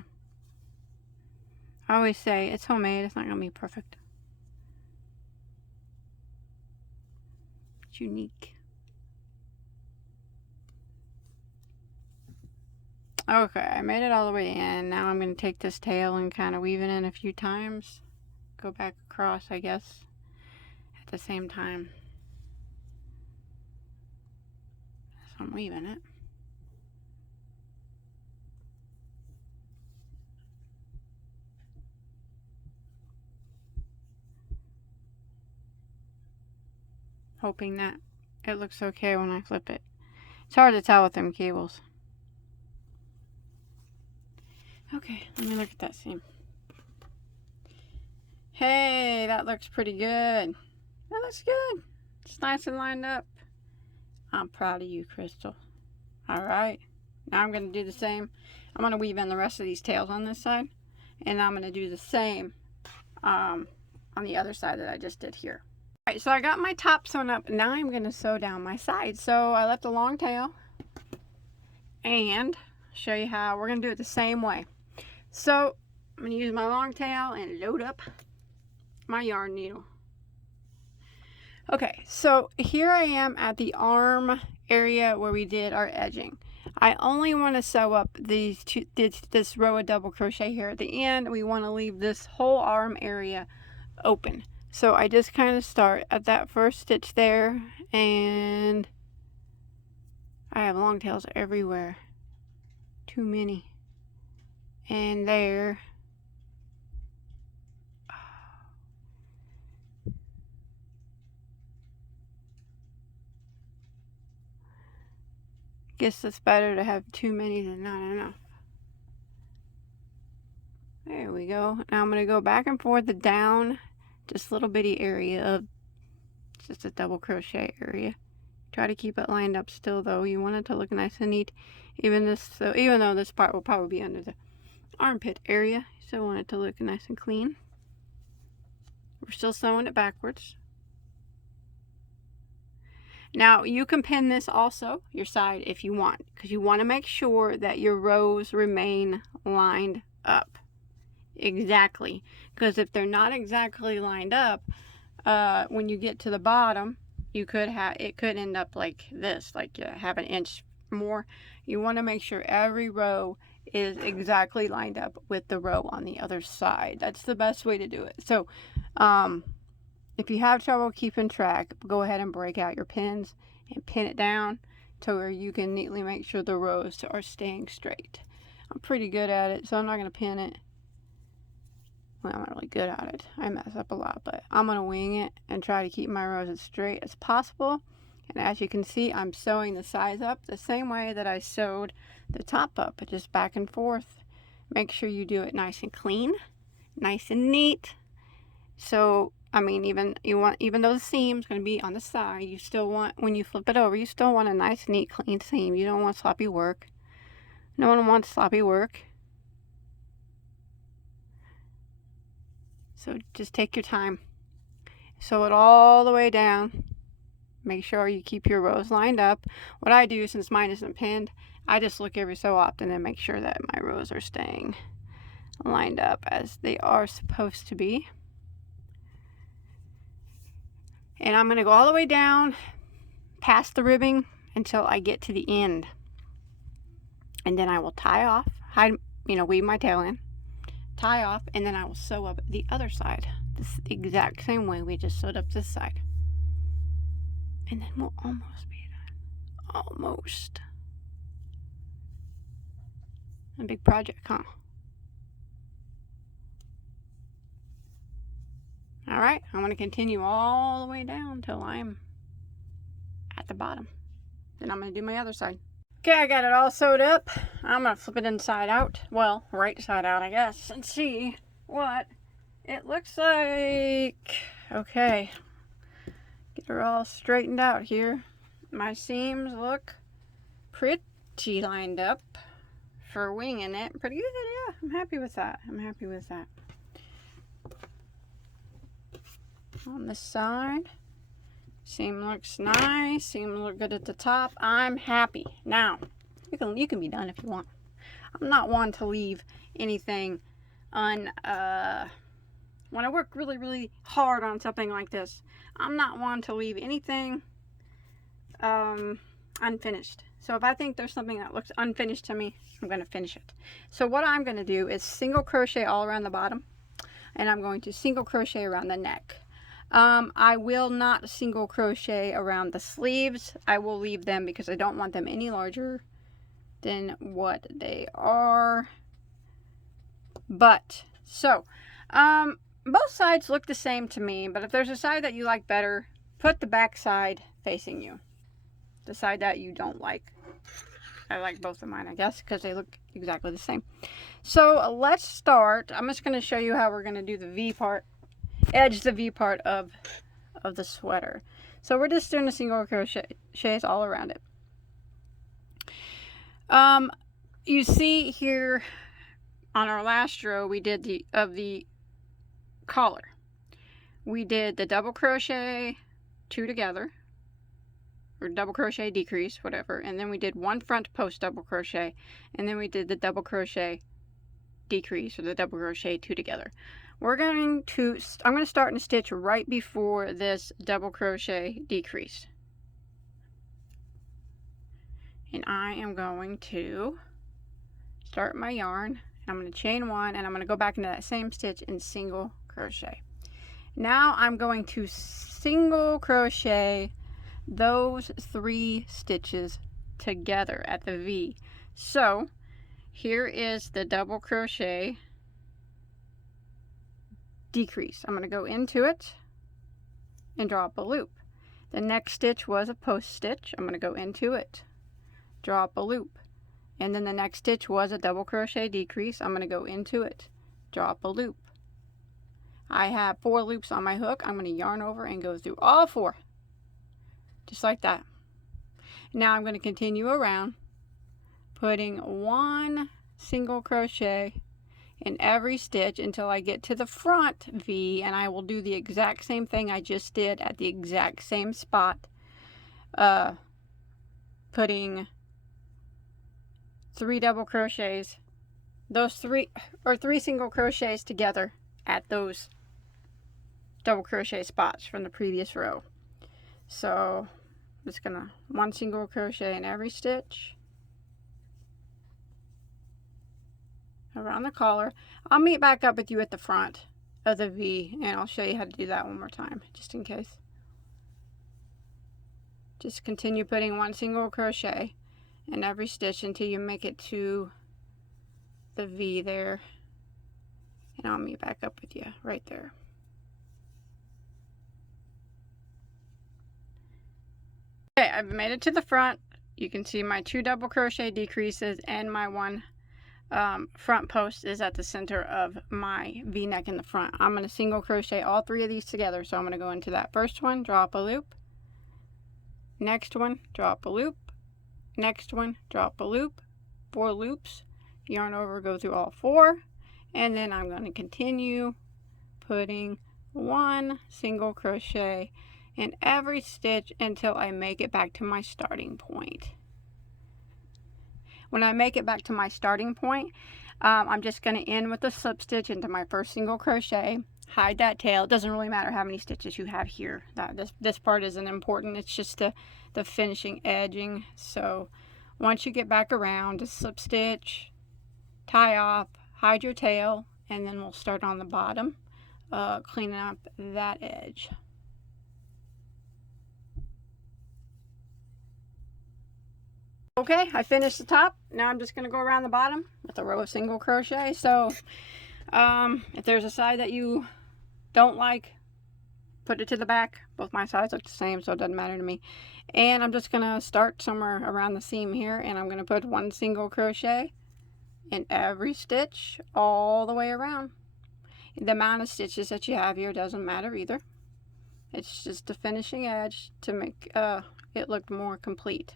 I always say it's homemade, it's not going to be perfect. It's unique. Okay, I made it all the way in. Now I'm going to take this tail and kind of weave it in a few times. Go back across, I guess, at the same time as I'm weaving it. Hoping that it looks okay when I flip it. It's hard to tell with them cables. Okay, let me look at that seam. Hey, that looks pretty good. That looks good. It's nice and lined up. I'm proud of you, Crystal. Alright, now I'm going to do the same. I'm going to weave in the rest of these tails on this side, and I'm going to do the same on the other side that I just did here. Alright, so I got my top sewn up. Now I'm going to sew down my side. So I left a long tail, and show you how we're going to do it the same way. So I'm going to use my long tail and load up my yarn needle. Okay, so here I am at the arm area where we did our edging. I only want to sew up these this row of double crochet here at the end. We want to leave this whole arm area open. So I just kind of start at that first stitch there, and I have long tails everywhere. Too many. And there. Guess it's better to have too many than not enough. There we go. Now I'm going to go back and forth down this little bitty area of just a double crochet area. Try to keep it lined up still though. You want it to look nice and neat. Even though this part will probably be under the armpit area, you still want it to look nice and clean. We're still sewing it backwards. Now you can pin this also, your side, if you want, because you want to make sure that your rows remain lined up exactly, because if they're not exactly lined up, when you get to the bottom, it could end up like this, like have an inch more. You want to make sure every row is exactly lined up with the row on the other side. That's the best way to do it. So if you have trouble keeping track, go ahead and break out your pins and pin it down to where you can neatly make sure the rows are staying straight. I'm pretty good at it, so I'm not going to pin it. Well, I'm not really good at it. I mess up a lot, but I'm going to wing it and try to keep my rows as straight as possible. And as you can see, I'm sewing the sides up the same way that I sewed the top up, just back and forth. Make sure you do it nice and clean, nice and neat. So, I mean, even though the seam's going to be on the side, you still want, when you flip it over, you still want a nice, neat, clean seam. You don't want sloppy work. No one wants sloppy work. So just take your time. Sew it all the way down. Make sure you keep your rows lined up. What I do, since mine isn't pinned, I just look every so often and make sure that my rows are staying lined up as they are supposed to be. And I'm going to go all the way down past the ribbing until I get to the end. And then I will tie off, weave my tail in, tie off, and then I will sew up the other side. This exact same way we just sewed up this side. And then we'll almost be done. Almost. A big project, huh? Alright, I'm going to continue all the way down till I'm at the bottom. Then I'm going to do my other side. Okay, I got it all sewed up. I'm going to flip it inside out. Well, right side out, I guess, and see what it looks like. Okay. Get her all straightened out here. My seams look pretty lined up for winging it. Pretty good, yeah. I'm happy with that. I'm happy with that. On the side, seam looks nice. Seam look good at the top. I'm happy. Now, you can be done if you want. I'm not one to leave anything when I work really, really hard on something like this, I'm not one to leave anything unfinished. So if I think there's something that looks unfinished to me, I'm going to finish it. So what I'm going to do is single crochet all around the bottom, and I'm going to single crochet around the neck. I will not single crochet around the sleeves. I will leave them because I don't want them any larger than what they are. But, so, both sides look the same to me, but if there's a side that you like better, put the back side facing you. The side that you don't like. I like both of mine, I guess, because they look exactly the same. So let's start. I'm just going to show you how we're going to do the V part, edge the V part of the sweater. So we're just doing a single crochets all around it. You see here on our last row, we did the collar. We did the double crochet, 2 together, or double crochet decrease, whatever, and then we did 1 front post double crochet, and then we did the double crochet decrease, or the double crochet 2 together. I'm going to start in a stitch right before this double crochet decrease, and I am going to start my yarn. I'm going to chain 1, and I'm going to go back into that same stitch and single crochet. Now I'm going to single crochet those 3 stitches together at the V. So here is the double crochet decrease. I'm going to go into it and draw up a loop. The next stitch was a post stitch. I'm going to go into it, draw up a loop, and then the next stitch was a double crochet decrease. I'm going to go into it, draw up a loop. I have 4 loops on my hook. I'm going to yarn over and go through all 4, just like that. Now I'm going to continue around, putting 1 single crochet in every stitch until I get to the front V, and I will do the exact same thing I just did at the exact same spot, putting 3 double crochets, those 3 single crochets together at those double crochet spots from the previous row. So I'm just gonna 1 single crochet in every stitch, around the collar. I'll meet back up with you at the front of the V, and I'll show you how to do that one more time, just in case. Just continue putting one single crochet in every stitch until you make it to the V there, and I'll meet back up with you right there. Okay, I've made it to the front. You can see my 2 double crochet decreases, and my 1 front post is at the center of my V-neck in the front. I'm going to single crochet all 3 of these together, so I'm going to go into that first one, draw up a loop, next one, draw up a loop, next one, draw up a loop, 4 loops, yarn over, go through all 4, and then I'm going to continue putting 1 single crochet in every stitch until I make it back to my starting point. When I make it back to my starting point, I'm just going to end with a slip stitch into my first single crochet, hide that tail. It doesn't really matter how many stitches you have here. This part isn't important. It's just the finishing edging. So once you get back around, just slip stitch, tie off, hide your tail, and then we'll start on the bottom, cleaning up that edge. Okay, I finished the top. Now I'm just going to go around the bottom with a row of single crochet. So if there's a side that you don't like, put it to the back. Both my sides look the same, so it doesn't matter to me. And I'm just going to start somewhere around the seam here, and I'm going to put 1 single crochet in every stitch all the way around. The amount of stitches that you have here doesn't matter either. It's just the finishing edge to make it look more complete.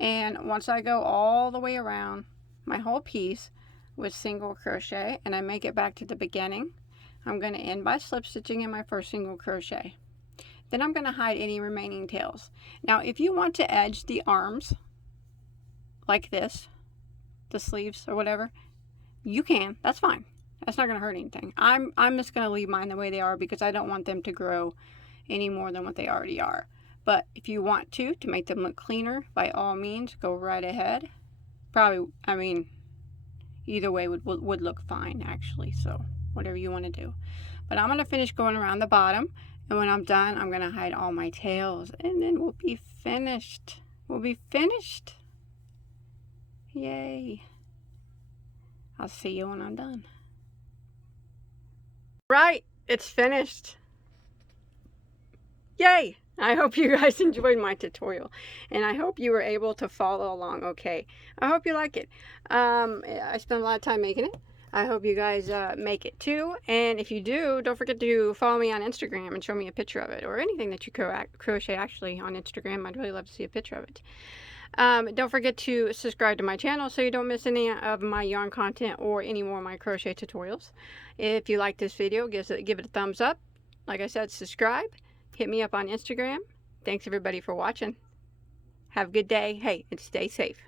And once I go all the way around my whole piece with single crochet and I make it back to the beginning, I'm going to end by slip stitching in my first single crochet. Then I'm going to hide any remaining tails. Now if you want to edge the arms like this, the sleeves or whatever, you can. That's fine. That's not going to hurt anything. I'm just going to leave mine the way they are because I don't want them to grow any more than what they already are. But if you want to make them look cleaner, by all means, go right ahead. Probably, I mean, either way would look fine, actually. So, whatever you want to do. But I'm going to finish going around the bottom. And when I'm done, I'm going to hide all my tails. And then we'll be finished. We'll be finished. Yay. I'll see you when I'm done. Right, it's finished. Yay! I hope you guys enjoyed my tutorial, and I hope you were able to follow along okay. I hope you like it. I spent a lot of time making it. I hope you guys make it too, and if you do, don't forget to follow me on Instagram and show me a picture of it, or anything that you crochet actually on Instagram. I'd really love to see a picture of it. Don't forget to subscribe to my channel so you don't miss any of my yarn content or any more of my crochet tutorials. If you like this video, give it a thumbs up. Like I said, subscribe. Hit me up on Instagram. Thanks everybody for watching. Have a good day. Hey, and stay safe.